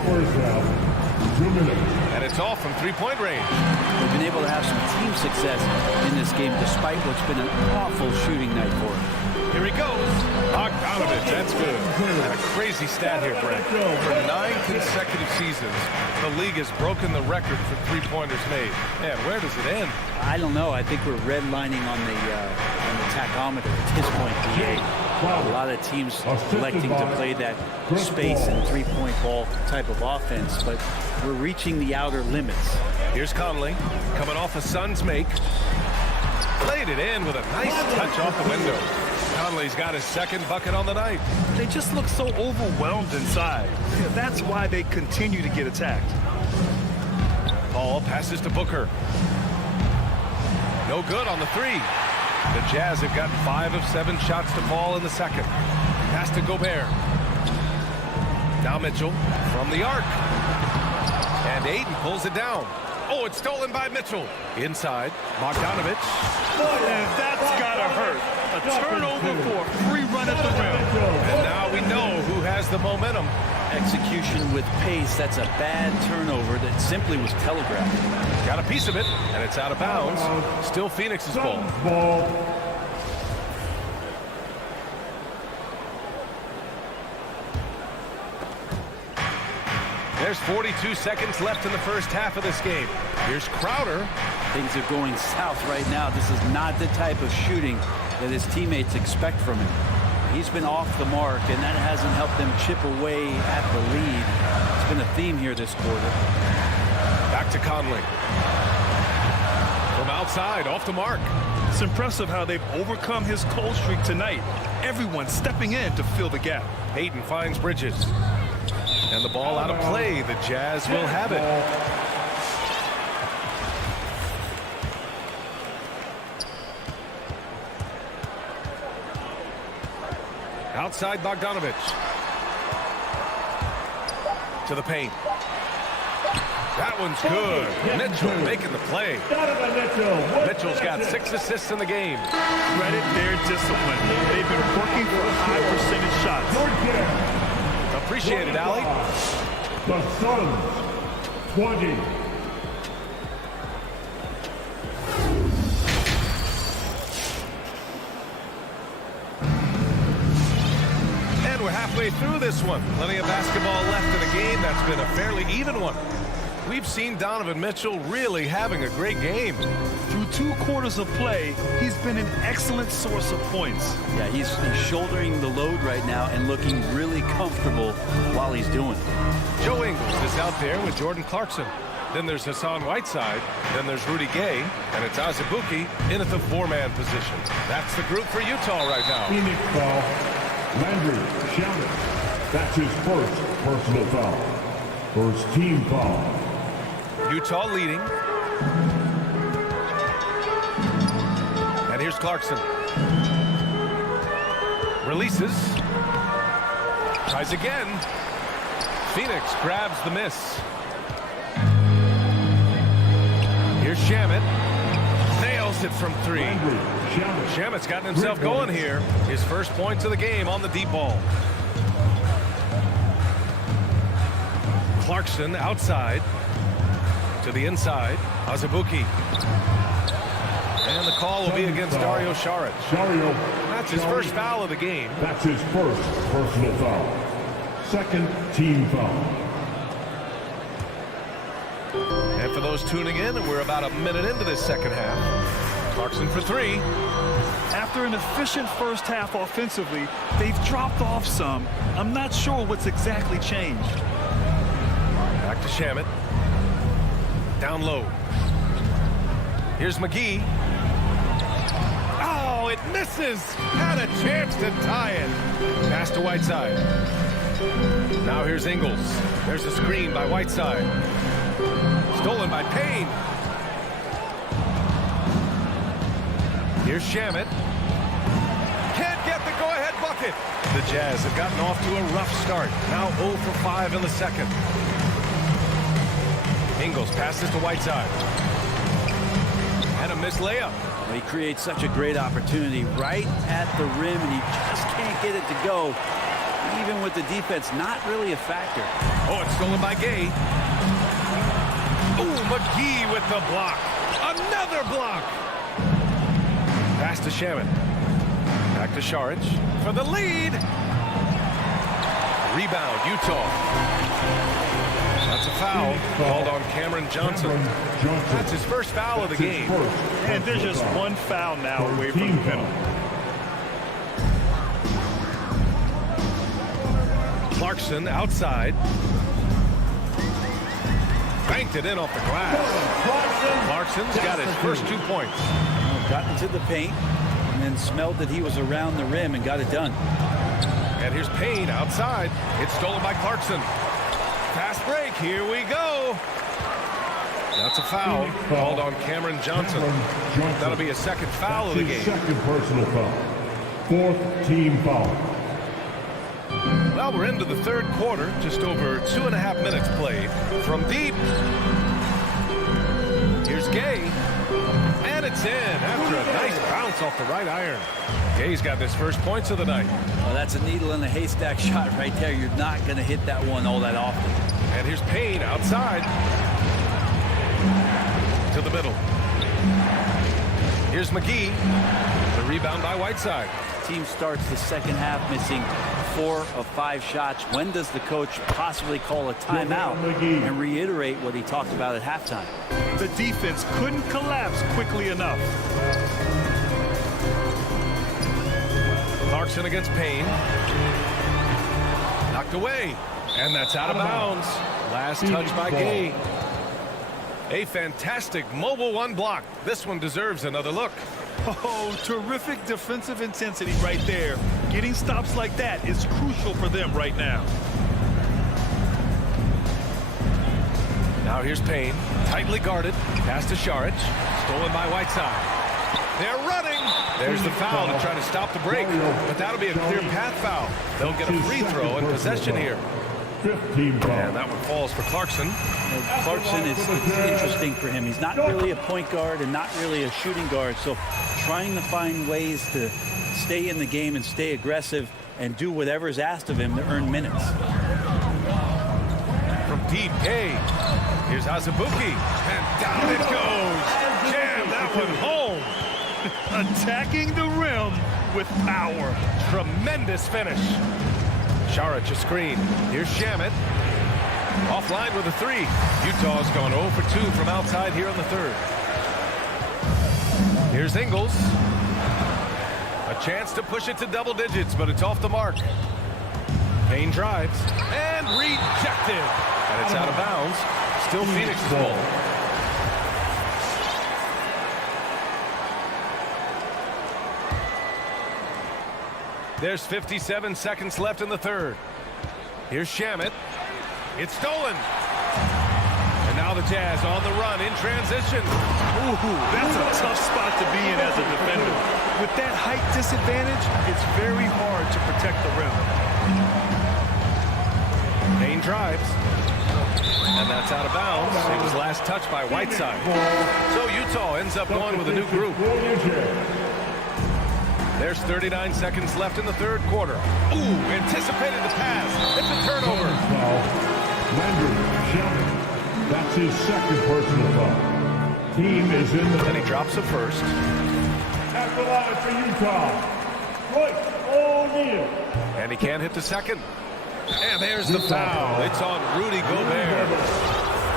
2 minutes. And it's off from three-point range. They've been able to have some team success in this game despite what's been an awful shooting night for him. Here he goes. Bogdanovic, that's good. And a crazy stat here, Brent. For 9 consecutive seasons, the league has broken the record for three-pointers made. Man, where does it end? I don't know. I think we're redlining on the barometer at this point, DA. A lot of teams electing to play that space and three-point ball type of offense, but we're reaching the outer limits. Here's Conley coming off a Suns make. Laid it in with a nice touch off the window. Conley's got his second bucket on the night. They just look so overwhelmed inside. Yeah, that's why they continue to get attacked. Paul passes to Booker. No good on the three. The Jazz have gotten 5 of 7 shots to fall in the second. Pass to Gobert. Now Mitchell from the arc. And Aiden pulls it down. Oh, it's stolen by Mitchell. Inside, Bogdanovic. And that's gotta hurt. A turnover for a free run at the rim. And now we know who has the momentum. Execution with pace, that's a bad turnover that simply was telegraphed. Got a piece of it, and it's out of bounds. Still Phoenix's ball. There's 42 seconds left in the first half of this game. Here's Crowder. Things are going south right now. This is not the type of shooting that his teammates expect from him. He's been off the mark, and that hasn't helped them chip away at the lead. It's been a theme here this quarter. Back to Conley. From outside, off the mark. It's impressive how they've overcome his cold streak tonight. Everyone stepping in to fill the gap. Hayden finds Bridges. And the ball out of play. The Jazz will have it. Outside Bogdanovic. To the paint. That one's good. Mitchell making the play. Mitchell's got 6 assists in the game. Credit their discipline. They've been working for high percentage shots. Appreciate it, Allie. The Suns, 20. And we're halfway through this one. Plenty of basketball left in the game. That's been a fairly even one. We've seen Donovan Mitchell really having a great game. Through 2 quarters of play, he's been an excellent source of points. Yeah, he's shouldering the load right now and looking really comfortable while he's doing it. Joe Ingles is out there with Jordan Clarkson. Then there's Hassan Whiteside. Then there's Rudy Gay. And it's Azubuike in at the 4-man position. That's the group for Utah right now. Phoenix foul. Landry Shamet. That's his first personal foul. First team foul. Utah leading. And here's Clarkson. Releases. Tries again. Phoenix grabs the miss. Here's Shamet. Nails it from 3. Shamet's gotten himself going here. His first points of the game on the deep ball. Clarkson outside. To the inside, Azubuike. And the call will be against Dario Saric. That's his first foul of the game. That's his first personal foul. Second team foul. And for those tuning in, we're about a minute into this second half. Clarkson for 3. After an efficient first half offensively, they've dropped off some. I'm not sure what's exactly changed. Back to Shamet. Down low. Here's McGee. Oh, it misses. Had a chance to tie it. Pass to Whiteside. Now here's Ingles. There's a screen by Whiteside. Stolen by Payne. Here's Shamet. Can't get the go-ahead bucket. The Jazz have gotten off to a rough start. Now 0 for 5 in the second. Ingles passes to Whiteside. And a missed layup. Well, he creates such a great opportunity right at the rim, and he just can't get it to go. Even with the defense not really a factor. Oh, it's stolen by Gay. Oh, McGee with the block. Another block. Pass to Shamet. Back to Saric for the lead. Rebound, Utah. That's a foul called on Cameron Johnson. That's his first foul of the game. And there's just one foul now away from the penalty. Clarkson outside. Banked it in off the glass. Clarkson's got his first 2 points. Got into the paint and then smelled that he was around the rim and got it done. And here's Payne outside. It's stolen by Clarkson. Fast break. Here we go. That's a foul called on Cameron Johnson. That'll be a second foul of the game. Second personal foul. Fourth team foul. Well, we're into the third quarter. Just over 2.5 minutes played. From deep. Here's Gay. And it's in after a nice bounce off the right iron. Gay's got his first points of the night. Well, that's a needle in the haystack shot right there. You're not going to hit that one all that often. And here's Payne outside. To the middle. Here's McGee. The rebound by Whiteside. Team starts the second half missing 4 of 5 shots. When does the coach possibly call a timeout and reiterate what he talked about at halftime? The defense couldn't collapse quickly enough. Clarkson against Payne. Knocked away. And that's out of bounds. Last touch by Gay. A fantastic mobile one block. This one deserves another look. Oh, terrific defensive intensity right there. Getting stops like that is crucial for them right now. Now here's Payne. Tightly guarded. Pass to Šarić. Stolen by Whiteside. They're running. There's the foul to try to stop the break. But that'll be a clear path foul. They'll get a free throw in possession here. And that one falls for Clarkson. Clarkson is interesting for him. He's not really a point guard and not really a shooting guard. So trying to find ways to stay in the game and stay aggressive and do whatever is asked of him to earn minutes. From deep, Gay. Here's Azubuike. And down it goes. Jam that one home. Attacking the rim with power. Tremendous finish. Šarić a screen. Here's Shamet. Offline with a 3. Utah's gone 0 for 2 from outside here in the third. Here's Ingles. A chance to push it to double digits, but it's off the mark. Payne drives and rejected. And it's out of bounds. Still Phoenix's ball. There's 57 seconds left in the third. Here's Shamet. It's stolen. And now the Jazz on the run in transition. Ooh, that's a tough spot to be in as a defender. With that height disadvantage, it's very hard to protect the rim. Payne drives. And that's out of bounds. It was last touched by Whiteside. So Utah ends up going with a new group. There's 39 seconds left in the third quarter. Ooh, anticipated the pass. It's a turnover. That's his second personal foul. Team is in the... And he drops it first. At the line for Utah, Royce O'Neal. And he can't hit the second. And there's the foul. It's on Rudy Gobert.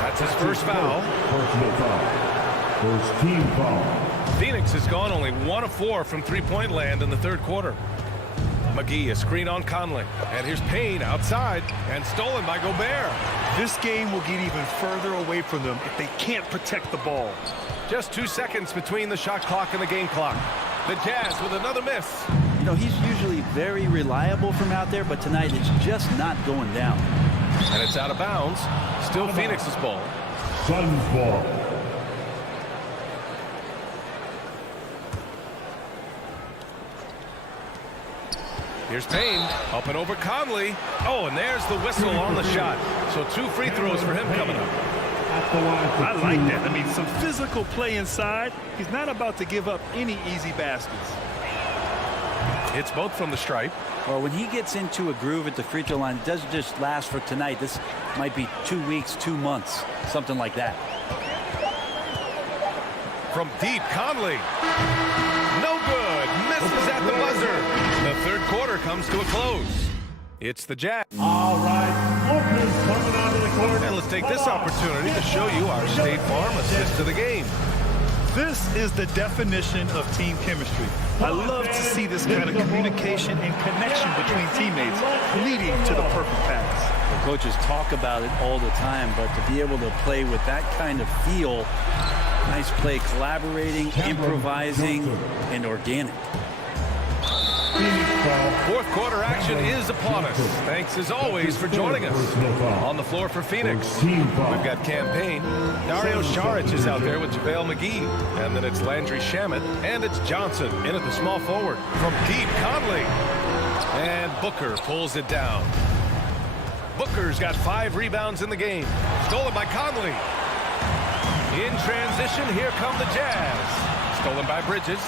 That's his first foul. Personal foul. First team foul. Phoenix has gone only 1 of 4 from three-point land in the third quarter. McGee, a screen on Conley. And here's Payne outside and stolen by Gobert. This game will get even further away from them if they can't protect the ball. Just 2 seconds between the shot clock and the game clock. The Jazz with another miss. You know, he's usually very reliable from out there, but tonight it's just not going down. And it's out of bounds. Still Phoenix's ball. Suns ball. Here's Payne, up and over Conley. Oh, and there's the whistle on the shot. So 2 free throws for him coming up. I like that. I mean, some physical play inside. He's not about to give up any easy baskets. It's both from the stripe. Well, when he gets into a groove at the free throw line, it doesn't just last for tonight. This might be 2 weeks, 2 months, something like that. From deep, Conley. No good. Misses at the buzzer. The third quarter comes to a close. It's the Jazz. All right, Lucas coming out of the court. And let's take this opportunity to show you our State Farm assist to the game. This is the definition of team chemistry. I love to see this kind of communication and connection between teammates leading to the perfect pass. The coaches talk about it all the time, but to be able to play with that kind of feel, nice play, collaborating, improvising, and organic. Fourth quarter action is upon us. Thanks as always for joining us. On the floor for Phoenix, we've got Campaign. Dario Saric is out there with JaVale McGee. And then it's Landry Shamet. And it's Johnson in at the small forward. From deep, Conley. And Booker pulls it down. Booker's got 5 rebounds in the game. Stolen by Conley. In transition, here come the Jazz. Stolen by Bridges.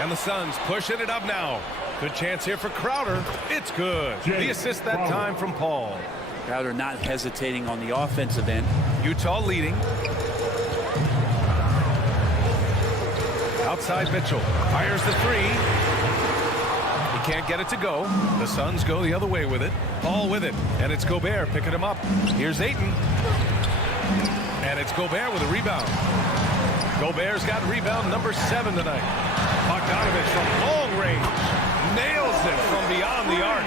And the Suns pushing it up now. Good chance here for Crowder. It's good. The assist that time from Paul. Crowder not hesitating on the offensive end. Utah leading. Outside Mitchell. Fires the 3. He can't get it to go. The Suns go the other way with it. Paul with it. And it's Gobert picking him up. Here's Ayton. And it's Gobert with a rebound. Gobert's got rebound number 7 tonight. Bogdanovic from long range. Nails it from beyond the arc.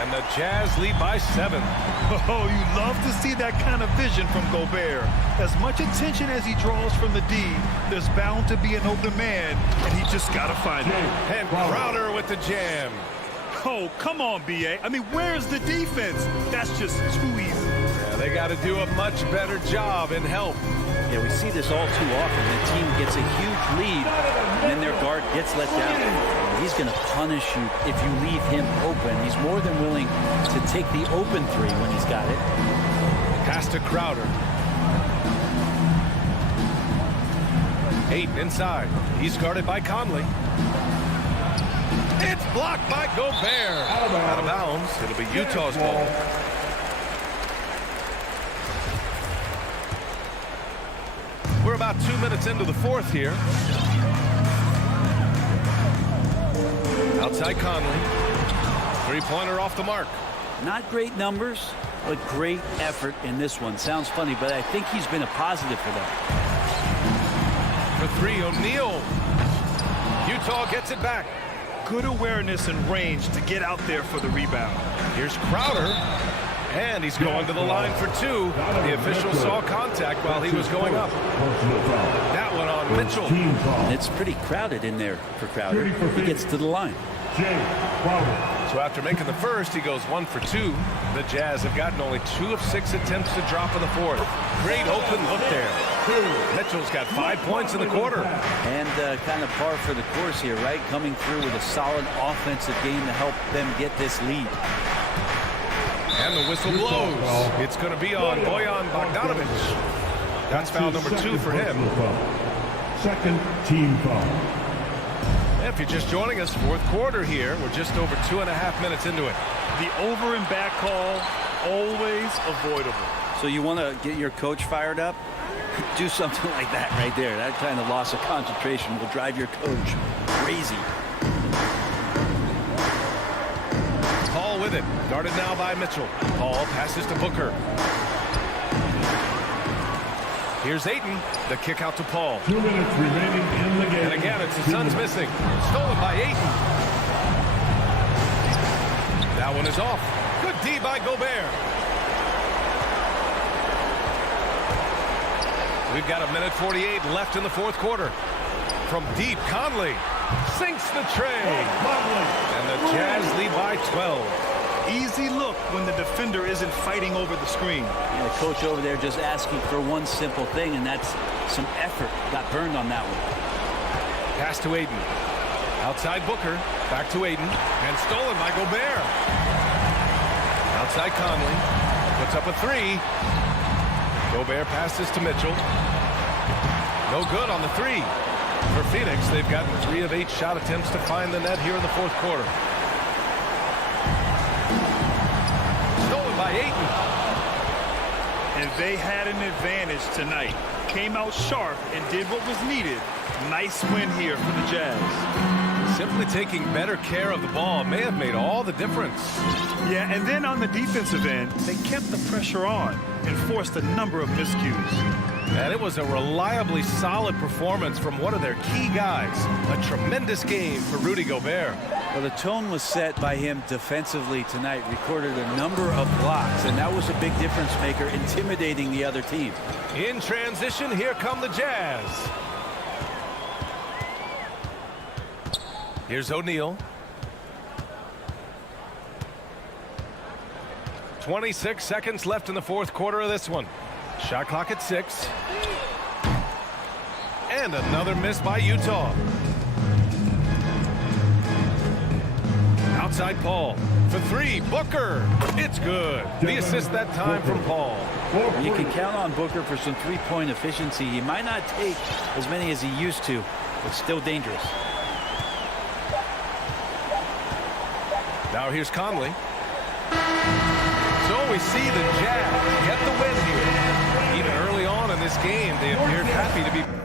And the Jazz lead by 7. Oh, you love to see that kind of vision from Gobert. As much attention as he draws from the D, there's bound to be an open man, and he just got to find it. And Crowder with the jam. Oh, come on, B.A. I mean, where's the defense? That's just too easy. Yeah, they got to do a much better job in help. Yeah, we see this all too often. The team gets a huge lead, and then their guard gets let down. He's going to punish you if you leave him open. He's more than willing to take the open 3 when he's got it. Pass to Crowder. Ayton inside. He's guarded by Conley. It's blocked by Gobert. Out of bounds. It'll be Utah's ball. We're about 2 minutes into the fourth here. Outside Conley. 3-pointer off the mark. Not great numbers, but great effort in this one. Sounds funny, but I think he's been a positive for them. For 3, O'Neal. Utah gets it back. Good awareness and range to get out there for the rebound. Here's Crowder. And he's going to the line for 2. The official saw contact while he was going up. That one on Mitchell. It's pretty crowded in there for Crowder. He gets to the line. So after making the first, he goes 1 for 2. The Jazz have gotten only 2 of 6 attempts to drop in the fourth. Great open look there. Mitchell's got 5 points in the quarter. And kind of par for the course here, right? Coming through with a solid offensive game to help them get this lead. And the whistle blows. It's going to be on Bojan Bogdanovic. That's foul number 2 for him. Second team foul. If you're just joining us, fourth quarter here. We're just over 2.5 minutes into it. The over and back call, always avoidable. So you want to get your coach fired up? Do something like that right there. That kind of loss of concentration will drive your coach crazy. Paul with it. Guarded now by Mitchell. Paul passes to Booker. Here's Ayton. The kick out to Paul. 2 minutes remaining in the game. And again, it's the Suns missing. Stolen by Ayton. That one is off. Good D by Gobert. We've got 1:48 left in the fourth quarter. From deep, Conley sinks the tray. And the Jazz lead by 12. Easy look when the defender isn't fighting over the screen. And the coach over there just asking for one simple thing, and that's some effort. Got burned on that one. Pass to Ayton. Outside Booker. Back to Ayton. And stolen by Gobert. Outside Conley. Puts up a 3. Gobert passes to Mitchell. No good on the 3. For Phoenix, they've gotten 3 of 8 shot attempts to find the net here in the fourth quarter. Stolen by Ayton. And they had an advantage tonight. Came out sharp and did what was needed. Nice win here for the Jazz. Simply taking better care of the ball may have made all the difference. Yeah, and then on the defensive end, they kept the pressure on and forced a number of miscues. And it was a reliably solid performance from one of their key guys. A tremendous game for Rudy Gobert. Well, the tone was set by him defensively tonight. Recorded a number of blocks, and that was a big difference maker, intimidating the other team. In transition, here come the Jazz. Here's O'Neal. 26 seconds left in the fourth quarter of this one. Shot clock at 6. And another miss by Utah. Outside Paul. For 3, Booker. It's good. The assist that time from Paul. You can count on Booker for some three-point efficiency. He might not take as many as he used to, but still dangerous. Now here's Conley. So we see the Jazz get the win here. Even early on in this game, they appeared happy to be...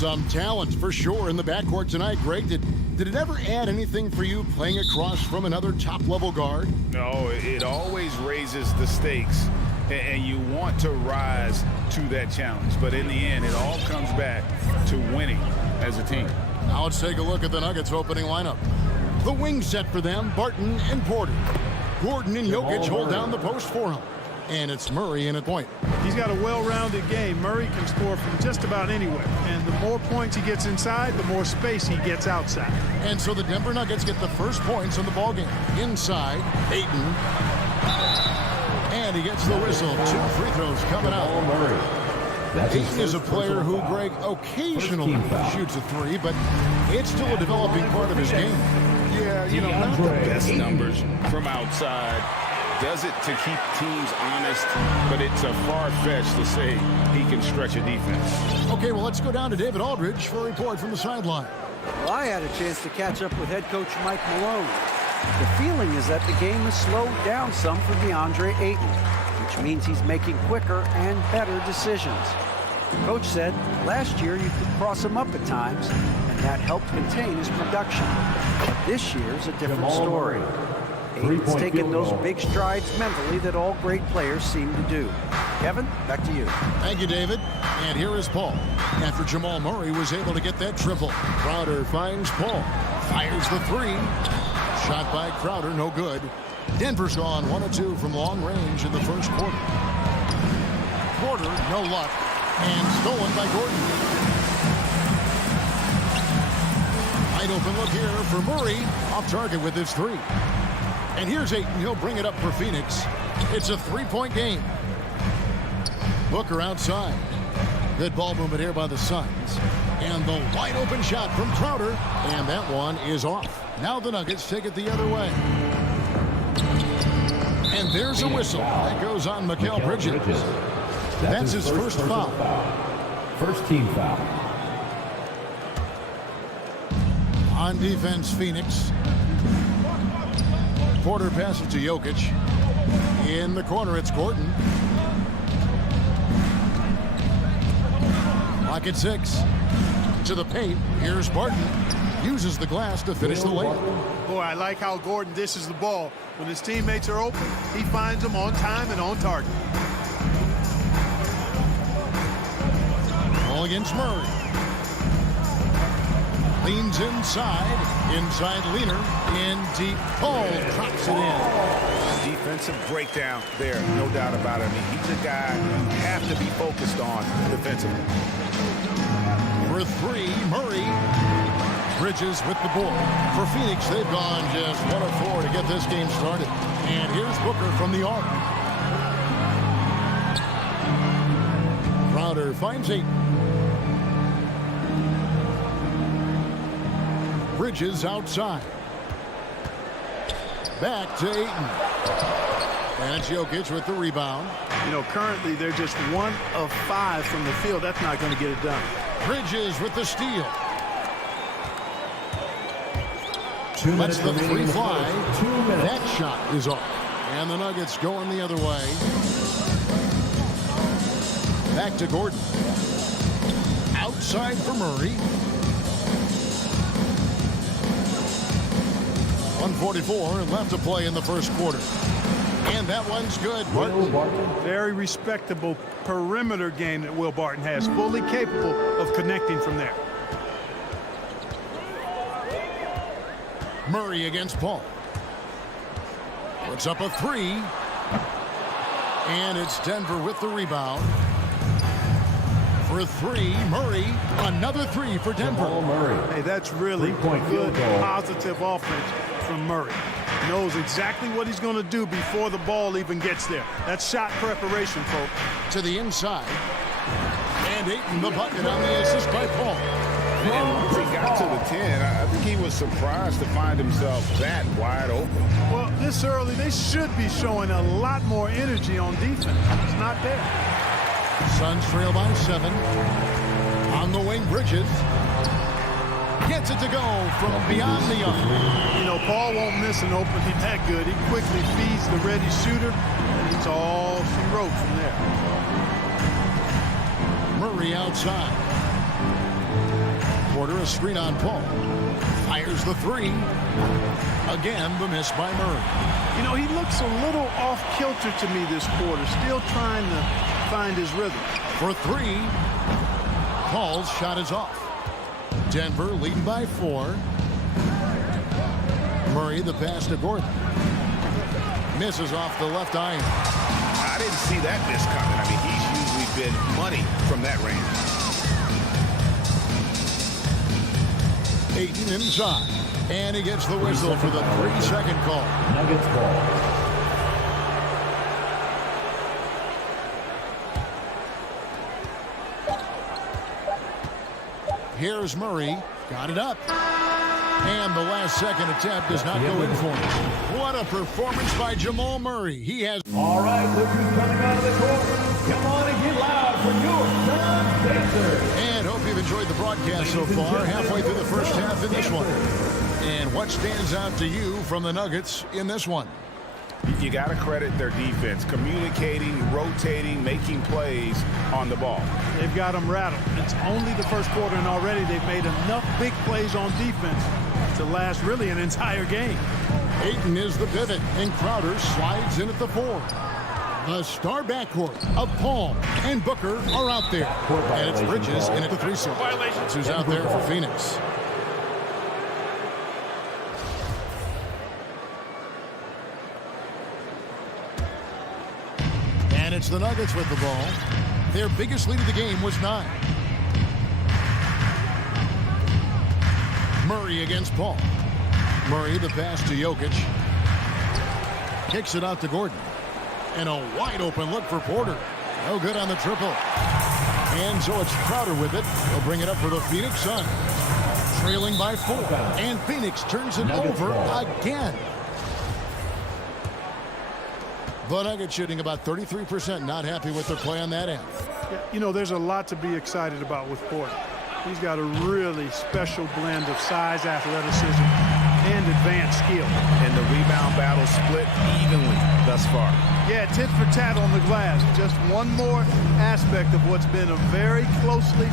Some talent for sure in the backcourt tonight, Greg. Did it ever add anything for you playing across from another top-level guard? No, it always raises the stakes, and you want to rise to that challenge. But in the end, it all comes back to winning as a team. Now let's take a look at the Nuggets opening lineup. The wing set for them, Barton and Porter. Gordon and Jokic hold down the post for him. And it's Murray in at point. He's got a well-rounded game. Murray can score from just about anywhere. And the more points he gets inside, the more space he gets outside. And so the Denver Nuggets get the first points in the ballgame. Inside, Ayton. And he gets the whistle. 2 free throws coming out. Ayton is a player who, Greg, occasionally shoots a 3, but it's still a developing part of his game. Yeah, you know, not the best numbers from outside. Does it to keep teams honest, but it's a far-fetch to say he can stretch a defense. Okay, well, let's go down to David Aldridge for a report from the sideline. Well, I had a chance to catch up with head coach Mike Malone. The feeling is that the game has slowed down some for DeAndre Ayton, which means he's making quicker and better decisions. The coach said last year you could cross him up at times, and that helped contain his production. But this year's a different story. Ayton's taken those big strides mentally that all great players seem to do. Kevin, back to you. Thank you, David. And here is Paul. After Jamal Murray was able to get that triple, Crowder finds Paul. Fires the 3. Shot by Crowder, no good. Denver's gone 1 of 2 from long range in the first quarter. Porter, no luck. And stolen by Gordon. Wide open look here for Murray. Off target with his 3. And here's Ayton. He'll bring it up for Phoenix. It's a 3-point game. Booker outside. Good ball movement here by the Suns. And the wide open shot from Crowder. And that one is off. Now the Nuggets take it the other way. And there's a whistle. That goes on Mikal Bridges. That's his first foul. First team foul. On defense, Phoenix. Porter passes to Jokic. In the corner, it's Gordon. Lock at 6. To the paint. Here's Barton. Uses the glass to finish the layup. Boy, I like how Gordon dishes the ball. When his teammates are open, he finds them on time and on target. Ball against Murray. Leans inside. Inside leaner. In deep. Paul drops it in. Defensive breakdown there, no doubt about it. I mean, he's a guy you have to be focused on defensively. For 3, Murray. Bridges with the board. For Phoenix, they've gone just 1 of 4 to get this game started. And here's Booker from the arc. Crowder finds Ayton. Bridges outside. Back to Ayton. And Jokic with the rebound. You know, currently they're just 1 of 5 from the field. That's not going to get it done. Bridges with the steal. Lets the 3 fly. That shot is off. And the Nuggets going the other way. Back to Gordon. Outside for Murray. 1:44 left to play in the first quarter. And that one's good. Very respectable perimeter game that Will Barton has. Fully capable of connecting from there. Murray against Paul. Puts up a 3. And it's Denver with the rebound. For 3, Murray. Another 3 for Denver. Hey, that's really good, positive offense from Murray. Knows exactly what he's going to do before the ball even gets there. That's shot preparation, folks. To the inside. And Ayton the bucket on the assist by Paul. And once he got to the 10, I think he was surprised to find himself that wide open. Well, this early, they should be showing a lot more energy on defense. It's not there. Suns trail by 7. On the wing, Bridges. Gets it to go from beyond the arc. You know, Paul won't miss an opening that good. He quickly feeds the ready shooter, and it's all she wrote from there. Murray outside. Porter, a screen on Paul. Fires the three. Again, the miss by Murray. You know, he looks a little off kilter to me this quarter, still trying to find his rhythm. For three, Paul's shot is off. Denver leading by 4. Murray, the pass to Gordon. Misses off the left iron. I didn't see that miss coming. I mean, he's usually been money from that range. Ayton inside. And he gets the whistle for the 3-second call. Nuggets ball. Here's Murray. Got it up. And the last second attempt does not go in for him. What a performance by Jamal Murray. He has... All right, look who's coming out of the court. Come on and get loud for your son, Pacers. And hope you've enjoyed the broadcast so far. Halfway through the first half in this one. And what stands out to you from the Nuggets in this one? You got to credit their defense, communicating, rotating, making plays on the ball. They've got them rattled. It's only the first quarter, and already they've made enough big plays on defense to last really an entire game. Ayton is the pivot, and Crowder slides in at the 4. The star backcourt of Paul and Booker are out there. And it's Bridges in at the 3 slot. Who's out there for Phoenix. And it's the Nuggets with the ball. Their biggest lead of the game was 9. Murray against Paul. Murray, the pass to Jokic. Kicks it out to Gordon. And a wide open look for Porter. No good on the triple. And so it's Crowder with it. He'll bring it up for the Phoenix Suns. Trailing by 4. And Phoenix turns it over again. The Nuggets shooting about 33%. Not happy with their play on that end. Yeah, you know, there's a lot to be excited about with Porter. He's got a really special blend of size, athleticism, and advanced skill. And the rebound battle split evenly thus far. Yeah, tit for tat on the glass. Just one more aspect of what's been a very closely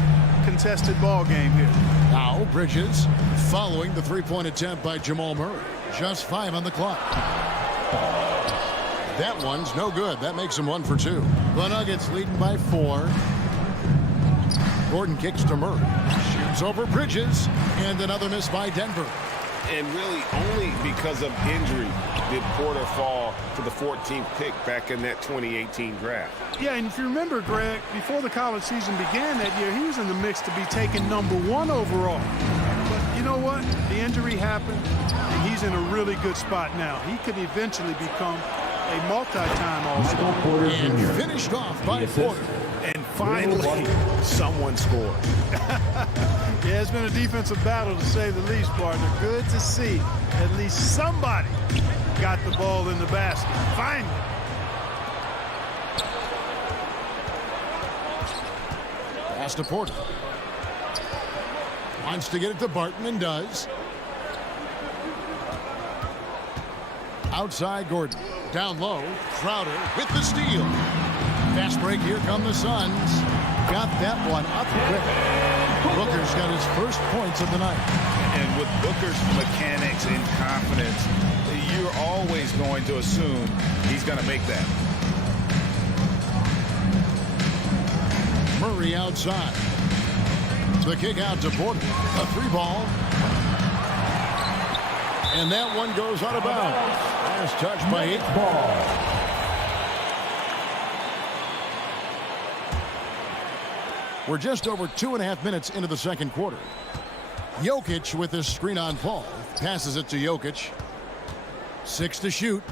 contested ball game here. Now Bridges following the three-point attempt by Jamal Murray. Just 5 on the clock. That one's no good. That makes him 1 for 2. The Nuggets leading by 4. Gordon kicks to Murray. Shoots over Bridges. And another miss by Denver. And really only because of injury did Porter fall to the 14th pick back in that 2018 draft. Yeah, and if you remember, Greg, before the college season began that year, he was in the mix to be taken #1 overall. But you know what? The injury happened, and he's in a really good spot now. He could eventually become a multi-time All-Star. And finished off by Porter. And finally, someone scored. Yeah, it's been a defensive battle to say the least, partner. Good to see at least somebody got the ball in the basket. Finally. Pass to Porter. Wants to get it to Barton and does. Outside Gordon. Down low. Crowder with the steal. Fast break. Here come the Suns. Got that one up quick. Booker's got his first points of the night. And with Booker's mechanics and confidence, you're always going to assume he's going to make that. Murray outside. The kick out to Porter. A 3-ball. And that one goes out of bounds. Last touch by 8 ball. We're just over 2.5 minutes into the second quarter. Jokic with his screen on Paul. Passes it to Jokic. 6 to shoot.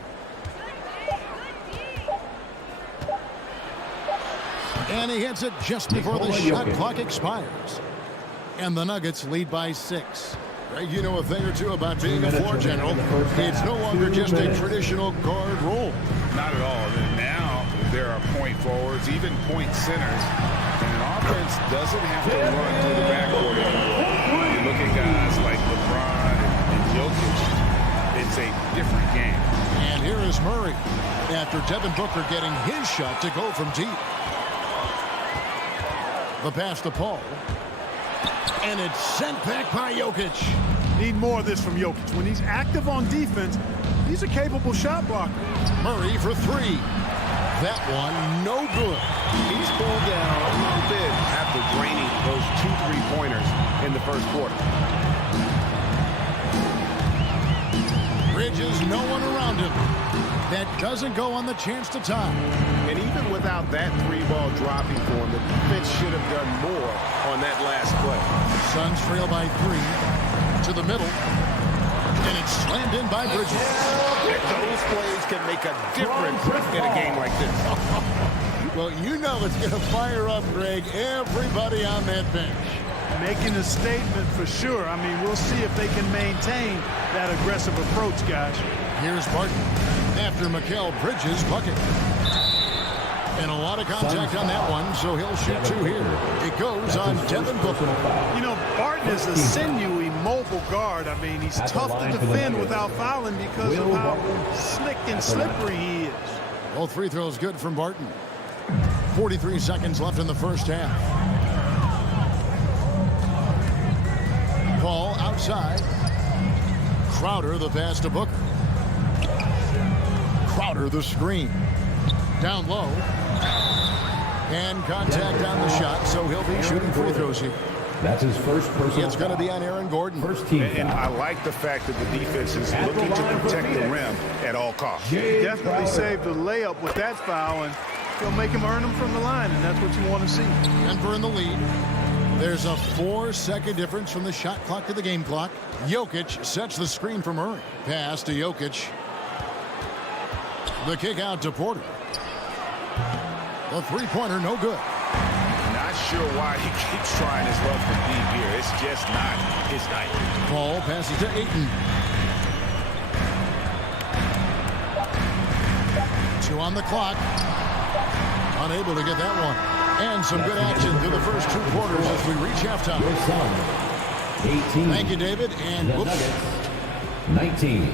And he hits it just before the shot clock expires. And the Nuggets lead by 6. Greg, you know a thing or two about being a floor general. It's no longer just a traditional guard role. Not at all. Now there are point forwards, even point centers. And an offense doesn't have to run through the backcourt anymore. You look at guys like LeBron and Jokic, it's a different game. And here is Murray after Devin Booker getting his shot to go from deep. The pass to Paul. And it's sent back by Jokic. Need more of this from Jokic. When he's active on defense, he's a capable shot blocker. Murray for three. That one, no good. He's pulled down a little bit after draining those 2 3-pointers in the first quarter. Bridges, no one around him. That doesn't go on the chance to tie. And even without that 3-ball dropping for him, the defense should have done more on that last play. Suns trail by 3 to the middle. And it's slammed in by Bridges. Those plays can make a difference in a game like this. Well, you know it's going to fire up, Greg, everybody on that bench. Making a statement for sure. I mean, we'll see if they can maintain that aggressive approach, guys. Here's Barton after Mikal Bridges' bucket. And a lot of contact on that one, so he'll shoot 2 here. It goes on Devin Booker. You know, Barton is a sinewy, mobile guard. I mean, he's tough to defend without fouling because of how slick and slippery he is. Both free throws good from Barton. 43 seconds left in the first half. Ball outside. Crowder the pass to Booker. Crowder the screen. Down low. And contact on the shot, so he'll be shooting free throws here. That's his first personal. It's going to be on Aaron Gordon. First team And foul. I like the fact that the defense is looking to protect the rim at all costs. Definitely saved the layup with that foul, and he'll make him earn them from the line, and that's what you want to see. Denver in the lead. There's a 4-second difference from the shot clock to the game clock. Jokic sets the screen for Murray. Pass to Jokic. The kick out to Porter. The three-pointer, no good. Not sure why he keeps trying his luck from deep here. It's just not his night. Paul passes to Ayton. 2 on the clock. Unable to get that one. And some good action through the first 2 quarters as we reach halftime. 18. Thank you, David. And The whoops. Nuggets, 19.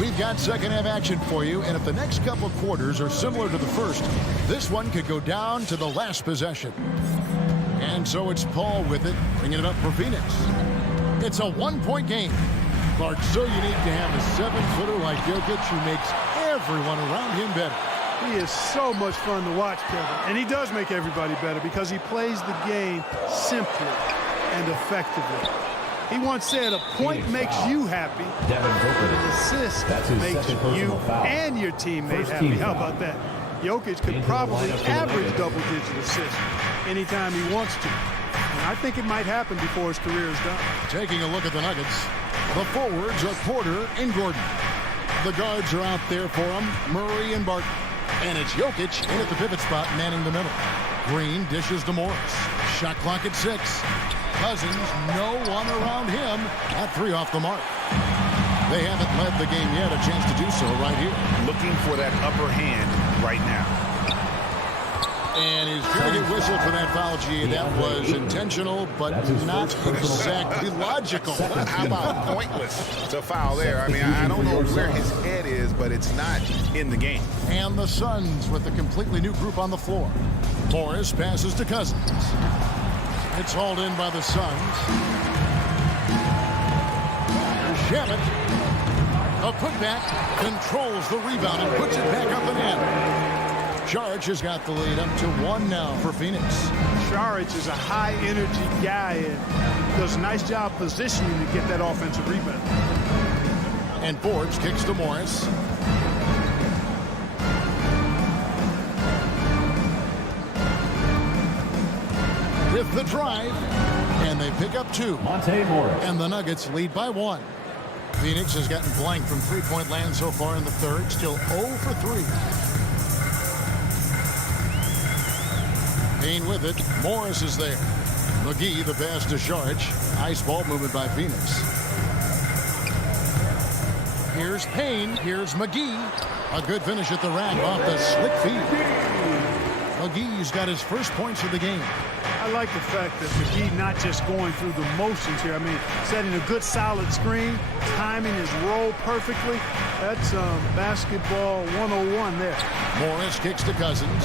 We've got second half action for you, and if the next couple quarters are similar to the first, this one could go down to the last possession. And so it's Paul with it, bringing it up for Phoenix. It's a 1-point game. Clark, so unique to have a 7-footer like Jokic who makes everyone around him better. He is so much fun to watch, Kevin. And he does make everybody better because he plays the game simply and effectively. He once said a point makes you happy, an assist makes you and your teammate happy. How about that? Jokic could probably average double-digit assists anytime he wants to. And I think it might happen before his career is done. Taking a look at the Nuggets, the forwards are Porter and Gordon. The guards are out there for him, Murray and Barton. And it's Jokic in at the pivot spot, manning the middle. Green dishes to Morris. Shot clock at 6. Cousins, no one around him at 3 off the mark. They haven't led the game yet, a chance to do so right here. Looking for that upper hand right now. And he's going to get whistled for that foul, G. That was intentional, but not exactly logical. How about pointless to foul there? I mean, I don't know where his head is, but it's not in the game. And the Suns with a completely new group on the floor. Morris passes to Cousins. It's hauled in by the Suns. Shamit, a putback, controls the rebound and puts it back up and in. Saric has got the lead up to 1 now for Phoenix. Saric is a high-energy guy and does a nice job positioning to get that offensive rebound. And Forbes kicks to Morris. With the drive, and they pick up 2. Monte Morris. And the Nuggets lead by 1. Phoenix has gotten blank from three-point land so far in the third, still 0 for 3. Payne with it. Morris is there. McGee, the pass to Saric. Nice ball movement by Phoenix. Here's Payne. Here's McGee. A good finish at the rack off the slick feed. McGee's got his first points of the game. I I like the fact that McGee not just going through the motions here. I mean, setting a good solid screen, timing his roll perfectly. That's basketball 101 there. Morris kicks to Cousins.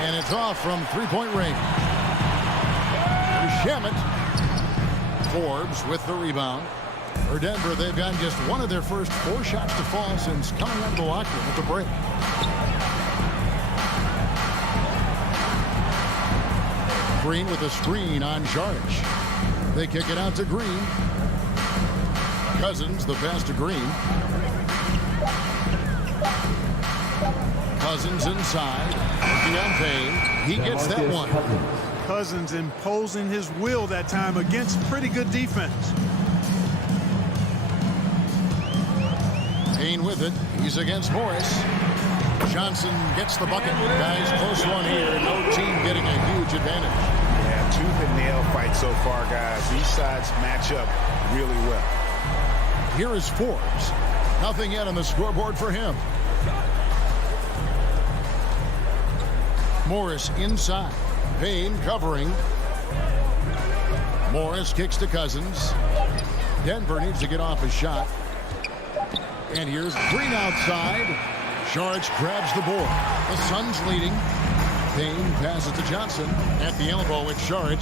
And it's off from three-point range. Shamet. Forbes with the rebound. For Denver, they've gotten just one of their first 4 shots to fall since coming out of the locker room at the break. Green with a screen on Jaric. They kick it out to Green. Cousins, the pass to Green. Cousins inside. Working on Payne. He gets that one. Cousins imposing his will that time against pretty good defense. Payne with it. He's against Morris. Johnson gets the bucket. Guys, close one here. No team getting a huge advantage. Yeah, tooth and nail fight so far, guys. These sides match up really well. Here is Forbes. Nothing yet on the scoreboard for him. Morris inside. Payne covering. Morris kicks to Cousins. Denver needs to get off a shot. And here's Green outside. Jaric grabs the board. The Suns leading. Payne passes to Johnson. At the elbow with Jaric.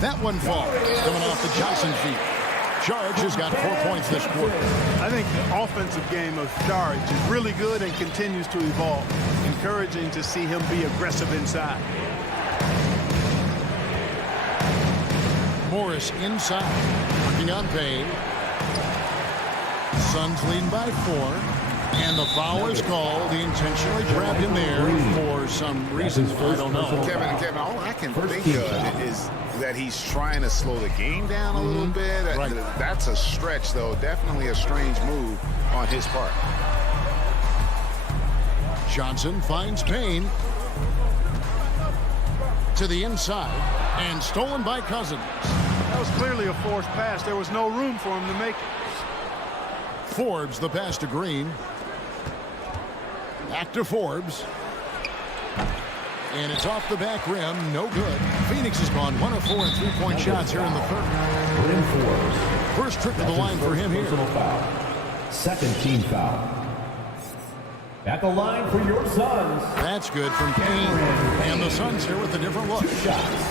That one falls. Coming off the Johnson feet. Jaric has got 4 points this quarter. I think the offensive game of Jaric is really good and continues to evolve. Encouraging to see him be aggressive inside. Morris inside. Working on Payne. Suns leading by 4. And the foul is called. He intentionally grabbed him there for some reason. I don't know. Kevin, all I can think of is that he's trying to slow the game down a little bit. Right. That's a stretch, though. Definitely a strange move on his part. Johnson finds Payne. To the inside. And stolen by Cousins. That was clearly a forced pass. There was no room for him to make it. Forbes, the pass to Green. Back to Forbes. And it's off the back rim. No good. Phoenix has gone 1 of 4 in three-point shots here in the third. First trip to the line for him here. Second team foul. At the line for your Suns. That's good from Payne. And the Suns here with a different look.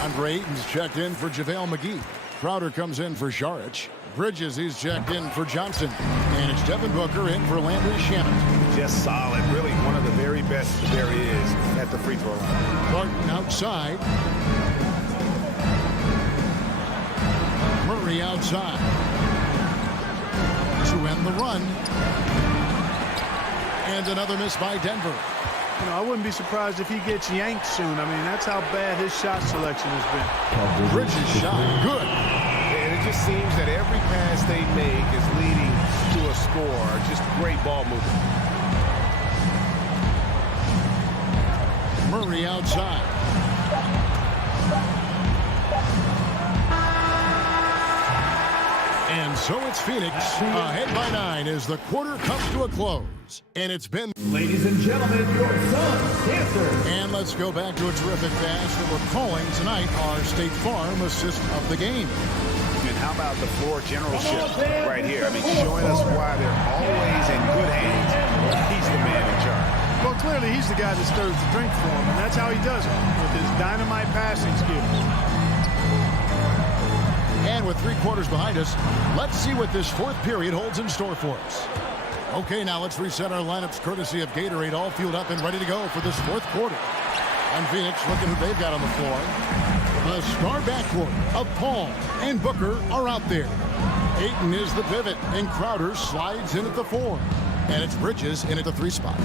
Andre Ayton's checked in for JaVale McGee. Crowder comes in for Jaric. Bridges, he's checked in for Johnson. And it's Devin Booker in for Landry Shamet. Just solid. Really one of the very best there is at the free throw line. Barton outside. Murray outside. To end the run. And another miss by Denver. You know, I wouldn't be surprised if he gets yanked soon. I mean, that's how bad his shot selection has been. Bridges shot. Good. And it just seems that every pass they make is leading to a score. Just great ball movement. Murray outside. And so it's Phoenix ahead by 9 as the quarter comes to a close. And it's been... Ladies and gentlemen, your Suns answer. And let's go back to a terrific pass that we're calling tonight our State Farm assist of the game. And how about the floor generalship right here? I mean, showing us why they're always in good hands. He's the man in charge. Well, clearly he's the guy that stirs the drink for him, and that's how he does it, with his dynamite passing skills. And with 3 quarters behind us, let's see what this fourth period holds in store for us. Okay, now let's reset our lineups courtesy of Gatorade, all fueled up and ready to go for this fourth quarter. And Phoenix, looking who they've got on the floor. The star backcourt of Paul and Booker are out there. Ayton is the pivot, and Crowder slides in at the 4. And it's Bridges in at the 3 spot.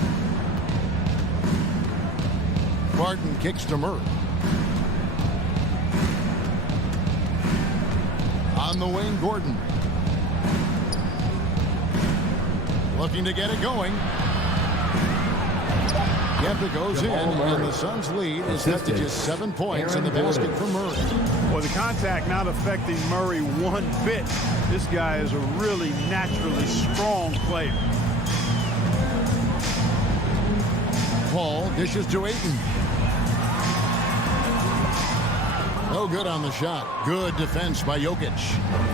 Barton kicks to Murray. On the wing, Gordon. Looking to get it going. Yep, it goes in, and the Suns' lead is set to just 7 points in the basket for Murray. Well, the contact not affecting Murray one bit. This guy is a really naturally strong player. Paul dishes to Ayton. No good on the shot. Good defense by Jokic.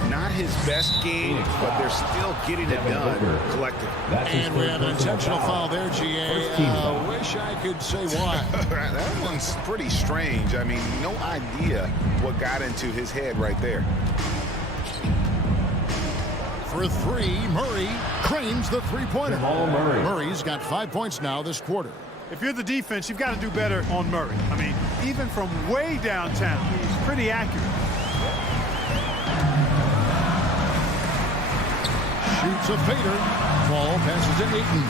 Not his best game, but they're still getting it done collectively. And we have an intentional foul there, GA. Wish I could say why. That one's pretty strange. I mean, no idea what got into his head right there. For three, Murray cranes the three-pointer. Murray's got 5 points now this quarter. If you're the defense, you've got to do better on Murray. I mean, even from way downtown, he's pretty accurate. Shoots a fader. Ball passes to Ayton.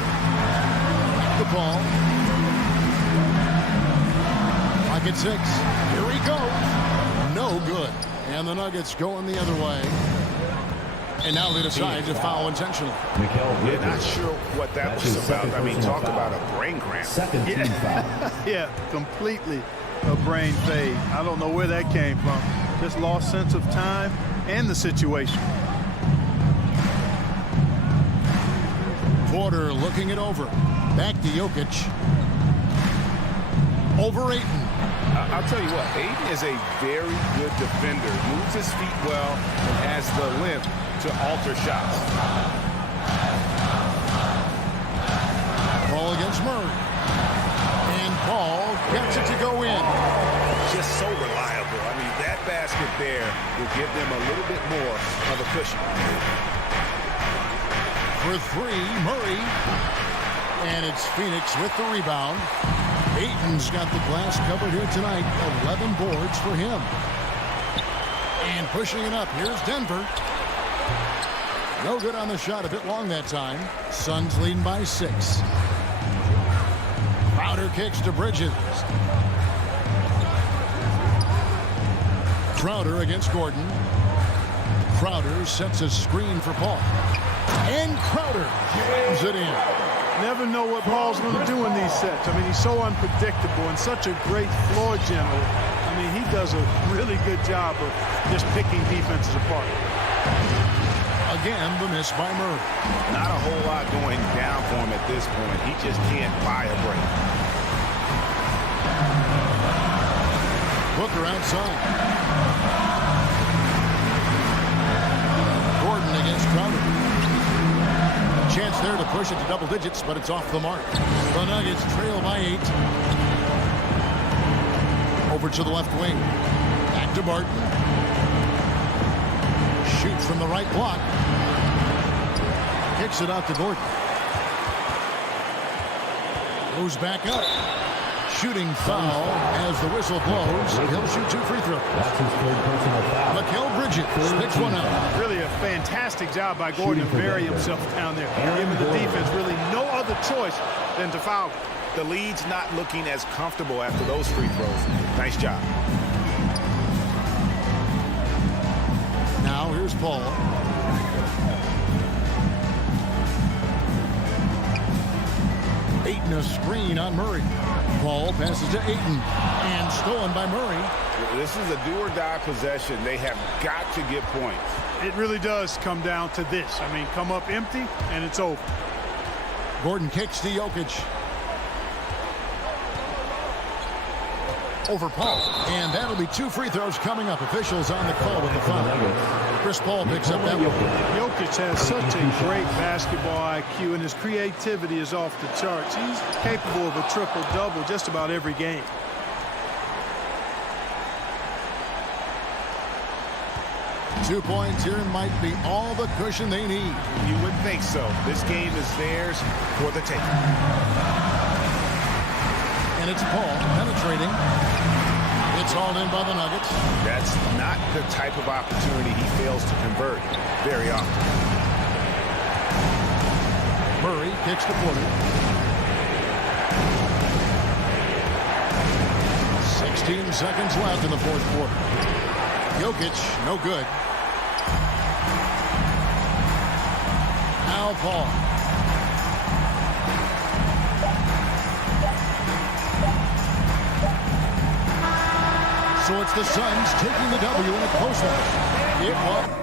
The ball. Pocket 6. Here he goes. No good. And the Nuggets going the other way. And now they decide to foul intentionally. Yeah, not sure what that was about. I mean, talk about a brain cramp. Yeah, completely a brain fade. I don't know where that came from. Just lost sense of time and the situation. Porter looking it over. Back to Jokic. Over Ayton. I'll tell you what, Ayton is a very good defender. Moves his feet well and has the length to alter shots. Ball against Murray. And Paul gets it to go in. Just so reliable. I mean, that basket there will give them a little bit more of a cushion. For three, Murray. And it's Phoenix with the rebound. Ayton's got the glass covered here tonight. 11 boards for him. And pushing it up. Here's Denver. No good on the shot. A bit long that time. Suns leading by 6. Crowder kicks to Bridges. Crowder against Gordon. Crowder sets a screen for Paul. And Crowder jams it in. Never know what Paul's going to do in these sets. I mean, he's so unpredictable and such a great floor general. I mean, he does a really good job of just picking defenses apart. Again, the miss by Murray. Not a whole lot going down for him at this point. He just can't buy a break. Booker outside. Gordon against Crowder. Chance there to push it to double digits, but it's off the mark. The Nuggets trail by 8. Over to the left wing. Back to Barton. Shoots from the right block. Kicks it out to Gordon. Goes back up. Shooting foul as the whistle blows. He'll shoot 2 free throws. That's his third personal foul. Mikal Bridges picks one up. Really a fantastic job by Gordon to bury himself down there. Giving the defense really no other choice than to foul. The lead's not looking as comfortable after those free throws. Nice job. Now here's Paul. Ayton a screen on Murray. Paul passes to Ayton and stolen by Murray. This is a do-or-die possession. They have got to get points. It really does come down to this. I mean, come up empty and it's over. Gordon kicks to Jokic. Over Paul. And that'll be 2 free throws coming up. Officials on the call with the foul. Chris Paul picks up that one. Jokic has such a great basketball IQ, and his creativity is off the charts. He's capable of a triple-double just about every game. Two points here might be all the cushion they need. You would think so. This game is theirs for the taking. And it's Paul penetrating. It's hauled in by the Nuggets. That's not the type of opportunity he fails to convert very often. Murray kicks to Porter. 16 seconds left in the fourth quarter. Jokic, no good. Now Paul. So it's the Suns taking the W in a close one. It was.